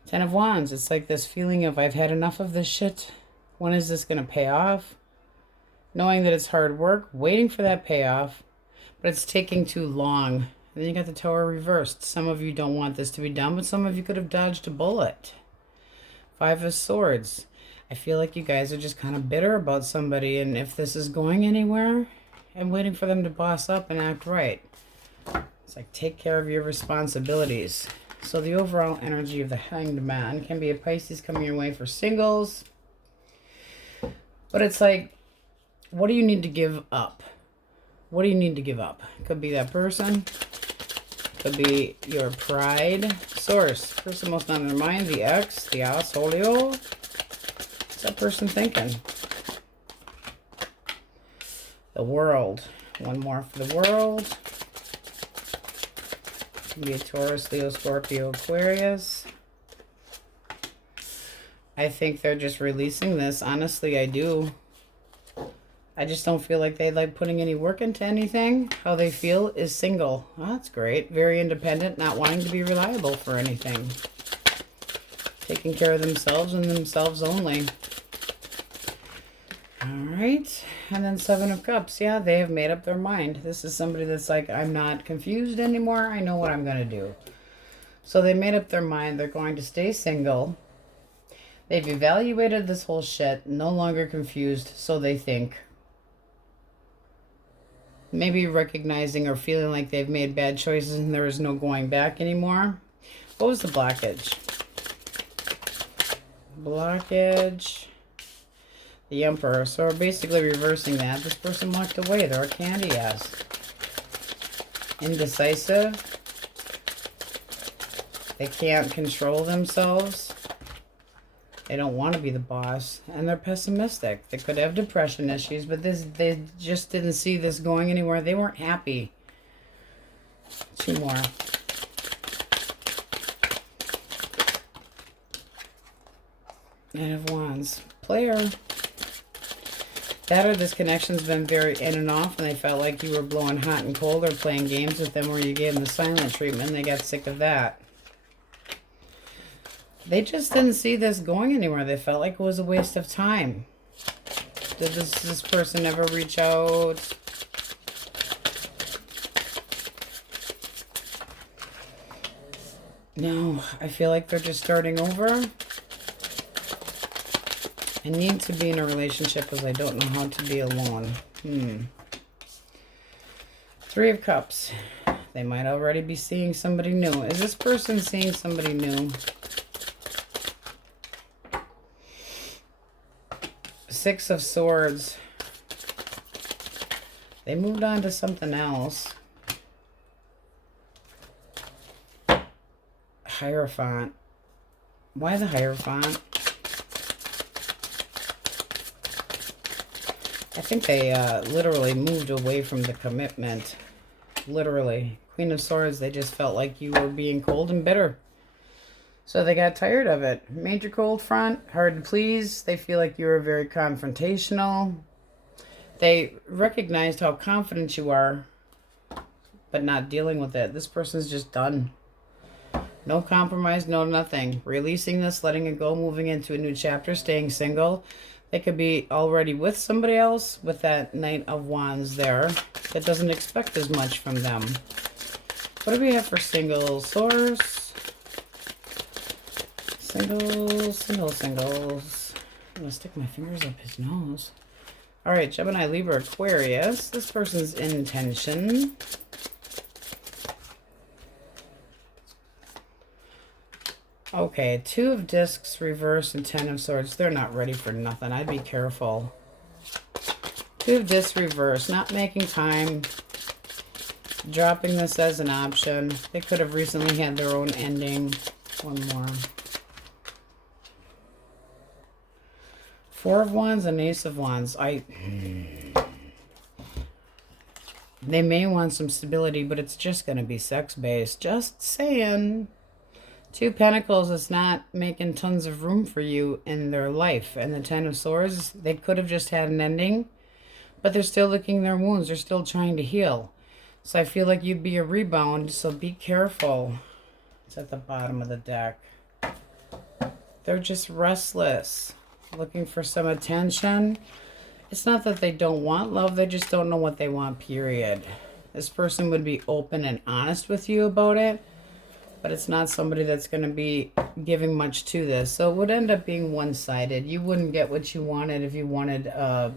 10 of Wands. It's like this feeling of, I've had enough of this shit. When is this going to pay off? Knowing that it's hard work. Waiting for that payoff. But it's taking too long. And then you got the Tower reversed. Some of you don't want this to be done, but some of you could have dodged a bullet. 5 of Swords. I feel like you guys are just kind of bitter about somebody, and if this is going anywhere, I'm waiting for them to boss up and act right. It's like, take care of your responsibilities. So the overall energy of the Hanged Man can be a Pisces coming your way for singles. But it's like, what do you need to give up? What do you need to give up? Could be that person. Could be your pride. Source. Person most on their mind. The ex. The asshole. What's that person thinking? The World. One more for the World. Could be a Taurus, Leo, Scorpio, Aquarius. I think they're just releasing this. Honestly, I do. I just don't feel like they like putting any work into anything. How they feel is single. Oh, that's great. Very independent, not wanting to be reliable for anything. Taking care of themselves and themselves only. Alright. And then 7 of Cups. Yeah, they have made up their mind. This is somebody that's like, I'm not confused anymore. I know what I'm going to do. So they made up their mind. They're going to stay single. They've evaluated this whole shit. No longer confused, so they think. Maybe recognizing or feeling like they've made bad choices and there is no going back anymore. What was the blockage? Blockage. The Emperor. So we're basically reversing that. This person walked away. They're a candy ass. Indecisive. They can't control themselves. They don't want to be the boss, and they're pessimistic. They could have depression issues, but they just didn't see this going anywhere. They weren't happy. 2 more. Knight of Wands. Player. That or this connection's been very in and off, and they felt like you were blowing hot and cold or playing games with them where you gave them the silent treatment, and they got sick of that. They just didn't see this going anywhere. They felt like it was a waste of time. Did this person ever reach out? No, I feel like they're just starting over. I need to be in a relationship because I don't know how to be alone. 3 of Cups. They might already be seeing somebody new. Is this person seeing somebody new? 6 of Swords. They moved on to something else. Hierophant. Why the Hierophant? I think they literally moved away from the commitment. Literally. Queen of Swords, they just felt like you were being cold and bitter. So they got tired of it. Major cold front, hard to please. They feel like you were very confrontational. They recognized how confident you are, but not dealing with it. This person's just done. No compromise, no nothing. Releasing this, letting it go, moving into a new chapter, staying single. They could be already with somebody else with that Knight of Wands there that doesn't expect as much from them. What do we have for single source? Singles. I'm going to stick my fingers up his nose. Alright, Gemini, Libra, Aquarius. This person's intention. Okay, 2 of Discs reversed and 10 of Swords. They're not ready for nothing. I'd be careful. 2 of Discs reversed. Not making time. Dropping this as an option. They could have recently had their own ending. 1 more. 4 of Wands and Ace of Wands. They may want some stability, but it's just going to be sex-based. Just saying. Two Pentacles is not making tons of room for you in their life. And the Ten of Swords, they could have just had an ending, but they're still licking their wounds. They're still trying to heal. So I feel like you'd be a rebound, so be careful. It's at the bottom of the deck. They're just restless, looking for some attention. It's not that they don't want love, they just don't know what they want, period. This person would be open and honest with you about it, but it's not somebody that's going to be giving much to this. So it would end up being one-sided. You wouldn't get what you wanted if you wanted a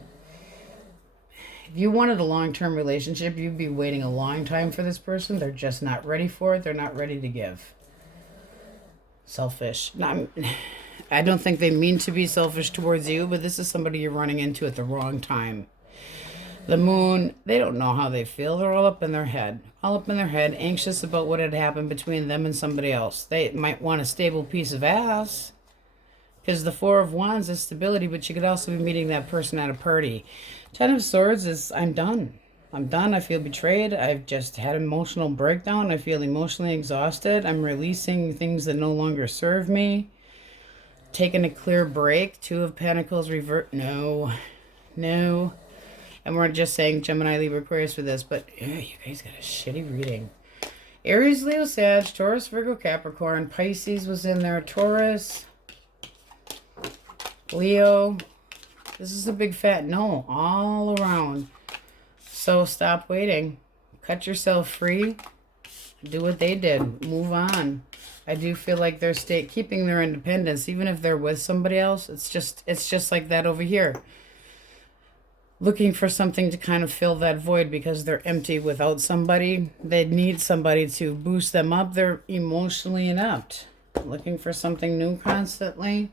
long-term relationship. You'd be waiting a long time for this person. They're just not ready for it. They're not ready to give. Selfish. I don't think they mean to be selfish towards you, but this is somebody you're running into at the wrong time. The Moon, they don't know how they feel. They're all up in their head. All up in their head, anxious about what had happened between them and somebody else. They might want a stable piece of ass, because the Four of Wands is stability, but you could also be meeting that person at a party. Ten of Swords is, I'm done. I'm done. I feel betrayed. I've just had an emotional breakdown. I feel emotionally exhausted. I'm releasing things that no longer serve me. Taking a clear break. Two of Pentacles revert. No. No. And we're just saying Gemini, Libra, Aquarius for this, but you guys got a shitty reading. Aries, Leo, Sag, Taurus, Virgo, Capricorn. Pisces was in there. Taurus. Leo. This is a big fat no all around. So stop waiting. Cut yourself free. Do what they did. Move on. I do feel like they're keeping their independence, even if they're with somebody else. It's just like that over here. Looking for something to kind of fill that void because they're empty without somebody. They need somebody to boost them up. They're emotionally inept. Looking for something new constantly.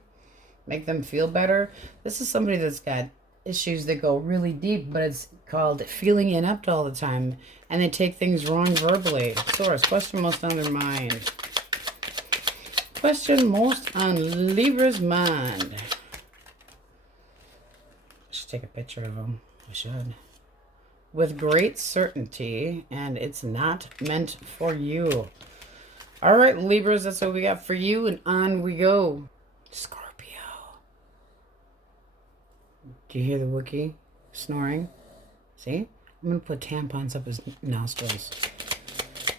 Make them feel better. This is somebody that's got issues that go really deep, but it's called feeling inept all the time, and they take things wrong verbally. Taurus, question most on their mind. Question most on Libra's mind. I should take a picture of them. I should. With great certainty, and it's not meant for you. All right, Libras, that's what we got for you, and on we go. Scorpio. Do you hear the Wookiee snoring? See? I'm going to put tampons up his nostrils.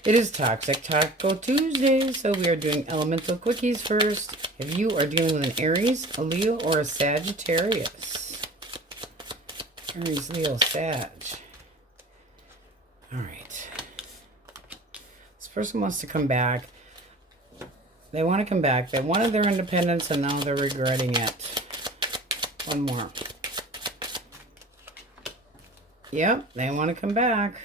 It is Toxic Taco Tuesday, so we are doing elemental quickies first. If you are dealing with an Aries, a Leo, or a Sagittarius. Aries, Leo, Sag. All right. This person wants to come back. They want to come back. They wanted their independence, and now they're regretting it. One more. Yep, they want to come back.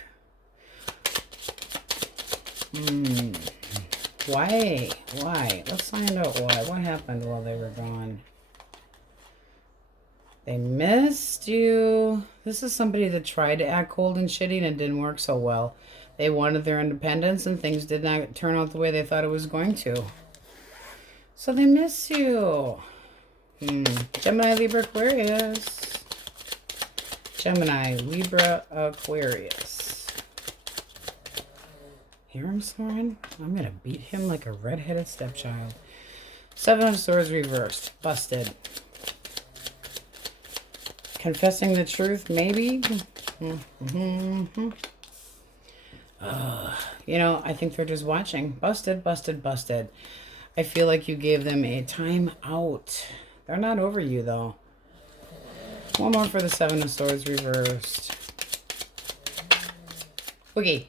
Why? Why? Let's find out why. What happened while they were gone? They missed you. This is somebody that tried to act cold and shitty and it didn't work so well. They wanted their independence and things did not turn out the way they thought it was going to. So they miss you. Gemini, Libra, Aquarius. Gemini, Libra, Aquarius. Hear him snoring? I'm going to beat him like a redheaded stepchild. Seven of Swords reversed. Busted. Confessing the truth, maybe? You know, I think they're just watching. Busted, busted, busted. I feel like you gave them a time out. They're not over you, though. One more for the Seven of Swords reversed. Wookie.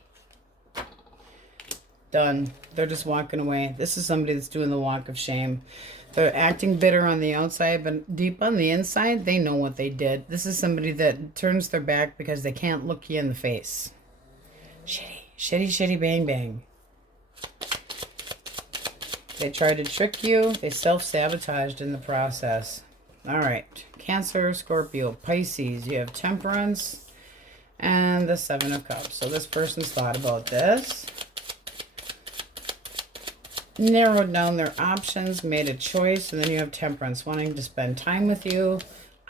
Done. They're just walking away. This is somebody that's doing the walk of shame. They're acting bitter on the outside, but deep on the inside, they know what they did. This is somebody that turns their back because they can't look you in the face. Shitty. Shitty, shitty, bang, bang. They tried to trick you. They self-sabotaged in the process. All right. Cancer, Scorpio, Pisces. You have Temperance and the Seven of Cups. So this person's thought about this. Narrowed down their options, made a choice, and then you have Temperance wanting to spend time with you.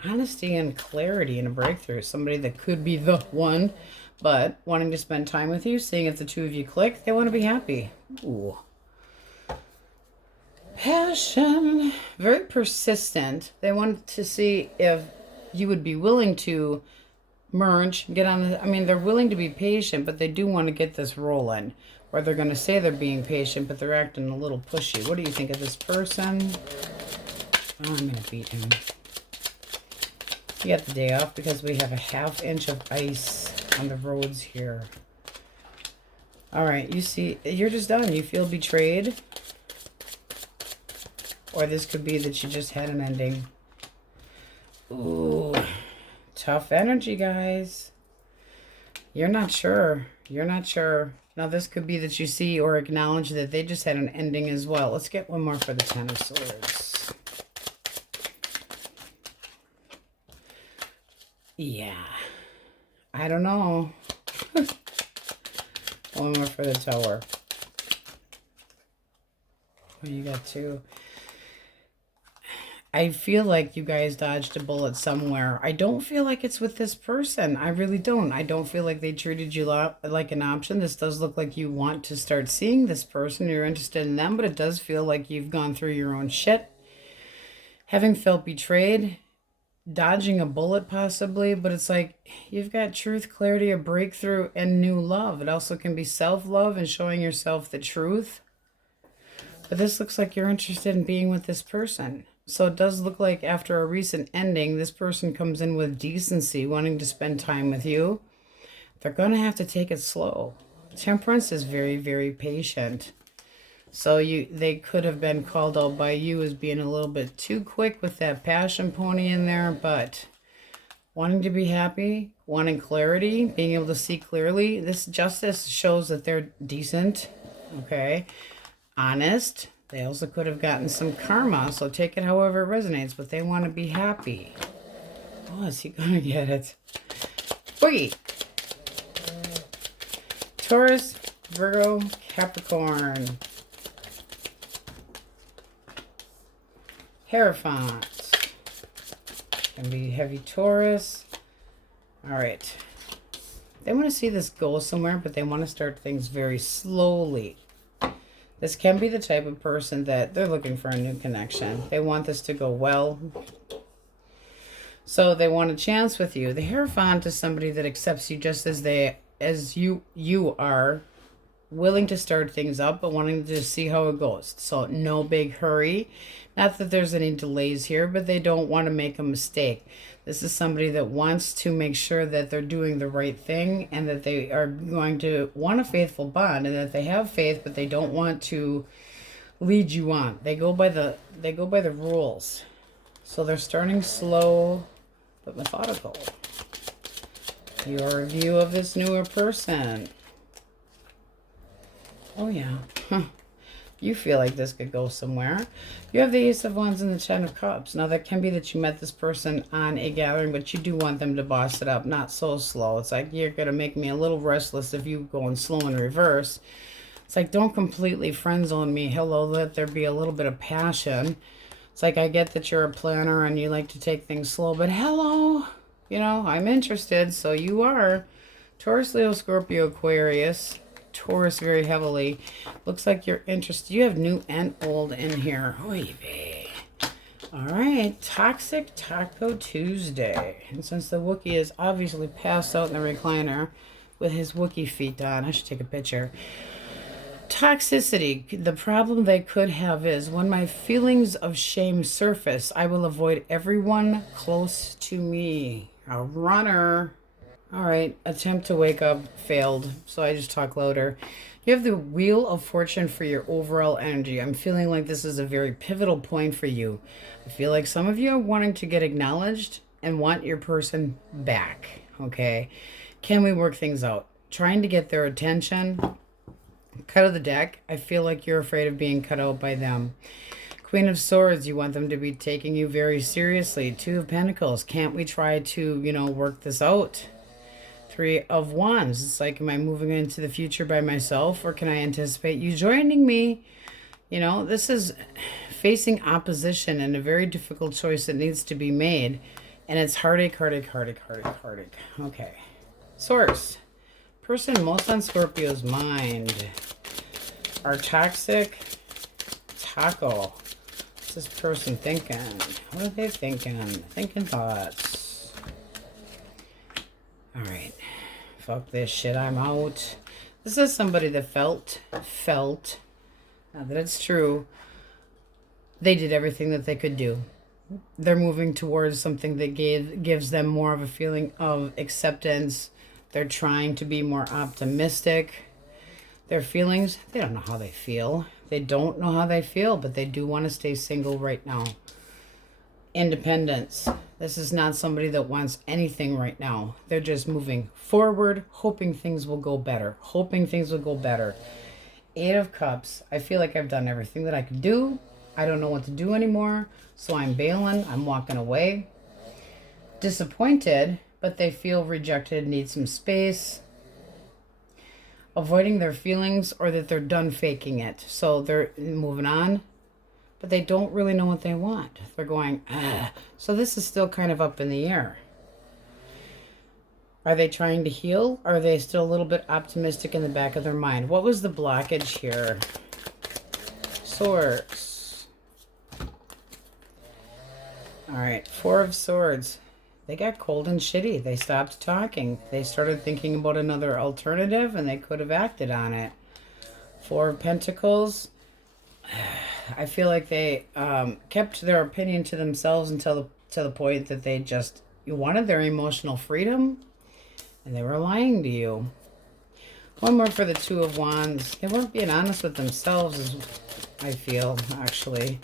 Honesty and clarity and a breakthrough. Somebody that could be the one, but wanting to spend time with you, seeing if the two of you click. They want to be happy. Ooh. Passion. Very persistent. They want to see if you would be willing to merge, get on the, I mean, they're willing to be patient, but they do want to get this rolling. Or they're going to say they're being patient, but they're acting a little pushy. What do you think of this person? Oh, I'm going to beat him. You got the day off because we have a 1/2 inch of ice on the roads here. All right, you see, you're just done. You feel betrayed. Or this could be that you just had an ending. Ooh, tough energy, guys. You're not sure. You're not sure. Now, this could be that you see or acknowledge that they just had an ending as well. Let's get one more for the Ten of Swords. Yeah. I don't know. One more for the Tower. Oh, you got two. I feel like you guys dodged a bullet somewhere. I don't feel like it's with this person. I really don't. I don't feel like they treated you like an option. This does look like you want to start seeing this person. You're interested in them, but it does feel like you've gone through your own shit. Having felt betrayed, dodging a bullet possibly, but it's like you've got truth, clarity, a breakthrough, and new love. It also can be self-love and showing yourself the truth. But this looks like you're interested in being with this person. So it does look like after a recent ending, this person comes in with decency, wanting to spend time with you. They're going to have to take it slow. Temperance is very, very patient. So they could have been called out by you as being a little bit too quick with that passion pony in there, but wanting to be happy, wanting clarity, being able to see clearly. This justice shows that they're decent, okay, honest. They also could have gotten some karma, so take it however it resonates, but they want to be happy. Oh, is he going to get it? Boogie! Taurus, Virgo, Capricorn. Hierophant. Going to be heavy Taurus. All right. They want to see this go somewhere, but they want to start things very slowly. This can be the type of person that they're looking for a new connection. They want this to go well. So they want a chance with you. The Hierophant is somebody that accepts you just as you are, willing to start things up, but wanting to see how it goes. So no big hurry. Not that there's any delays here, but they don't want to make a mistake. This is somebody that wants to make sure that they're doing the right thing and that they are going to want a faithful bond and that they have faith, but they don't want to lead you on. They go by the rules. So they're starting slow but methodical. Your review of this newer person. Oh yeah. Huh. You feel like this could go somewhere. You have the Ace of Wands and the Ten of Cups. Now, that can be that you met this person on a gathering, but you do want them to boss it up, not so slow. It's like, you're going to make me a little restless if you go in slow in reverse. It's like, don't completely friend zone me. Hello, let there be a little bit of passion. It's like, I get that you're a planner and you like to take things slow, but hello, you know, I'm interested. So you are. Taurus, Leo, Scorpio, Aquarius. Taurus very heavily. Looks like you're interested. You have new and old in here. Oy vey. All right. Toxic Taco Tuesday. And since the Wookiee is obviously passed out in the recliner with his Wookiee feet on, I should take a picture. Toxicity. The problem they could have is when my feelings of shame surface, I will avoid everyone close to me. A runner. All right, attempt to wake up failed, so I just talk louder. You have the Wheel of Fortune for your overall energy. I'm feeling like this is a very pivotal point for you. I feel like some of you are wanting to get acknowledged and want your person back, okay? Can we work things out? Trying to get their attention. Cut of the deck. I feel like you're afraid of being cut out by them. Queen of Swords, you want them to be taking you very seriously. Two of Pentacles. Can't we try to, work this out? Three of Wands. It's like, am I moving into the future by myself, or can I anticipate you joining me? This is facing opposition and a very difficult choice that needs to be made. And it's heartache, heartache, heartache, heartache, heartache. Okay. Source. Person most on Scorpio's mind are toxic. Taco. What's this person thinking? What are they thinking? Thinking thoughts. Alright. Fuck this shit. I'm out. This is somebody that felt, now that it's true, they did everything that they could do. They're moving towards something that gives them more of a feeling of acceptance. They're trying to be more optimistic. Their feelings, they don't know how they feel. They don't know how they feel, but they do want to stay single right now. Independence. This is not somebody that wants anything right now. They're just moving forward, hoping things will go better. Hoping things will go better. 8 of Cups. I feel like I've done everything that I could do. I don't know what to do anymore, so I'm bailing. I'm walking away. Disappointed, but they feel rejected, need some space. Avoiding their feelings, or that they're done faking it. So they're moving on, but they don't really know what they want. They're going, ah. So this is still kind of up in the air. Are they trying to heal? Or are they still a little bit optimistic in the back of their mind? What was the blockage here? Swords. All right, 4 of Swords. They got cold and shitty. They stopped talking. They started thinking about another alternative, and they could have acted on it. 4 of Pentacles. I feel like they kept their opinion to themselves until to the point that they just wanted their emotional freedom, and they were lying to you. 1 more for the 2 of Wands. They weren't being honest with themselves, I feel, actually.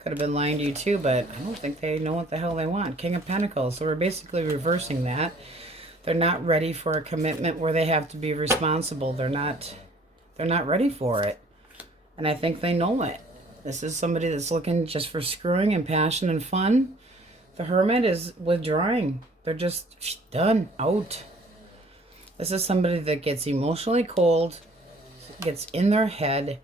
Could have been lying to you too, but I don't think they know what the hell they want. King of Pentacles. So we're basically reversing that. They're not ready for a commitment where they have to be responsible. They're not ready for it. And I think they know it. This is somebody that's looking just for screwing and passion and fun. The Hermit is withdrawing. They're just done, out. This is somebody that gets emotionally cold, gets in their head,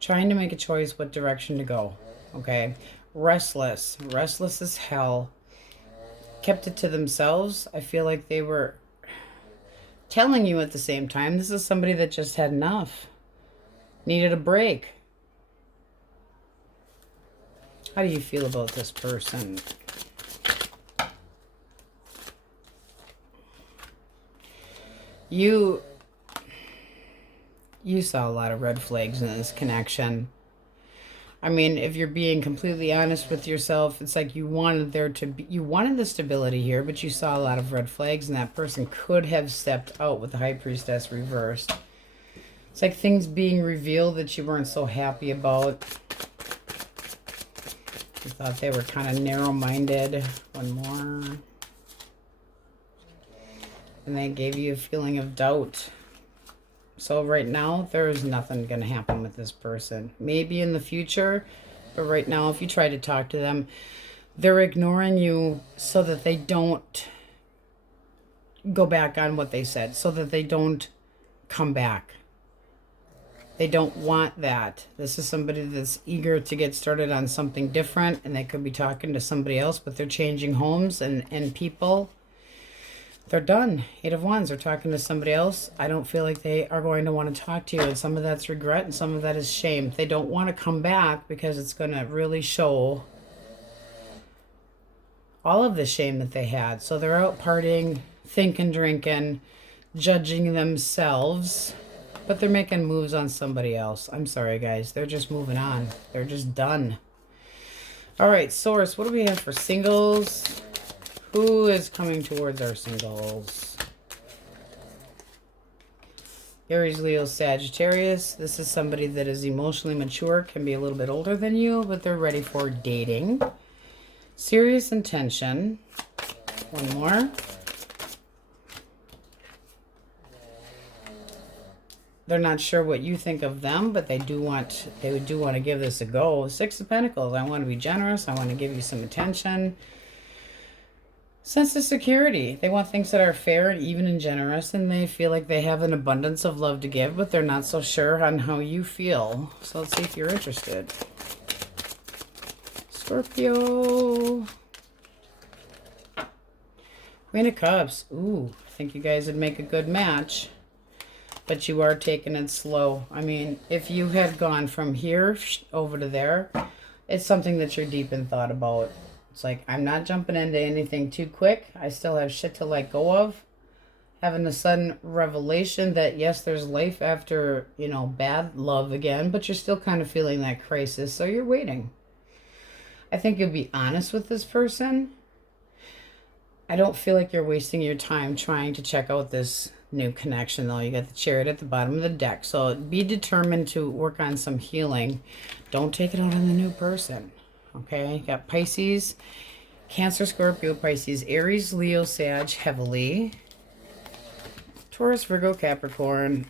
trying to make a choice what direction to go. Okay, restless as hell, kept it to themselves. I feel like they were telling you at the same time. This is somebody that just had enough, needed a break. How do you feel about this person? You saw a lot of red flags in this connection. I mean, if you're being completely honest with yourself, it's like you wanted the stability here, but you saw a lot of red flags, and that person could have stepped out with the High Priestess reversed. It's like things being revealed that you weren't so happy about. You thought they were kind of narrow-minded. 1 more. And they gave you a feeling of doubt. So right now, there is nothing going to happen with this person. Maybe in the future, but right now, if you try to talk to them, they're ignoring you so that they don't go back on what they said, so that they don't come back. They don't want that. This is somebody that's eager to get started on something different, and they could be talking to somebody else, but they're changing homes and people. They're done. 8 of Wands. They're talking to somebody else. I don't feel like they are going to want to talk to you. And some of that's regret and some of that is shame. They don't want to come back because it's going to really show all of the shame that they had. So they're out partying, thinking, drinking, judging themselves. But they're making moves on somebody else. I'm sorry, guys. They're just moving on. They're just done. All right, Source. What do we have for singles? Who is coming towards our singles? Aries, Leo, Sagittarius. This is somebody that is emotionally mature, can be a little bit older than you, but they're ready for dating. Serious intention. 1 more. They're not sure what you think of them, but they do want to give this a go. 6 of Pentacles. I want to be generous. I want to give you some attention. Sense of security. They want things that are fair and even and generous, and they feel like they have an abundance of love to give, but they're not so sure on how you feel. So let's see if you're interested. Scorpio. Queen of Cups. Ooh, I think you guys would make a good match. but you are taking it slow. I mean, if you had gone from here over to there, it's something that you're deep in thought about. It's like, I'm not jumping into anything too quick. I still have shit to let go of. Having a sudden revelation that, yes, there's life after, you know, bad love again, but you're still kind of feeling that crisis, so you're waiting. I think you'll be honest with this person. I don't feel like you're wasting your time trying to check out this new connection, though. You got the Chariot at the bottom of the deck, so be determined to work on some healing. Don't take it out on the new person, okay? You got Pisces, Cancer, Scorpio, Pisces, Aries, Leo, Sag, heavily. Taurus, Virgo, Capricorn.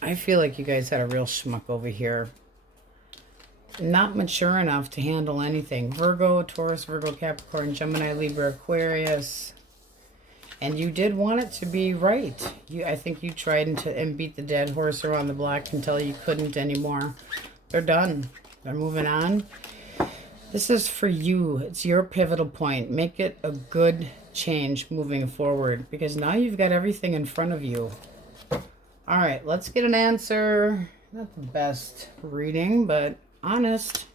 I feel like you guys had a real schmuck over here. Not mature enough to handle anything. Virgo, Taurus, Virgo, Capricorn, Gemini, Libra, Aquarius. And you did want it to be right. I think you tried and beat the dead horse around the block until you couldn't anymore. They're done. They're moving on. This is for you. It's your pivotal point. Make it a good change moving forward, because now you've got everything in front of you. All right, let's get an answer. Not the best reading, but honest.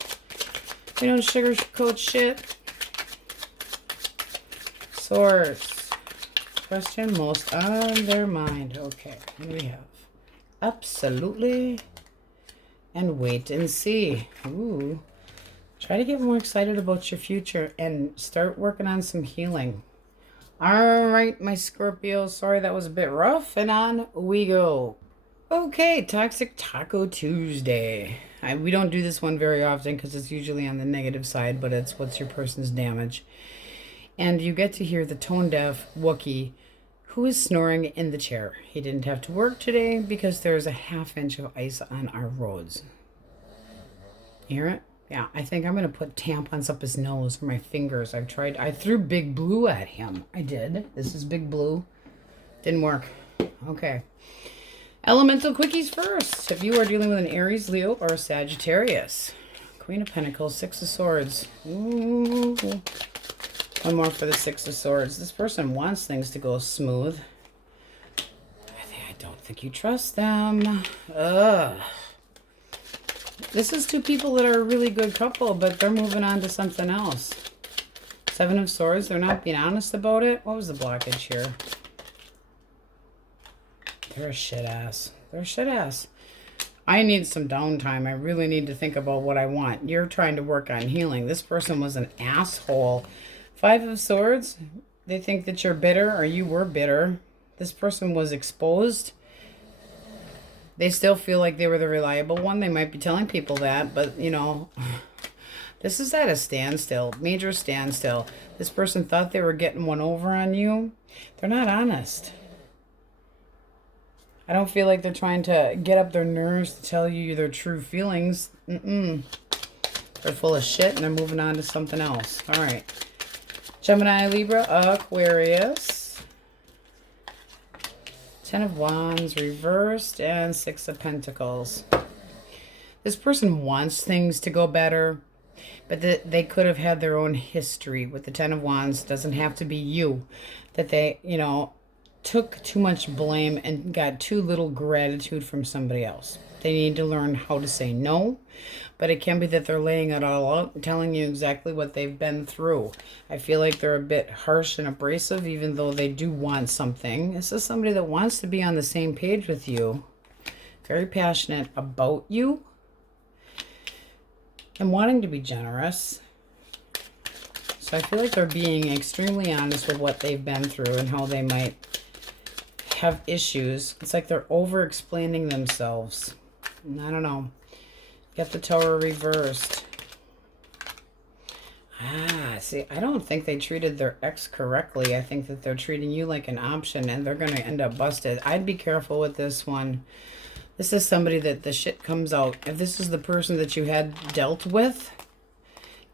We don't sugarcoat shit. Source. Question most on their mind. Okay, here we have absolutely and wait and see. Ooh. Try to get more excited about your future and start working on some healing. All right, my Scorpio. Sorry that was a bit rough. And on we go. Okay, Toxic Taco Tuesday. We don't do this one very often because it's usually on the negative side, but it's what's your person's damage. And you get to hear the tone-deaf Wookiee who is snoring in the chair. He didn't have to work today because there's a ½ inch of ice on our roads. You hear it? Yeah, I think I'm going to put tampons up his nose for my fingers. I threw Big Blue at him. I did. This is Big Blue. Didn't work. Okay. Elemental quickies first. If you are dealing with an Aries, Leo, or a Sagittarius. Queen of Pentacles, Six of Swords. Ooh. One more for the Six of Swords. This person wants things to go smooth. I don't think you trust them. Ugh. This is two people that are a really good couple, but they're moving on to something else. Seven of Swords, they're not being honest about it. What was the blockage here? They're a shit ass. They're a shit ass. I need some downtime. I really need to think about what I want. You're trying to work on healing. This person was an asshole. Five of Swords, they think that you're bitter or you were bitter. This person was exposed. They still feel like they were the reliable one. They might be telling people that, but, you know, this is at a standstill, major standstill. This person thought they were getting one over on you. They're not honest. I don't feel like they're trying to get up their nerves to tell you their true feelings. They're full of shit and they're moving on to something else. All right. Gemini, Libra, Aquarius. Ten of Wands reversed and Six of Pentacles. This person wants things to go better, but they could have had their own history with the Ten of Wands. It doesn't have to be you. That they, you know, took too much blame and got too little gratitude from somebody else. They need to learn how to say no, but it can be that they're laying it all out and telling you exactly what they've been through. I feel like they're a bit harsh and abrasive, even though they do want something. This is somebody that wants to be on the same page with you, very passionate about you, and wanting to be generous. So I feel like they're being extremely honest with what they've been through and how they might have issues. It's like they're over-explaining themselves. I don't know. Get the Tower reversed. See, I don't think they treated their ex correctly. I think that they're treating you like an option and they're going to end up busted. I'd be careful with this one. This is somebody that the shit comes out. If this is the person that you had dealt with,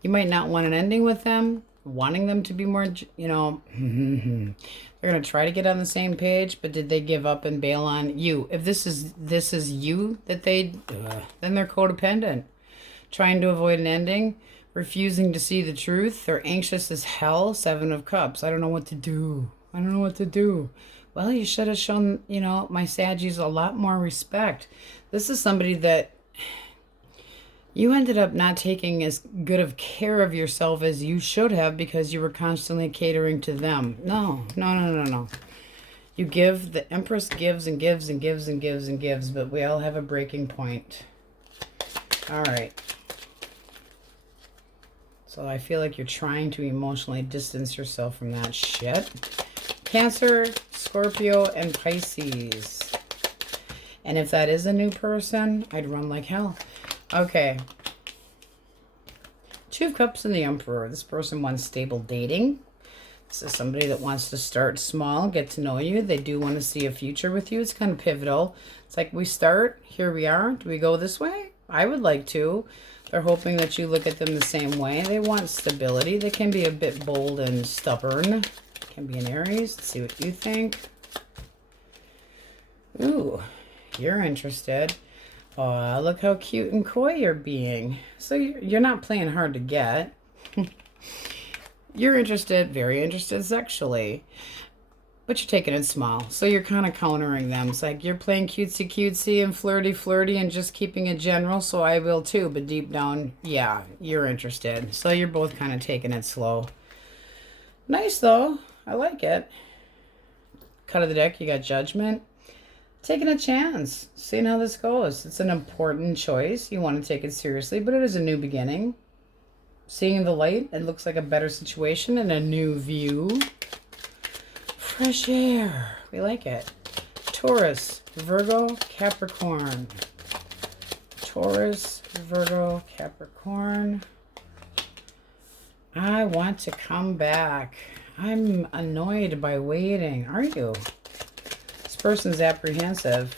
you might not want an ending with them. Wanting them to be more, you know, they're going to try to get on the same page, but did they give up and bail on you? If this is you that then they're codependent, trying to avoid an ending, refusing to see the truth. They're anxious as hell. Seven of Cups. I don't know what to do. I don't know what to do. Well, you should have shown, you know, my Saggies a lot more respect. This is somebody that you ended up not taking as good of care of yourself as you should have because you were constantly catering to them. No, no, no, no, no. You give, the Empress gives and gives and gives and gives and gives, but we all have a breaking point. All right. So I feel like you're trying to emotionally distance yourself from that shit. Cancer, Scorpio, and Pisces. And if that is a new person, I'd run like hell. Okay. Two of Cups and the Emperor. This person wants stable dating. This is somebody that wants to start small, get to know you. They do want to see a future with you. It's kind of pivotal. It's like we start, here we are. Do we go this way? I would like to. They're hoping that you look at them the same way. They want stability. They can be a bit bold and stubborn. Can be an Aries. Let's see what you think. Ooh, you're interested. Oh, look how cute and coy you're being. So you're not playing hard to get. You're interested, very interested sexually. But you're taking it small. So you're kind of countering them. It's like you're playing cutesy cutesy and flirty flirty and just keeping it general. So I will too. But deep down, yeah, you're interested. So you're both kind of taking it slow. Nice though. I like it. Cut of the deck, you got Judgment. Taking a chance. Seeing how this goes. It's an important choice. You want to take it seriously. But it is a new beginning. Seeing the light, it looks like a better situation and a new view. Fresh air. We like it. Taurus, Virgo, Capricorn. Taurus, Virgo, Capricorn. I want to come back. I'm annoyed by waiting. Are you? This person's apprehensive.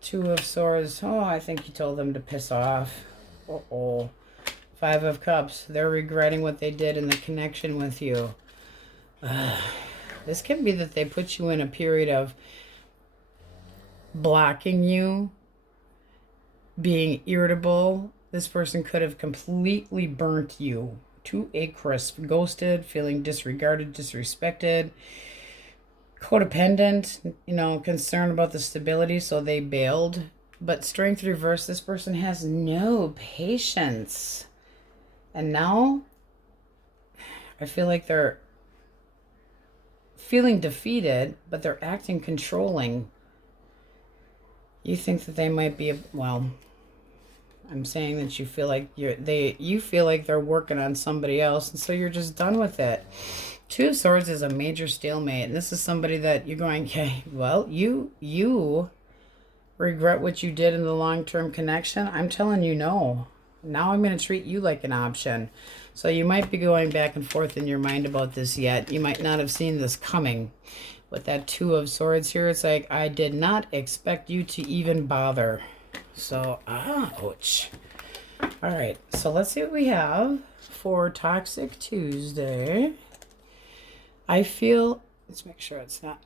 Two of Swords. Oh, I think you told them to piss off. Uh-oh. Five of Cups. They're regretting what they did in the connection with you. This can be that they put you in a period of blocking you, being irritable. This person could have completely burnt you to a crisp. Ghosted, feeling disregarded, disrespected. Codependent, you know, concerned about the stability, so they bailed. But Strength reversed, this person has no patience. And now, I feel like they're feeling defeated, but they're acting controlling. You think that they might be, well, I'm saying that you feel like you feel like they're working on somebody else, and so you're just done with it. Two of Swords is a major stalemate, and this is somebody that you're going, okay, well, you regret what you did in the long-term connection. I'm telling you no. Now I'm going to treat you like an option. So you might be going back and forth in your mind about this yet. You might not have seen this coming. With that Two of Swords here, it's like, I did not expect you to even bother. So, ouch. All right, so let's see what we have for Toxic Tuesday. I feel, let's make sure it's not,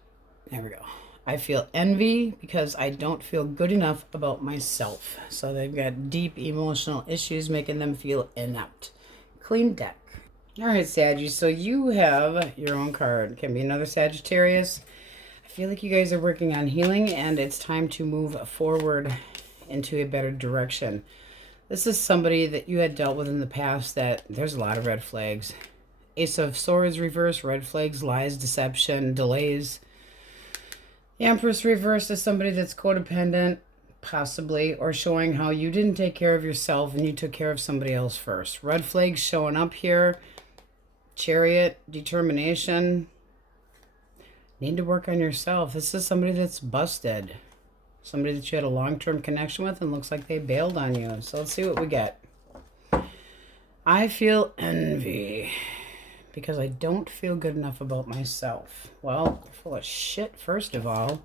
there we go. I feel envy because I don't feel good enough about myself. So they've got deep emotional issues making them feel inept. Clean deck. All right, Saggies, so you have your own card. Can be another Sagittarius. I feel like you guys are working on healing and it's time to move forward into a better direction. This is somebody that you had dealt with in the past that there's a lot of red flags. Ace of Swords reverse, red flags, lies, deception, delays. The Empress reverse is somebody that's codependent, possibly, or showing how you didn't take care of yourself and you took care of somebody else first. Red flags showing up here. Chariot, determination. Need to work on yourself. This is somebody that's busted. Somebody that you had a long-term connection with and looks like they bailed on you. So let's see what we get. I feel envy because I don't feel good enough about myself. Well, you're full of shit, first of all.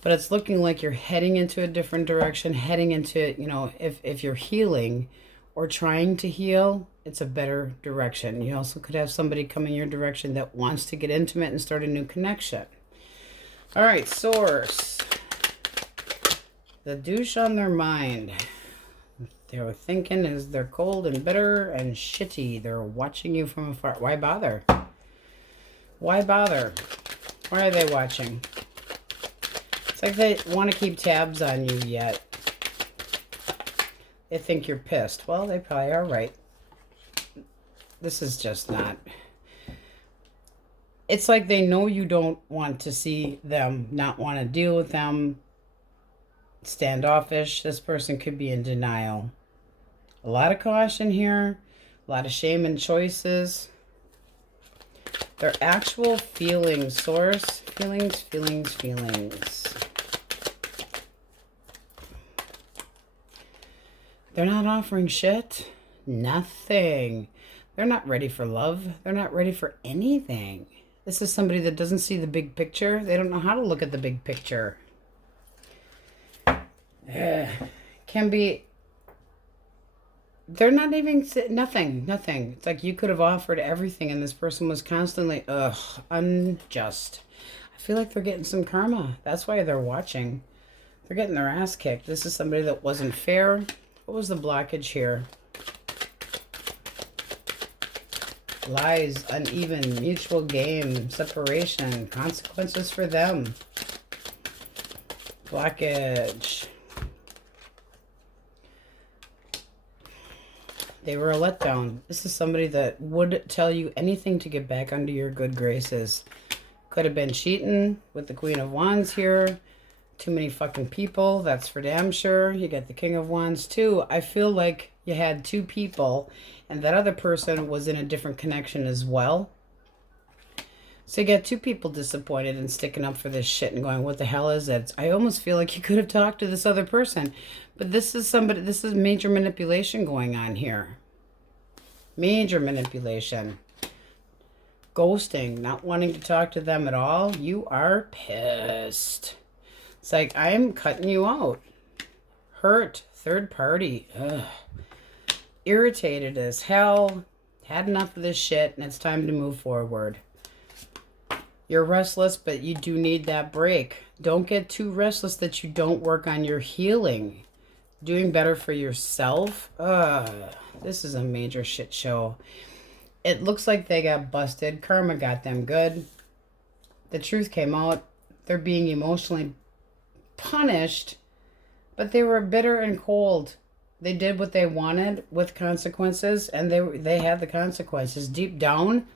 But it's looking like you're heading into a different direction, heading into, you know, if you're healing or trying to heal, it's a better direction. You also could have somebody come in your direction that wants to get intimate and start a new connection. All right, Source. The douche on their mind. they're thinking is they're cold and bitter and shitty. They're watching you from afar. Why bother? Why bother? Why are they watching? It's like they want to keep tabs on you yet. They think you're pissed. Well, they probably are right. This is just not... It's like they know you don't want to see them, not want to deal with them. Standoffish. This person could be in denial. A lot of caution here. A lot of shame in choices. Their actual feelings, source. Feelings, feelings, feelings. They're not offering shit. Nothing. They're not ready for love. They're not ready for anything. This is somebody that doesn't see the big picture. They don't know how to look at the big picture. Can be... They're not even... Nothing. Nothing. It's like you could have offered everything and this person was constantly, unjust. I feel like they're getting some karma. That's why they're watching. They're getting their ass kicked. This is somebody that wasn't fair. What was the blockage here? Lies, uneven, mutual game, separation, consequences for them. Blockage. They were a letdown. This is somebody that would tell you anything to get back under your good graces. Could have been cheating with the Queen of Wands here. Too many fucking people. That's for damn sure. You got the King of Wands too. I feel like you had two people and that other person was in a different connection as well. So you got two people disappointed and sticking up for this shit and going, what the hell is it? I almost feel like you could have talked to this other person. But this is somebody, this is major manipulation going on here. Major manipulation. Ghosting, not wanting to talk to them at all. You are pissed. It's like, I am cutting you out. Hurt, third party. Ugh. Irritated as hell. Had enough of this shit and it's time to move forward. You're restless, but you do need that break. Don't get too restless that you don't work on your healing. Doing better for yourself. This is a major shit show. It looks like they got busted. Karma got them good. The truth came out. They're being emotionally punished, but they were bitter and cold. They did what they wanted with consequences, and they had the consequences. Deep down,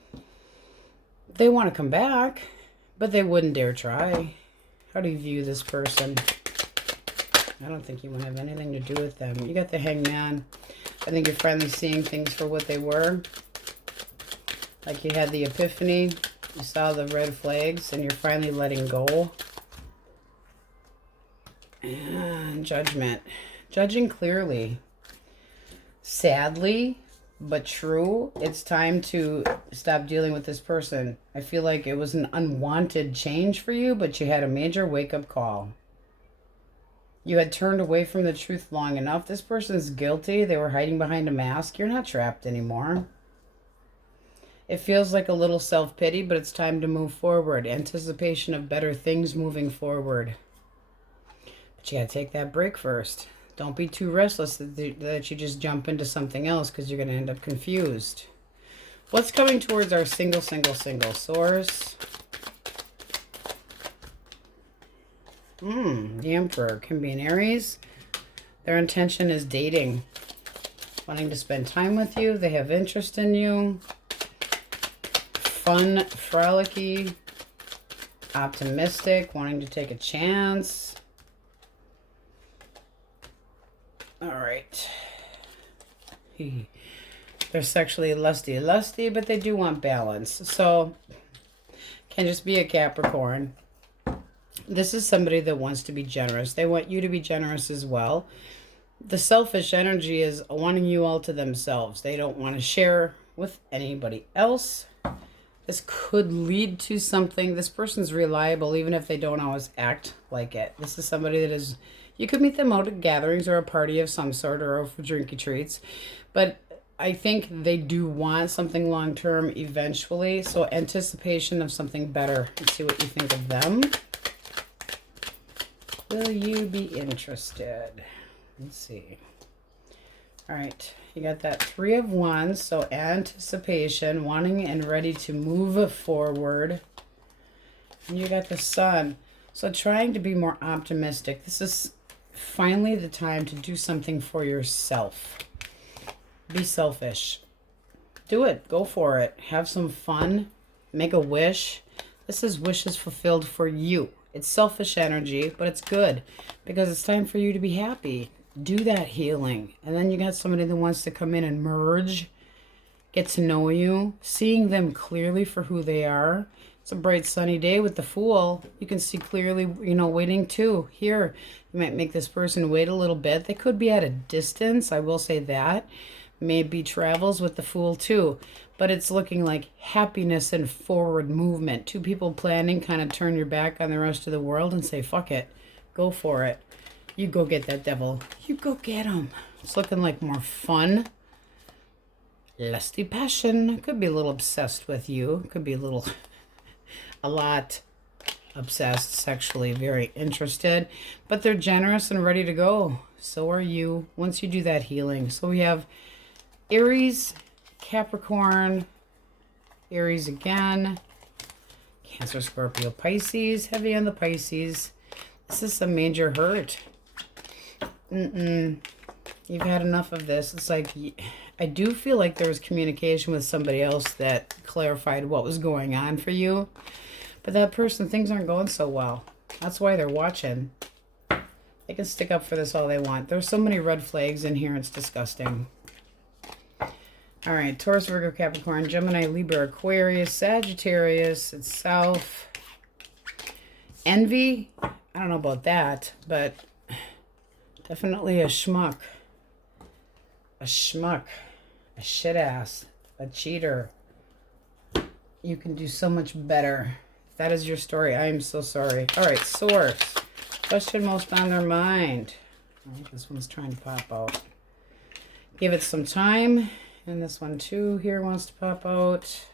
they want to come back, but they wouldn't dare try. How do you view this person? I don't think you want to have anything to do with them. You got the Hangman. I think you're finally seeing things for what they were. Like you had the epiphany. You saw the red flags, and you're finally letting go. And judgment. Judging clearly. Sadly, but true, it's time to stop dealing with this person. I feel like it was an unwanted change for you, but you had a major wake-up call. You had turned away from the truth long enough. This person's guilty. They were hiding behind a mask. You're not trapped anymore. It feels like a little self-pity, but it's time to move forward. Anticipation of better things moving forward. But you gotta take that break first. Don't be too restless that you just jump into something else because you're going to end up confused. What's coming towards our single source? The Emperor can be an Aries. Their intention is dating. Wanting to spend time with you. They have interest in you. Fun, frolicky, optimistic, wanting to take a chance. All right. They're sexually lusty, but they do want balance. So, can just be a Capricorn. This is somebody that wants to be generous. They want you to be generous as well. The selfish energy is wanting you all to themselves. They don't want to share with anybody else. This could lead to something. This person's reliable, even if they don't always act like it. This is somebody that is... You could meet them out at gatherings or a party of some sort or for drinky treats. But I think they do want something long-term eventually. So anticipation of something better. Let's see what you think of them. Will you be interested? Let's see. All right. You got that 3 of Wands, so anticipation, wanting and ready to move forward. And you got the Sun, so trying to be more optimistic. This is finally the time to do something for yourself. Be selfish. Do it. Go for it. Have some fun. Make a wish. This is wishes fulfilled for you. It's selfish energy, but it's good because it's time for you to be happy. Do that healing. And then you got somebody that wants to come in and merge, get to know you, seeing them clearly for who they are. It's a bright sunny day with the Fool. You can see clearly, you know, waiting too. Here, you might make this person wait a little bit. They could be at a distance, I will say that. Maybe travels with the Fool too. But it's looking like happiness and forward movement. 2 people planning, kind of turn your back on the rest of the world and say, fuck it. Go for it. You go get that devil. You go get him. It's looking like more fun. Lusty passion. Could be a little obsessed with you. Could be a lot obsessed, sexually very interested. But they're generous and ready to go. So are you once you do that healing. So we have Aries, Capricorn, Aries again, Cancer, Scorpio, Pisces. Heavy on the Pisces. This is some major hurt. You've had enough of this. It's like, I do feel like there was communication with somebody else that clarified what was going on for you. But that person, things aren't going so well. That's why they're watching. They can stick up for this all they want. There's so many red flags in here, it's disgusting. All right, Taurus, Virgo, Capricorn, Gemini, Libra, Aquarius, Sagittarius, itself. Envy, I don't know about that, but definitely a schmuck. A schmuck. A shit ass. A cheater. You can do so much better. If that is your story, I am so sorry. All right, Source. Question most on their mind. Oh, this one's trying to pop out. Give it some time. And this one too here wants to pop out.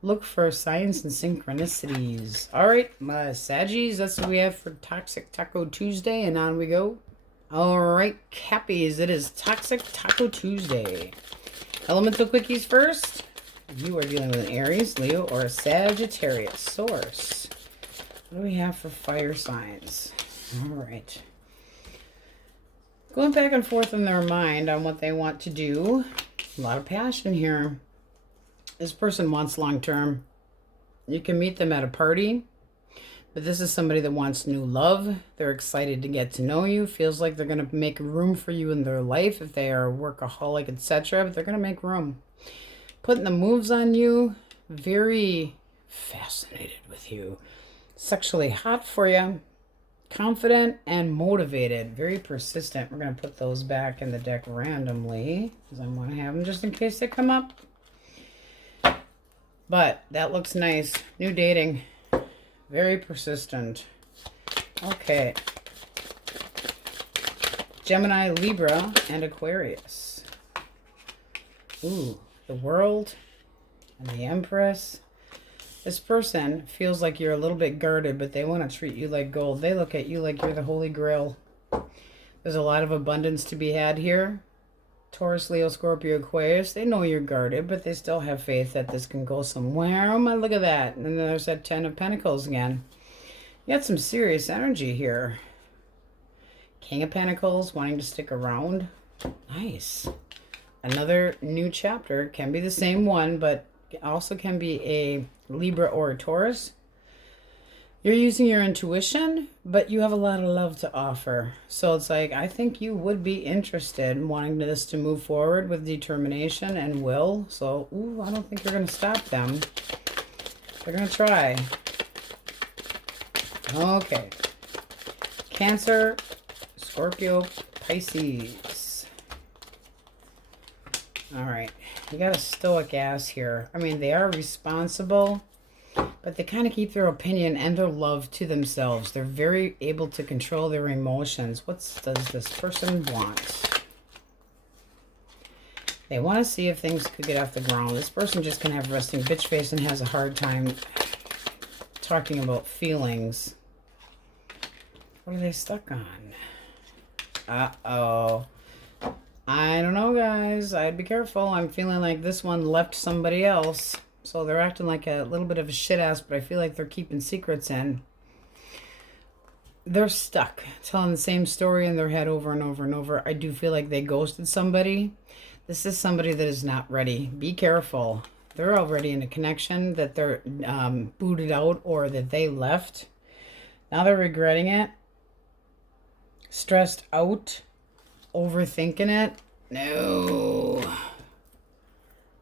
Look for signs and synchronicities. All right, my Saggies, that's what we have for Toxic Taco Tuesday, and on we go. All right, Cappies, it is Toxic Taco Tuesday. Elemental Quickies first. You are dealing with an Aries, Leo, or a Sagittarius. Source. What do we have for fire signs? All right. Going back and forth in their mind on what they want to do. A lot of passion here. This person wants long-term. You can meet them at a party. But this is somebody that wants new love. They're excited to get to know you. Feels like they're going to make room for you in their life if they are a workaholic, etc. But they're going to make room. Putting the moves on you. Very fascinated with you. Sexually hot for you. Confident and motivated. Very persistent. We're going to put those back in the deck randomly, because I want to have them just in case they come up. But that looks nice. New dating. Very persistent. Okay. Gemini, Libra, and Aquarius. Ooh, the World and the Empress. This person feels like you're a little bit guarded, but they want to treat you like gold. They look at you like you're the Holy Grail. There's a lot of abundance to be had here. Taurus, Leo, Scorpio, Aquarius. They know you're guarded, but they still have faith that this can go somewhere. Oh my, look at that. And then there's that 10 of Pentacles again. You got some serious energy here. King of Pentacles, wanting to stick around. Nice. Another new chapter. Can be the same one, but also can be a Libra or a Taurus. You're using your intuition, but you have a lot of love to offer. So it's like, I think you would be interested in wanting this to move forward with determination and will. So, ooh, I don't think you're going to stop them. They're going to try. Okay. Cancer, Scorpio, Pisces. All right. You got a stoic ass here. I mean, they are responsible, but they kind of keep their opinion and their love to themselves. They're very able to control their emotions. What does this person want? They want to see if things could get off the ground. This person just can have resting bitch face and has a hard time talking about feelings. What are they stuck on? Uh-oh. I don't know, guys. I'd be careful. I'm feeling like this one left somebody else. So they're acting like a little bit of a shit ass, but I feel like they're keeping secrets in. They're stuck telling the same story in their head over and over and over. I do feel like they ghosted somebody. This is somebody that is not ready. Be careful. They're already in a connection that they're booted out or that they left. Now they're regretting it. Stressed out. Overthinking it. No. Let's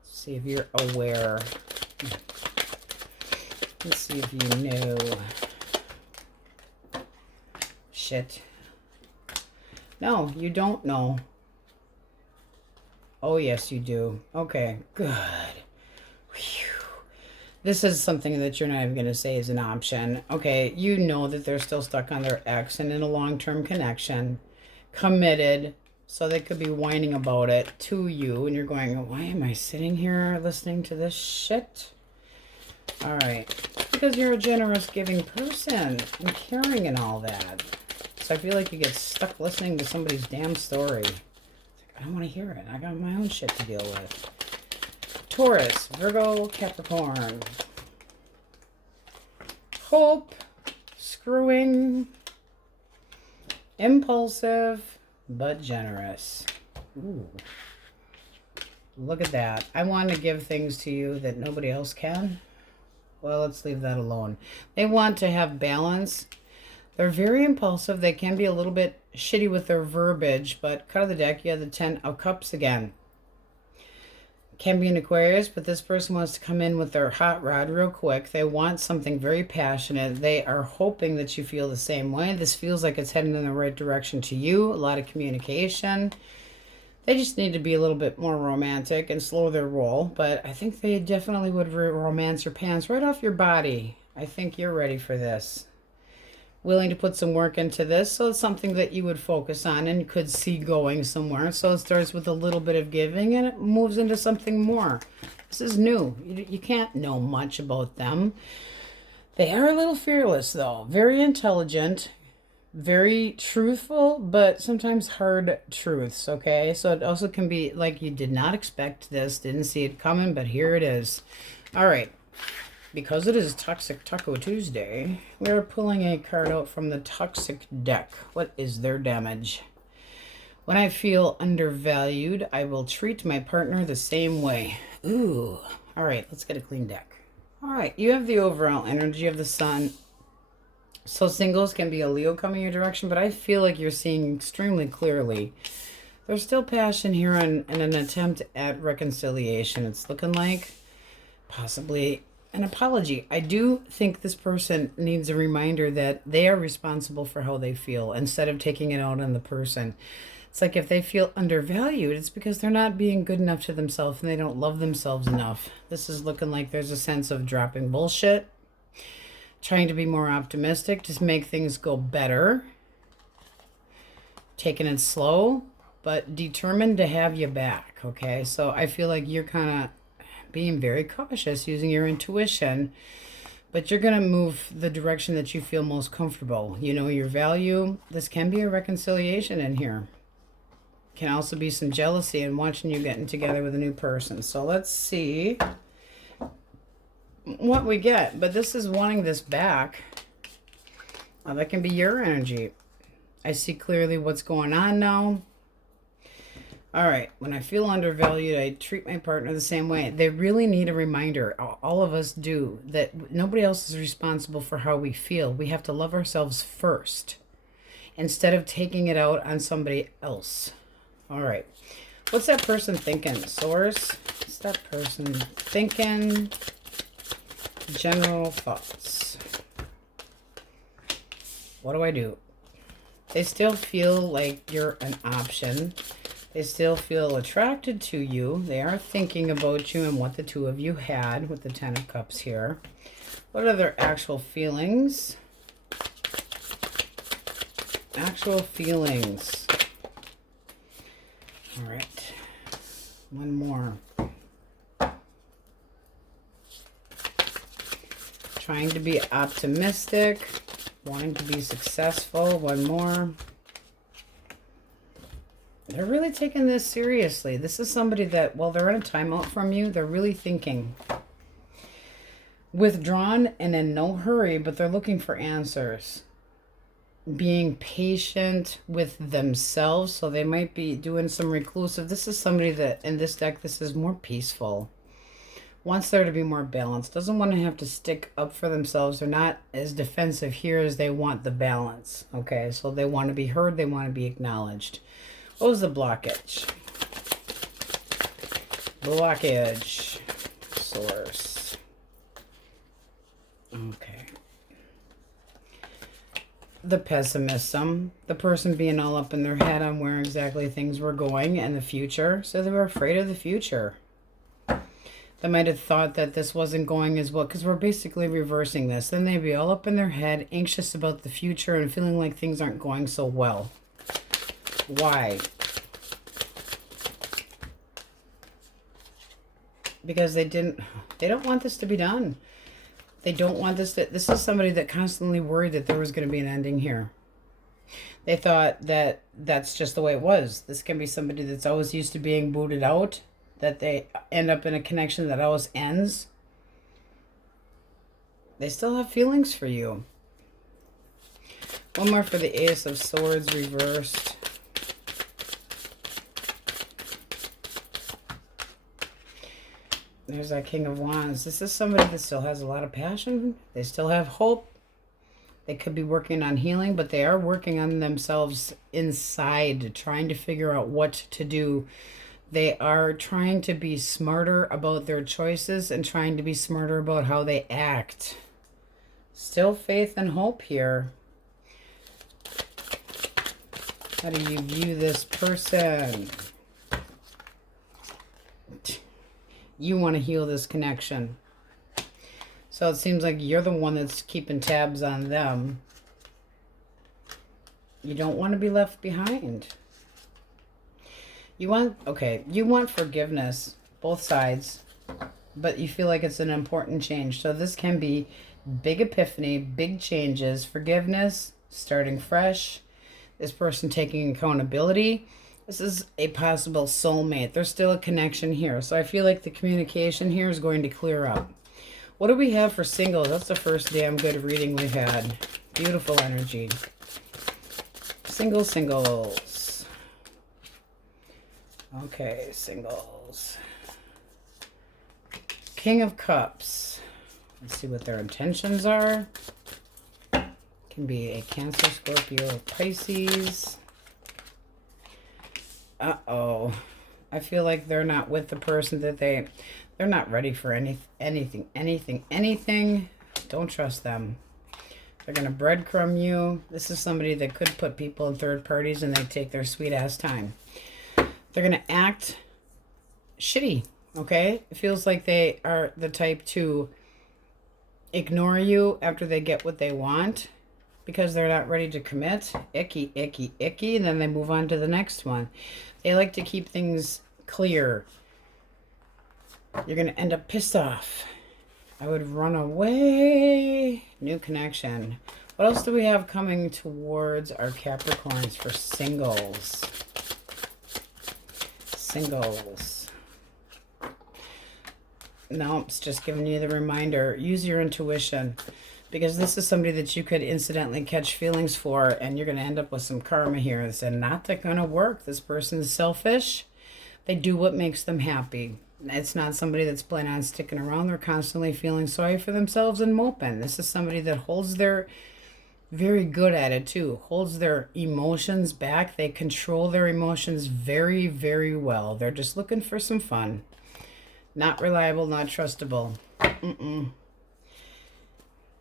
see if you're aware. Let's see if you know. Shit. No, you don't know. Oh, yes, you do. Okay, good. Whew. This is something that you're not even going to say is an option. Okay, you know that they're still stuck on their ex and in a long-term connection. Committed. So they could be whining about it to you. And you're going, why am I sitting here listening to this shit? All right. Because you're a generous, giving person and caring and all that. So I feel like you get stuck listening to somebody's damn story. It's like, I don't want to hear it. I got my own shit to deal with. Taurus, Virgo, Capricorn. Hope, screwing, impulsive, but generous. Ooh. Look at that. I want to give things to you that nobody else can. Well, let's leave that alone. They want to have balance. They're very impulsive. They can be a little bit shitty with their verbiage, but cut of the deck, you have the 10 of Cups again. Can be an Aquarius, but this person wants to come in with their hot rod real quick. They want something very passionate. They are hoping that you feel the same way. This feels like it's heading in the right direction to you. A lot of communication. They just need to be a little bit more romantic and slow their roll, but I think they definitely would romance your pants right off your body. I think you're ready for this. Willing to put some work into this, so it's something that you would focus on and could see going somewhere. So it starts with a little bit of giving and it moves into something more. This is new. You can't know much about them. They are a little fearless though. Very intelligent, very truthful, but sometimes hard truths, okay? So it also can be like you did not expect this, didn't see it coming, but here it is. All right. Because it is Toxic Taco Tuesday, we are pulling a card out from the Toxic deck. What is their damage? When I feel undervalued, I will treat my partner the same way. Ooh. All right, let's get a clean deck. All right, you have the overall energy of the sun. So singles can be a Leo coming your direction, but I feel like you're seeing extremely clearly. There's still passion here and an attempt at reconciliation. It's looking like possibly an apology. I do think this person needs a reminder that they are responsible for how they feel instead of taking it out on the person. It's like if they feel undervalued, it's because they're not being good enough to themselves and they don't love themselves enough. This is looking like there's a sense of dropping bullshit, trying to be more optimistic, to make things go better, taking it slow, but determined to have you back, okay? So I feel like you're kind of being very cautious, using your intuition, but you're going to move the direction that you feel most comfortable. You know your value. This can be a reconciliation in here. Can also be some jealousy and watching you getting together with a new person. So let's see what we get. But this is wanting this back. That can be your energy. I see clearly what's going on now. All right, when I feel undervalued, I treat my partner the same way. They really need a reminder, all of us do, that nobody else is responsible for how we feel. We have to love ourselves first instead of taking it out on somebody else. All right, what's that person thinking? Source, what's that person thinking? General thoughts. What do I do? They still feel like you're an option. They still feel attracted to you. They are thinking about you and what the two of you had with the 10 of Cups here. What are their actual feelings? Actual feelings. All right. One more. Trying to be optimistic. Wanting to be successful. One more. They're really taking this seriously. This is somebody that, while they're in a timeout from you, they're really thinking. Withdrawn and in no hurry, but they're looking for answers. Being patient with themselves, so they might be doing some reclusive. This is somebody that, in this deck, this is more peaceful. Wants there to be more balance. Doesn't want to have to stick up for themselves. They're not as defensive here as they want the balance. Okay, so they want to be heard. They want to be acknowledged. What was the blockage? Blockage. Source. Okay. The pessimism. The person being all up in their head on where exactly things were going and the future. So they were afraid of the future. They might have thought that this wasn't going as well, because we're basically reversing this. Then they'd be all up in their head, anxious about the future and feeling like things aren't going so well. Why? Because they don't want this to be done. They don't want this to, this is somebody that constantly worried that there was going to be an ending here. They thought that that's just the way it was. This can be somebody that's always used to being booted out, that they end up in a connection that always ends. They still have feelings for you. One more for the Ace of Swords reversed. There's that King of Wands. This is somebody that still has a lot of passion. They still have hope. They could be working on healing, but they are working on themselves inside, trying to figure out what to do. They are trying to be smarter about their choices and trying to be smarter about how they act. Still faith and hope here. How do you view this person? You want to heal this connection. So it seems like you're the one that's keeping tabs on them. You don't want to be left behind. You want forgiveness, both sides, but you feel like it's an important change. So this can be big epiphany, big changes, forgiveness, starting fresh, this person taking accountability. This is a possible soulmate. There's still a connection here. So I feel like the communication here is going to clear up. What do we have for singles? That's the first damn good reading we've had. Beautiful energy. Singles. Okay, singles. King of Cups. Let's see what their intentions are. Can be a Cancer, Scorpio, or Pisces. Uh-oh. I feel like they're not with the person that they're not ready for anything. Don't trust them. They're going to breadcrumb you. This is somebody that could put people in third parties and they take their sweet ass time. They're going to act shitty, okay? It feels like they are the type to ignore you after they get what they want because they're not ready to commit. Icky. And then they move on to the next one. They like to keep things clear. You're going to end up pissed off. I would run away. New connection. What else do we have coming towards our Capricorns for singles? No, it's just giving you the reminder. Use your intuition. Because this is somebody that you could incidentally catch feelings for, and you're going to end up with some karma here. It's not going to work. This person's selfish. They do what makes them happy. It's not somebody that's planning on sticking around. They're constantly feeling sorry for themselves and moping. This is somebody that holds their, very good at it too, holds their emotions back. They control their emotions very, very well. They're just looking for some fun. Not reliable, not trustable.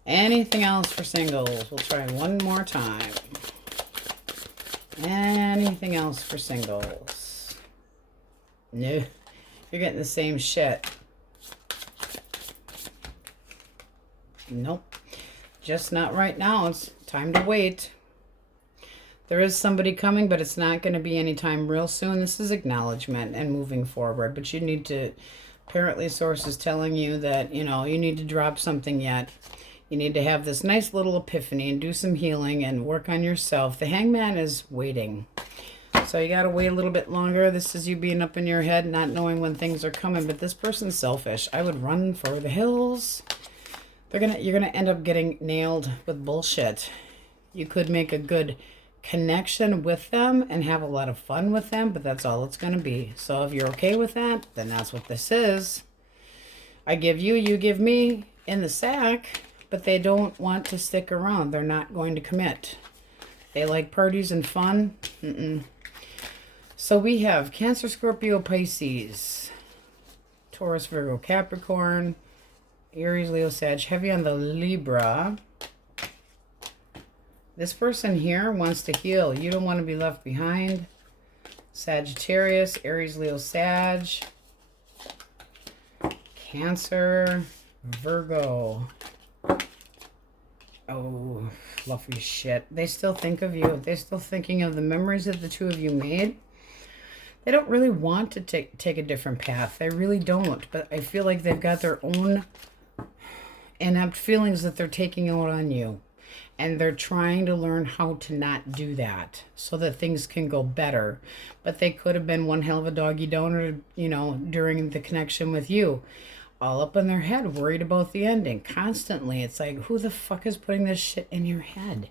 Anything else for singles? We'll try one more time. Anything else for singles? No. You're getting the same shit. Nope. Just not right now. It's time to wait. There is somebody coming, but it's not going to be anytime real soon. This is acknowledgement and moving forward. But you need to, apparently sources telling you that, you know, you need to drop something yet. You need to have this nice little epiphany and do some healing and work on yourself. The Hangman is waiting. So you got to wait a little bit longer. This is you being up in your head, not knowing when things are coming. But this person's selfish. I would run for the hills. You're gonna end up getting nailed with bullshit. You could make a good connection with them and have a lot of fun with them, but that's all it's gonna be. So if you're okay with that, then that's what this is. I give you, you give me in the sack, but they don't want to stick around. They're not going to commit. They like parties and fun. So we have Cancer, Scorpio, Pisces, Taurus, Virgo, Capricorn, Aries, Leo, Sag, heavy on the Libra. This person here wants to heal. You don't want to be left behind. Sagittarius, Aries, Leo, Sag, Cancer, Virgo. Oh, fluffy shit. They still think of you. They're still thinking of the memories that the two of you made. They don't really want to take a different path. They really don't. But I feel like they've got their own inept feelings that they're taking out on you. And they're trying to learn how to not do that so that things can go better. But they could have been one hell of a doggy donor, you know, during the connection with you. All up in their head, worried about the ending. Constantly. It's like, who the fuck is putting this shit in your head?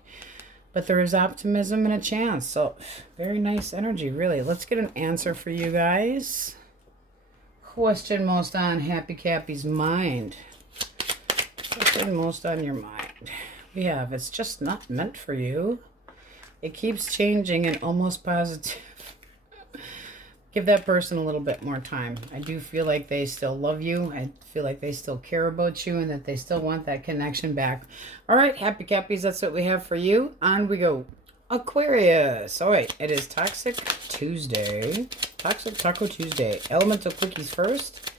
But there is optimism and a chance. So, very nice energy, really. Let's get an answer for you guys. Question most on Happy Cappy's mind. Question most on your mind. We have, it's just not meant for you. It keeps changing and almost positive. Give that person a little bit more time. I do feel like they still love you. I feel like they still care about you and that they still want that connection back. All right, Happy Cappies, that's what we have for you. On we go. Aquarius. All right, it is Toxic Tuesday. Toxic Taco Tuesday. Elemental Quickies first.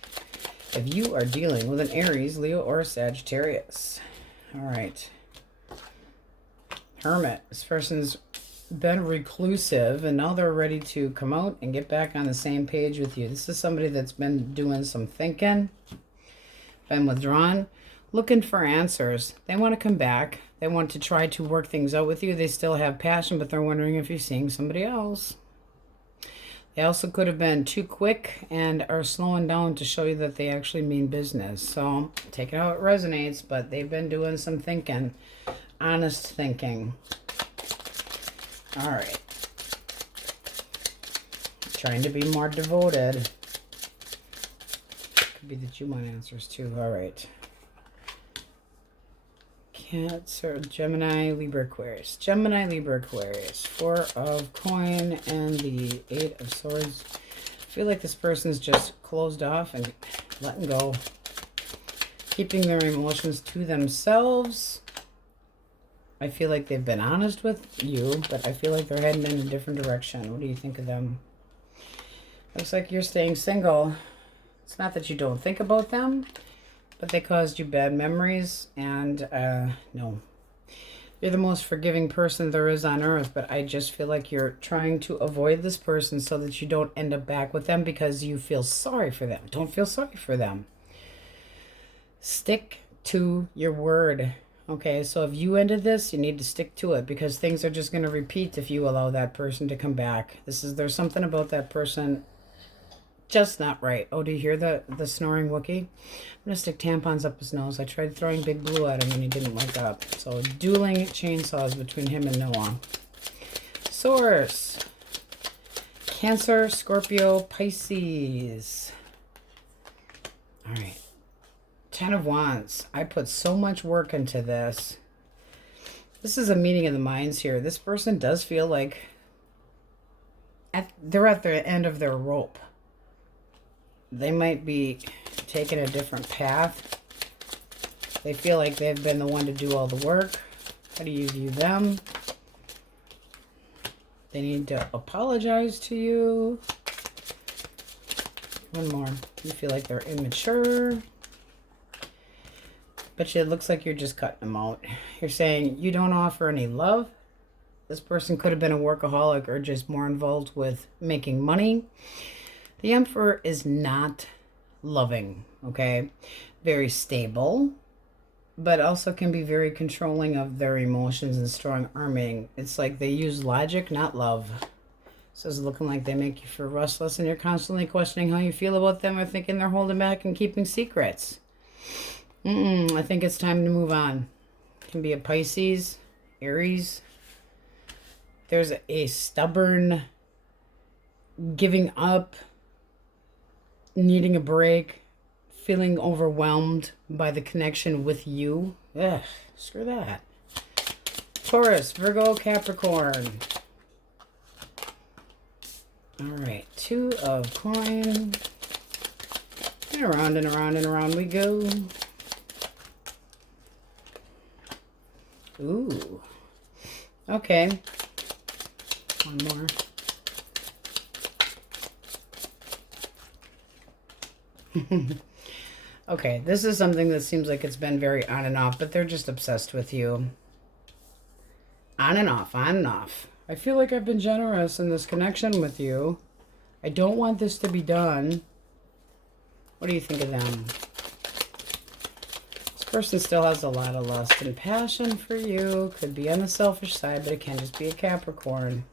If you are dealing with an Aries, Leo, or Sagittarius. All right. Hermit. This person's been reclusive and now they're ready to come out and get back on the same page with you. This is somebody that's been doing some thinking, been withdrawn, looking for answers. They want to come back. They want to try to work things out with you. They still have passion, but they're wondering if you're seeing somebody else. They also could have been too quick and are slowing down to show you that they actually mean business. So take it how it resonates, but they've been doing some thinking. Honest thinking. All right. Trying to be more devoted. Could be that you want answers too. All right. Cancer, Gemini, Libra, Aquarius. Gemini, Libra, Aquarius. 4 of coin and the 8 of swords. I feel like this person's just closed off and letting go. Keeping their emotions to themselves. I feel like they've been honest with you, but I feel like they're heading in a different direction. What do you think of them? Looks like you're staying single. It's not that you don't think about them, but they caused you bad memories, and no. You're the most forgiving person there is on earth, but I just feel like you're trying to avoid this person so that you don't end up back with them because you feel sorry for them. Don't feel sorry for them. Stick to your word. Okay, so if you ended this, you need to stick to it because things are just going to repeat if you allow that person to come back. There's something about that person just not right. Oh, do you hear the snoring Wookiee? I'm going to stick tampons up his nose. I tried throwing Big Blue at him and he didn't wake up. So dueling chainsaws between him and Noah. Source. Cancer, Scorpio, Pisces. All right. 10 of Wands. I put so much work into this. This is a meeting of the minds here. This person does feel like they're at the end of their rope. They might be taking a different path. They feel like they've been the one to do all the work. How do you view them? They need to apologize to you. One more. You feel like they're immature. But it looks like you're just cutting them out. You're saying you don't offer any love. This person could have been a workaholic or just more involved with making money. The Emperor is not loving, okay? Very stable, but also can be very controlling of their emotions and strong arming. It's like they use logic, not love. This is looking like they make you feel restless and you're constantly questioning how you feel about them or thinking they're holding back and keeping secrets. I think it's time to move on. It can be a Pisces, Aries. There's a stubborn giving up, needing a break, feeling overwhelmed by the connection with you. Ugh, screw that. Taurus, Virgo, Capricorn. All right, 2 of coin. And around and around and around we go. Ooh. Okay. One more. Okay, this is something that seems like it's been very on and off, but they're just obsessed with you. On and off, on and off. I feel like I've been generous in this connection with you. I don't want this to be done. What do you think of them? This person still has a lot of lust and passion for you. Could be on the selfish side, but it can just be a Capricorn.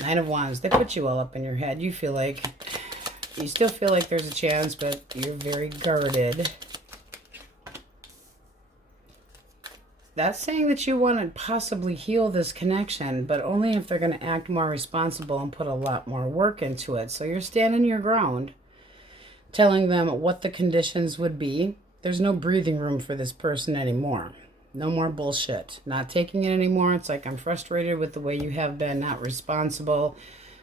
9 of Wands. They put you all up in your head. You feel like... You still feel like there's a chance, but you're very guarded. That's saying that you want to possibly heal this connection, but only if they're going to act more responsible and put a lot more work into it. So you're standing your ground, telling them what the conditions would be. There's no breathing room for this person anymore. No more bullshit. Not taking it anymore. It's like, I'm frustrated with the way you have been, not responsible,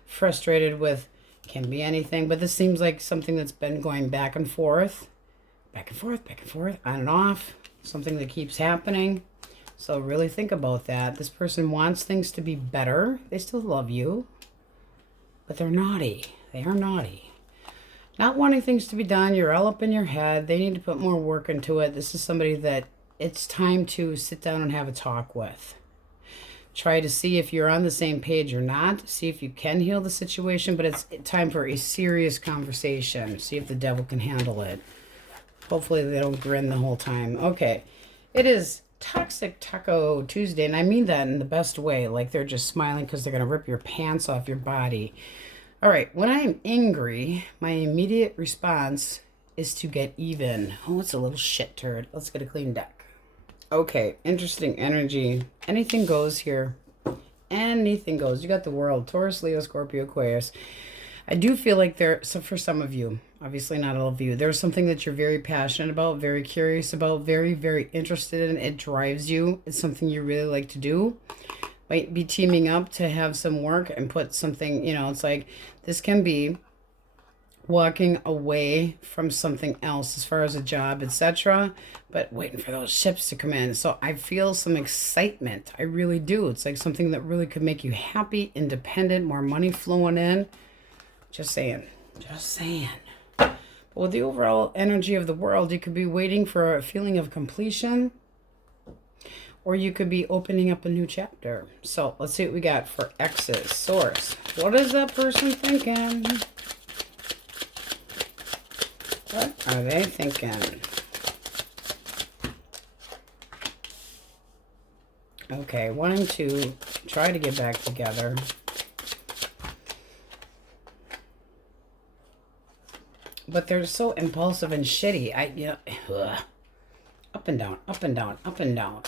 frustrated with, can be anything, but this seems like something that's been going back and forth, back and forth, back and forth, on and off, something that keeps happening. So really think about that. This person wants things to be better. They still love you, but they're naughty. They are naughty. Not wanting things to be done. You're all up in your head. They need to put more work into it. This is somebody that it's time to sit down and have a talk with. Try to see if you're on the same page or not. See if you can heal the situation, but it's time for a serious conversation. See if the devil can handle it. Hopefully they don't grin the whole time. Okay, it is Toxic Taco Tuesday, and I mean that in the best way. Like they're just smiling because they're going to rip your pants off your body. All right, when I'm angry, my immediate response is to get even. Oh, it's a little shit turd. Let's get a clean deck. Okay, interesting energy. Anything goes here. Anything goes. You got the world. Taurus, Leo, Scorpio, Aquarius. I do feel like so for some of you, obviously not all of you, there's something that you're very passionate about, very curious about, very, very interested in. It drives you. It's something you really like to do. Might be teaming up to have some work and put something, it's like this can be walking away from something else as far as a job, etc., but waiting for those ships to come in. So I feel some excitement. I really do. It's like something that really could make you happy, independent, more money flowing in. Just saying. Just saying. But with the overall energy of the world, you could be waiting for a feeling of completion, or you could be opening up a new chapter. So let's see what we got for X's. Source. What is that person thinking? What are they thinking? Okay, wanting to try to get back together. But they're so impulsive and shitty. Up and down, up and down, up and down.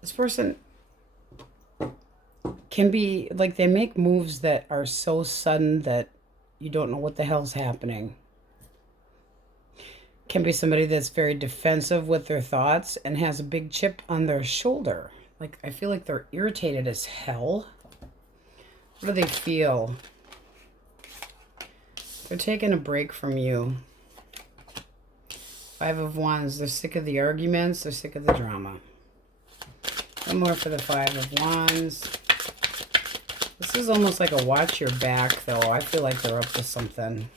This person can be like, they make moves that are so sudden that you don't know what the hell's happening. Can be somebody that's very defensive with their thoughts and has a big chip on their shoulder. Like, I feel like they're irritated as hell. What do they feel? They're taking a break from you. 5 of Wands. They're sick of the arguments. They're sick of the drama. One more for the 5 of Wands. This is almost like a watch your back, though. I feel like they're up to something.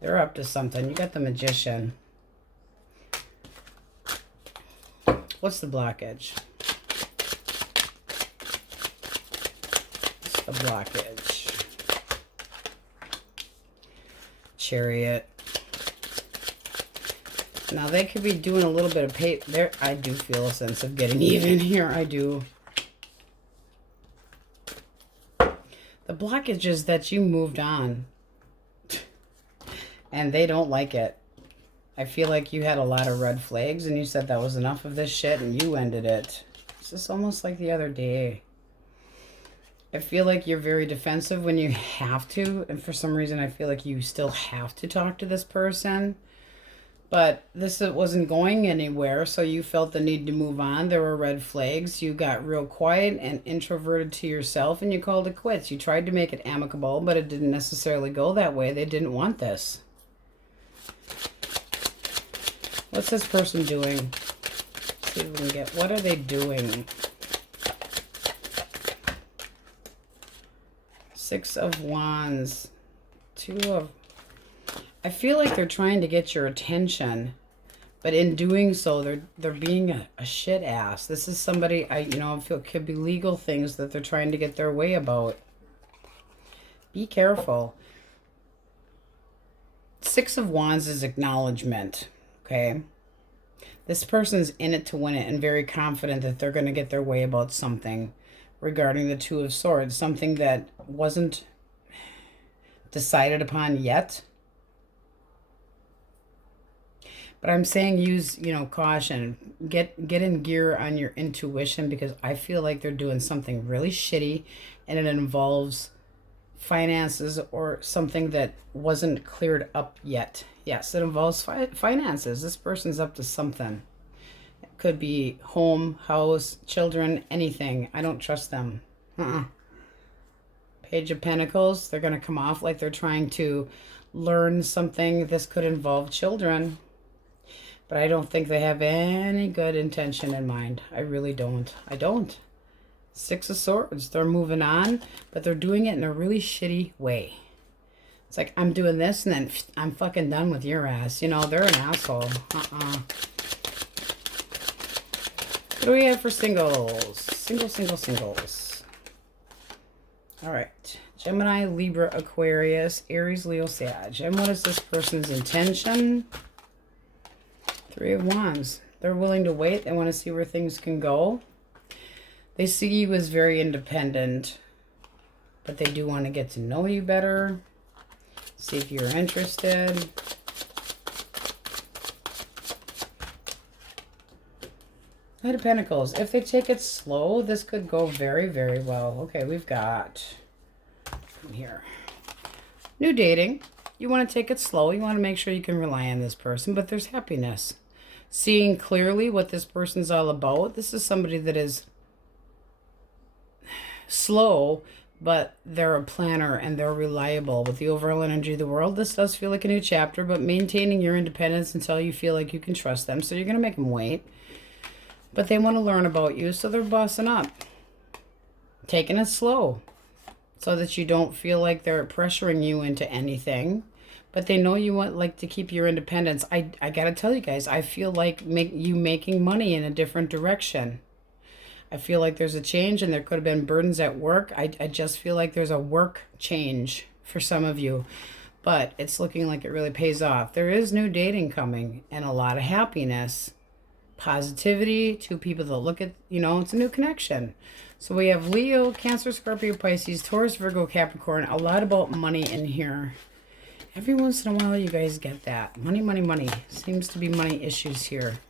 They're up to something. You got the Magician. What's the blockage? What's the blockage? Chariot. Now they could be doing a little bit of pay there. I do feel a sense of getting even here. I do. blockage is that you moved on. And they don't like it. I feel like you had a lot of red flags and you said that was enough of this shit and you ended it. It's just almost like the other day. I feel like you're very defensive when you have to. And for some reason, I feel like you still have to talk to this person. But this wasn't going anywhere, so you felt the need to move on. There were red flags. You got real quiet and introverted to yourself, and you called it quits. You tried to make it amicable, but it didn't necessarily go that way. They didn't want this. What's this person doing? Let's see if we can get... What are they doing? Six of Wands. Two of... I feel like they're trying to get your attention, but in doing so, they're being a shit ass. This is somebody I feel could be legal things that they're trying to get their way about. Be careful. Six of Wands is acknowledgement. Okay, this person's in it to win it and very confident that they're going to get their way about something regarding the Two of Swords, something that wasn't decided upon yet. But I'm saying use, caution. Get in gear on your intuition, because I feel like they're doing something really shitty and it involves finances or something that wasn't cleared up yet. Yes, it involves finances. This person's up to something. It could be home, house, children, anything. I don't trust them. Page of Pentacles. They're going to come off like they're trying to learn something. This could involve children. But I don't think they have any good intention in mind. I really don't. I don't. Six of Swords. They're moving on, but they're doing it in a really shitty way. It's like, I'm doing this and then I'm fucking done with your ass. They're an asshole. What do we have for singles? Singles. All right. Gemini, Libra, Aquarius, Aries, Leo, Sag. And what is this person's intention? Three of Wands. They're willing to wait. They want to see where things can go. They see you as very independent, but they do want to get to know you better. See if you're interested. Knight of Pentacles. If they take it slow, this could go very, very well. Okay, we've got here. New dating. You want to take it slow. You want to make sure you can rely on this person, but there's happiness. Seeing clearly what this person's all about. This is somebody that is slow, but they're a planner and they're reliable. With the overall energy of the world, this does feel like a new chapter, but maintaining your independence until you feel like you can trust them. So you're going to make them wait. But they want to learn about you, so they're bossing up. Taking it slow so that you don't feel like they're pressuring you into anything. But they know you want to keep your independence. I got to tell you guys, I feel like you making money in a different direction. I feel like there's a change, and there could have been burdens at work. I just feel like there's a work change for some of you. But it's looking like it really pays off. There is new dating coming and a lot of happiness. Positivity, two people that look at, it's a new connection. So we have Leo, Cancer, Scorpio, Pisces, Taurus, Virgo, Capricorn. A lot about money in here. Every once in a while, you guys get that. Money, money, money. Seems to be money issues here.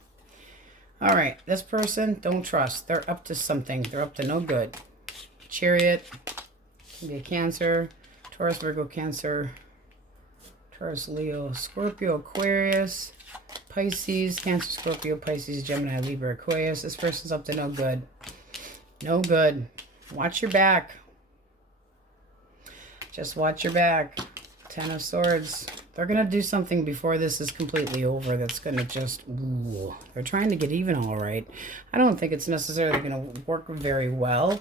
All right, this person, don't trust. They're up to something. They're up to no good. Chariot, can be a Cancer, Taurus, Virgo, Cancer, Taurus, Leo, Scorpio, Aquarius, Pisces, Cancer, Scorpio, Pisces, Gemini, Libra, Aquarius. This person's up to no good. No good. Watch your back. Just watch your back. Ten of Swords. They're going to do something before this is completely over that's going to just... Ooh, they're trying to get even all right. I don't think it's necessarily going to work very well.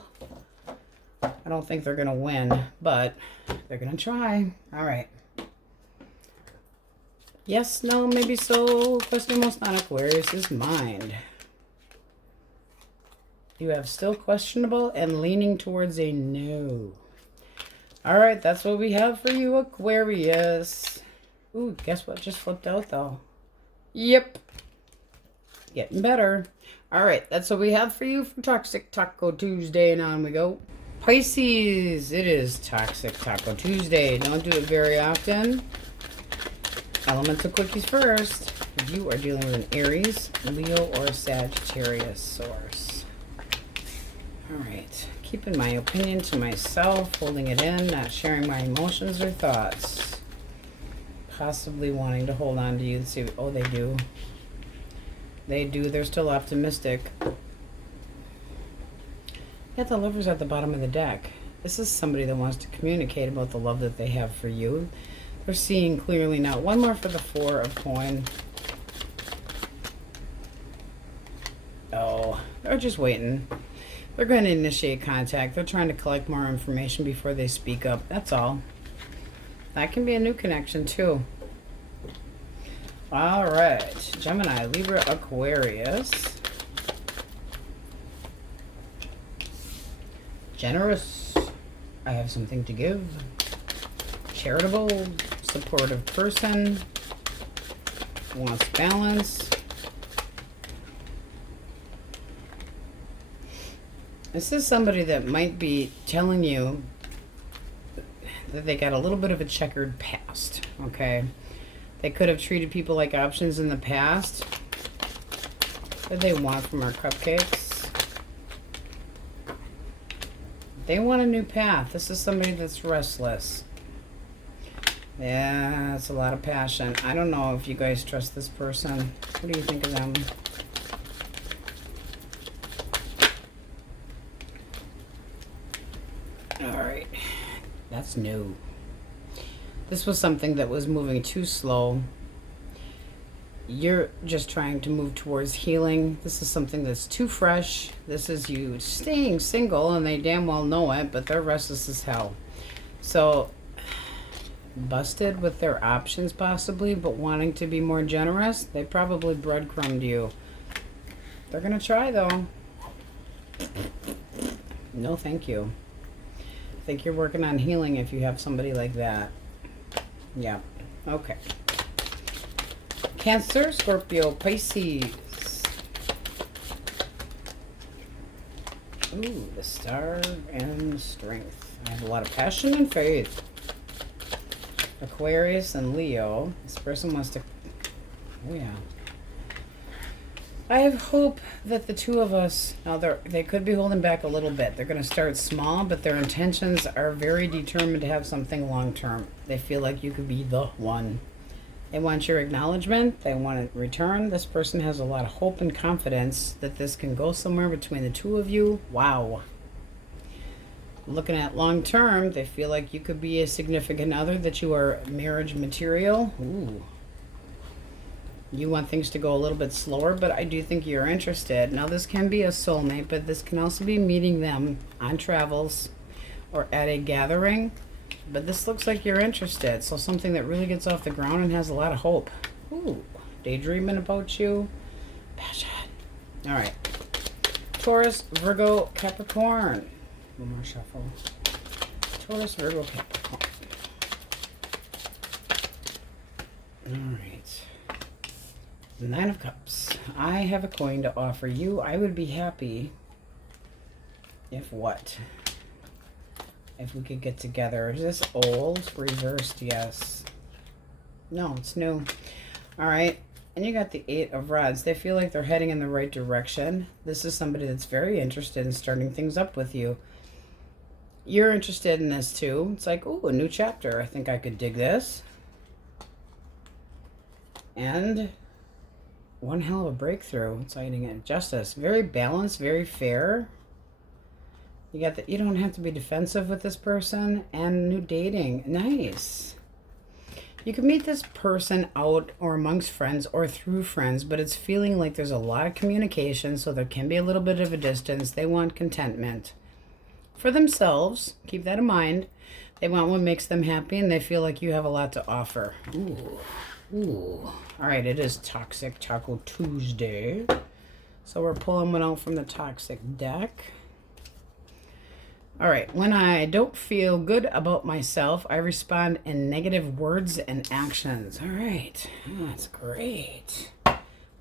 I don't think they're going to win, but they're going to try. All right. Yes, no, maybe so. Question most on Aquarius's mind. You have still questionable and leaning towards a no. All right, that's what we have for you, Aquarius. Ooh, guess what just flipped out, though? Yep. Getting better. All right, that's what we have for you for Toxic Taco Tuesday, and on we go. Pisces, it is Toxic Taco Tuesday. Don't do it very often. Elemental quickies first. You are dealing with an Aries, Leo, or Sagittarius source. Alright. Keeping my opinion to myself, holding it in, not sharing my emotions or thoughts. Possibly wanting to hold on to you and see, oh, they do. They do. They're still optimistic. Yeah, the Lover's at the bottom of the deck. This is somebody that wants to communicate about the love that they have for you. They're seeing clearly now. One more for the Four of Coin. Oh, they're just waiting. They're going to initiate contact. They're trying to collect more information before they speak up. That's all. That can be a new connection, too. All right. Gemini, Libra, Aquarius. Generous. I have something to give. Charitable. Supportive person. Wants balance. This is somebody that might be telling you that they got a little bit of a checkered past, okay? They could have treated people like options in the past. What do they want from our cupcakes? They want a new path. This is somebody that's restless. Yeah, that's a lot of passion. I don't know if you guys trust this person. What do you think of them? Alright. That's new. This was something that was moving too slow. You're just trying to move towards healing. This is something that's too fresh. This is you staying single, and they damn well know it, but they're restless as hell. So, busted with their options possibly, but wanting to be more generous. They probably breadcrumbed you. They're going to try, though. No, thank you. I think you're working on healing if you have somebody like that. Yeah. Okay. Cancer, Scorpio, Pisces. Ooh, the Star and Strength. I have a lot of passion and faith. Aquarius and Leo. This person wants to... Oh, yeah. I have hope that the two of us... Now, they could be holding back a little bit. They're going to start small, but their intentions are very determined to have something long-term. They feel like you could be the one. They want your acknowledgement. They want it returned. This person has a lot of hope and confidence that this can go somewhere between the two of you. Wow. Looking at long term, they feel like you could be a significant other, that you are marriage material. Ooh. You want things to go a little bit slower, but I do think you're interested. Now, this can be a soulmate, but this can also be meeting them on travels or at a gathering. But this looks like you're interested. So something that really gets off the ground and has a lot of hope. Ooh, daydreaming about you. Passion. All right. Taurus, Virgo, Capricorn. One more shuffle. Taurus, Virgo, Capricorn. All right. Nine of Cups. I have a coin to offer you. I would be happy if what? If we could get together. Is this old? Reversed, yes. No, it's new. All right. And you got the Eight of Rods. They feel like they're heading in the right direction. This is somebody that's very interested in starting things up with you. You're interested in this too. It's like, ooh, a new chapter. I think I could dig this. And one hell of a breakthrough. It's citing it. Justice. Very balanced, very fair. You got that. You don't have to be defensive with this person. And new dating. Nice. You can meet this person out or amongst friends or through friends, but it's feeling like there's a lot of communication, so there can be a little bit of a distance. They want contentment for themselves. Keep that in mind. They want what makes them happy, and they feel like you have a lot to offer. Ooh. Ooh. All right, it is Toxic Taco Tuesday. So we're pulling one out from the Toxic deck. All right, when I don't feel good about myself, I respond in negative words and actions. All right, that's great.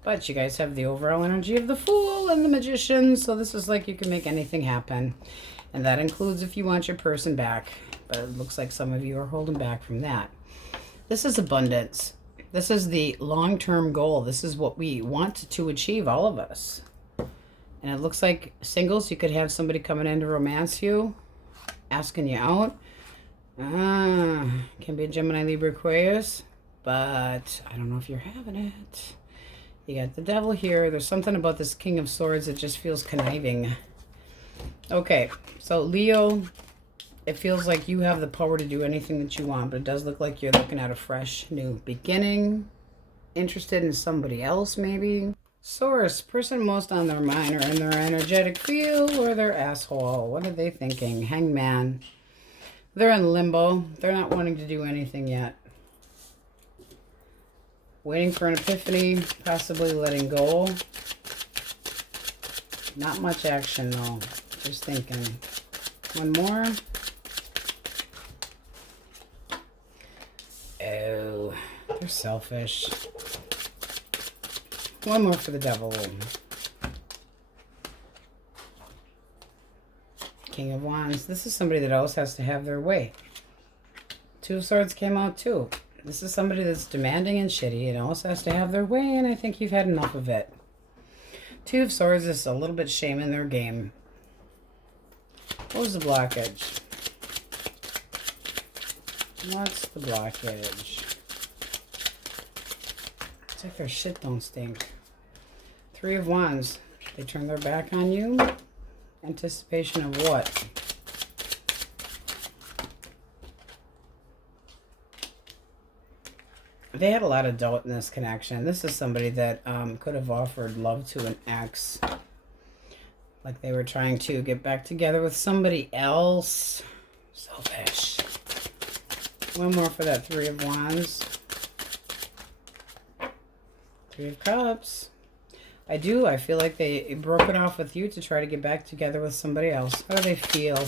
But you guys have the overall energy of the Fool and the Magician, so this is like you can make anything happen. And that includes if you want your person back. But it looks like some of you are holding back from that. This is abundance. This is the long-term goal. This is what we want to achieve, all of us. And it looks like singles, you could have somebody coming in to romance you, asking you out. Can be a Gemini, Libra, Aquarius, but I don't know if you're having it. You got the devil here. There's something about this King of Swords that just feels conniving. Okay, so Leo, it feels like you have the power to do anything that you want, but it does look like you're looking at a fresh new beginning. Interested in somebody else, maybe. Source, person most on their mind or in their energetic field or their asshole. What are they thinking? Hangman. They're in limbo. They're not wanting to do anything yet. Waiting for an epiphany, possibly letting go. Not much action though. Just thinking. One more. Oh, they're selfish. One more for the devil. King of Wands. This is somebody that always has to have their way. Two of Swords came out too. This is somebody that's demanding and shitty and always has to have their way, and I think you've had enough of it. Two of Swords is a little bit shame in their game. What was the blockage? What's the blockage? It's like their shit don't stink. Three of Wands. They turn their back on you. Anticipation of what? They had a lot of doubt in this connection. This is somebody that could have offered love to an ex. Like they were trying to get back together with somebody else. Selfish. One more for that Three of Wands. Three of Cups. I feel like they broke it off with you to try to get back together with somebody else. How do they feel?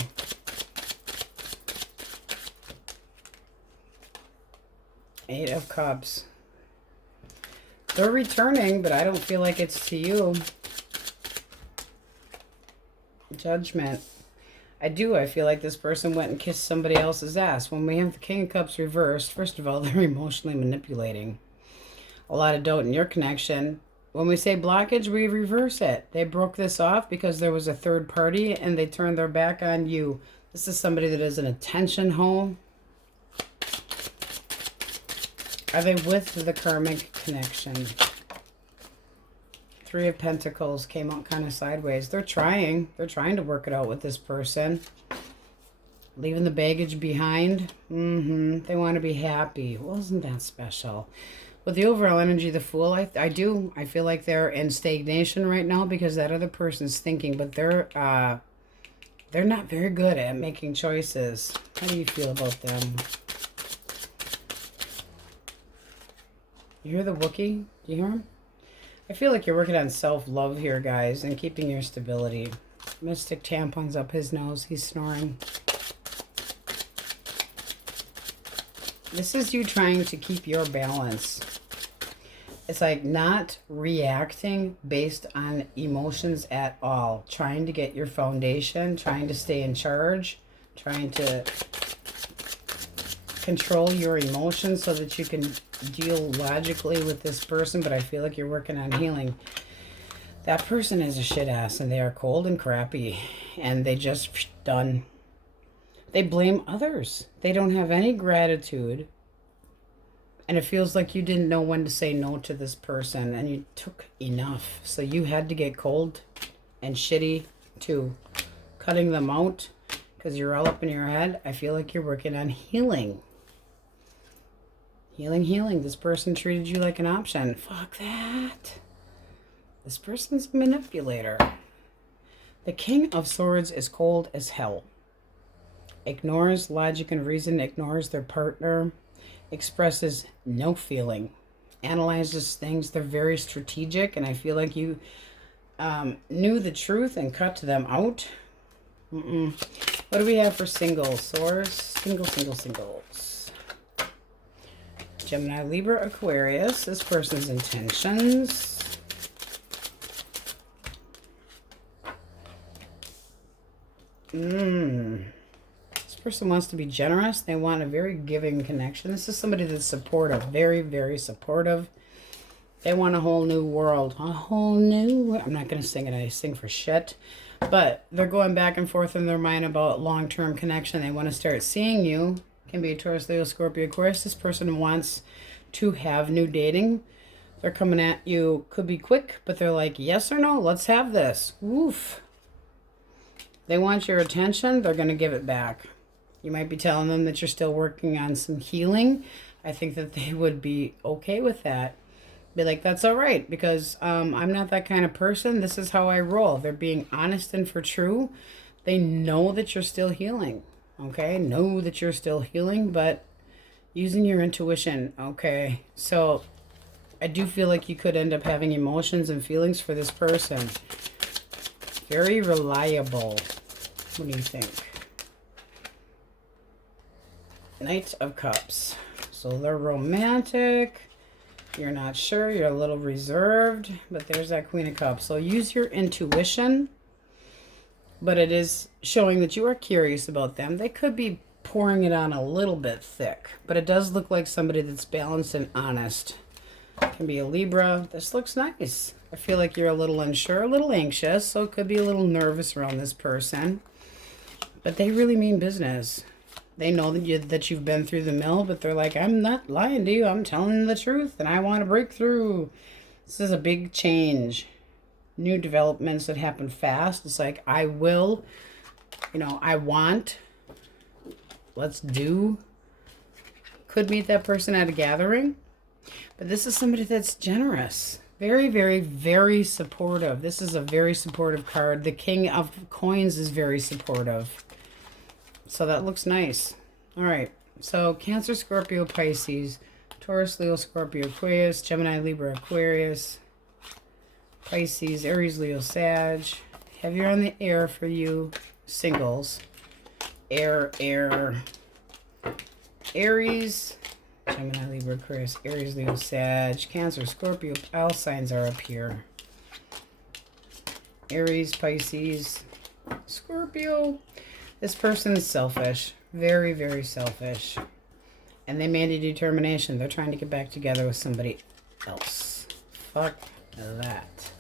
Eight of Cups. They're returning, but I don't feel like it's to you. Judgment. I feel like this person went and kissed somebody else's ass. When we have the King of Cups reversed, first of all, they're emotionally manipulating. A lot of doubt in your connection. When we say blockage, we reverse it. They broke this off because there was a third party and they turned their back on you. This is somebody that is an attention hole. Are they with the karmic connection? Three of Pentacles came out kind of sideways. They're trying. They're trying to work it out with this person. Leaving the baggage behind. They want to be happy. Wasn't that special? With the overall energy, the Fool, I feel like they're in stagnation right now because that other person's thinking, but they're not very good at making choices. How do you feel about them? You hear the Wookiee? Do you hear him? I feel like you're working on self-love here, guys, and keeping your stability. Mystic tampons up his nose. He's snoring. This is you trying to keep your balance. It's like not reacting based on emotions at all. Trying to get your foundation, trying to stay in charge, trying to control your emotions so that you can deal logically with this person, but I feel like you're working on healing. That person is a shit ass and they are cold and crappy and they just done. They blame others. They don't have any gratitude. And it feels like you didn't know when to say no to this person and you took enough. So you had to get cold and shitty too. Cutting them out because you're all up in your head. I feel like you're working on healing. Healing. This person treated you like an option. Fuck that. This person's a manipulator. The King of Swords is cold as hell. Ignores logic and reason, ignores their partner, expresses no feeling, analyzes things. They're very strategic, and I feel like you knew the truth and cut them out. What do we have for singles? Swords, singles. Gemini, Libra, Aquarius. This person's intentions. This person wants to be generous. They want a very giving connection. This is somebody that's supportive. Very, very supportive. They want a whole new world. A whole new... I'm not going to sing it. I sing for shit. But they're going back and forth in their mind about long-term connection. They want to start seeing you. Can be a Taurus, Leo, Scorpio, Aquarius. This person wants to have new dating. They're coming at you. Could be quick, but they're like, yes or no, let's have this. Woof. They want your attention. They're going to give it back. You might be telling them that you're still working on some healing. I think that they would be okay with that. Be like, that's all right, because I'm not that kind of person. This is how I roll. They're being honest and for true. They know that you're still healing. Okay? Know that you're still healing, but using your intuition. Okay? So I do feel like you could end up having emotions and feelings for this person. Very reliable. What do you think? Knight of Cups. So they're romantic. You're not sure. You're a little reserved. But there's that Queen of Cups. So use your intuition. But it is showing that you are curious about them. They could be pouring it on a little bit thick. But it does look like somebody that's balanced and honest. Can be a Libra. This looks nice. I feel like you're a little unsure, a little anxious. So it could be a little nervous around this person. But they really mean business. They know that you've been through the mill, but they're like, I'm not lying to you. I'm telling you the truth, and I want to break through. This is a big change. New developments that happen fast. It's like, I will, I want, let's do. Could meet that person at a gathering. But this is somebody that's generous. Very, very, very supportive. This is a very supportive card. The King of Coins is very supportive. So that looks nice. All right. So Cancer, Scorpio, Pisces, Taurus, Leo, Scorpio, Aquarius, Gemini, Libra, Aquarius, Pisces, Aries, Leo, Sag. Heavier on the air for you singles. Air. Aries, Gemini, Libra, Aquarius, Aries, Leo, Sag, Cancer, Scorpio. All signs are up here. Aries, Pisces, Scorpio. This person is selfish. Very, very selfish. And they made a determination. They're trying to get back together with somebody else. Fuck that.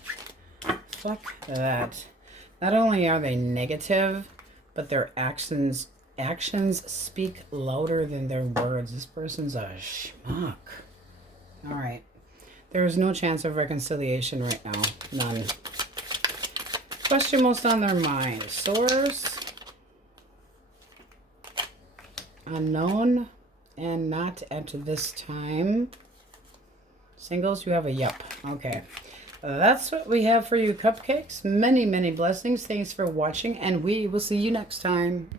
Fuck that. Not only are they negative, but their actions speak louder than their words. This person's a schmuck. All right. There is no chance of reconciliation right now. None. Question most on their mind. Source. Unknown. And not at this time. Singles, you have a yup. Okay. That's what we have for you, cupcakes. Many, many blessings. Thanks for watching, and we will see you next time.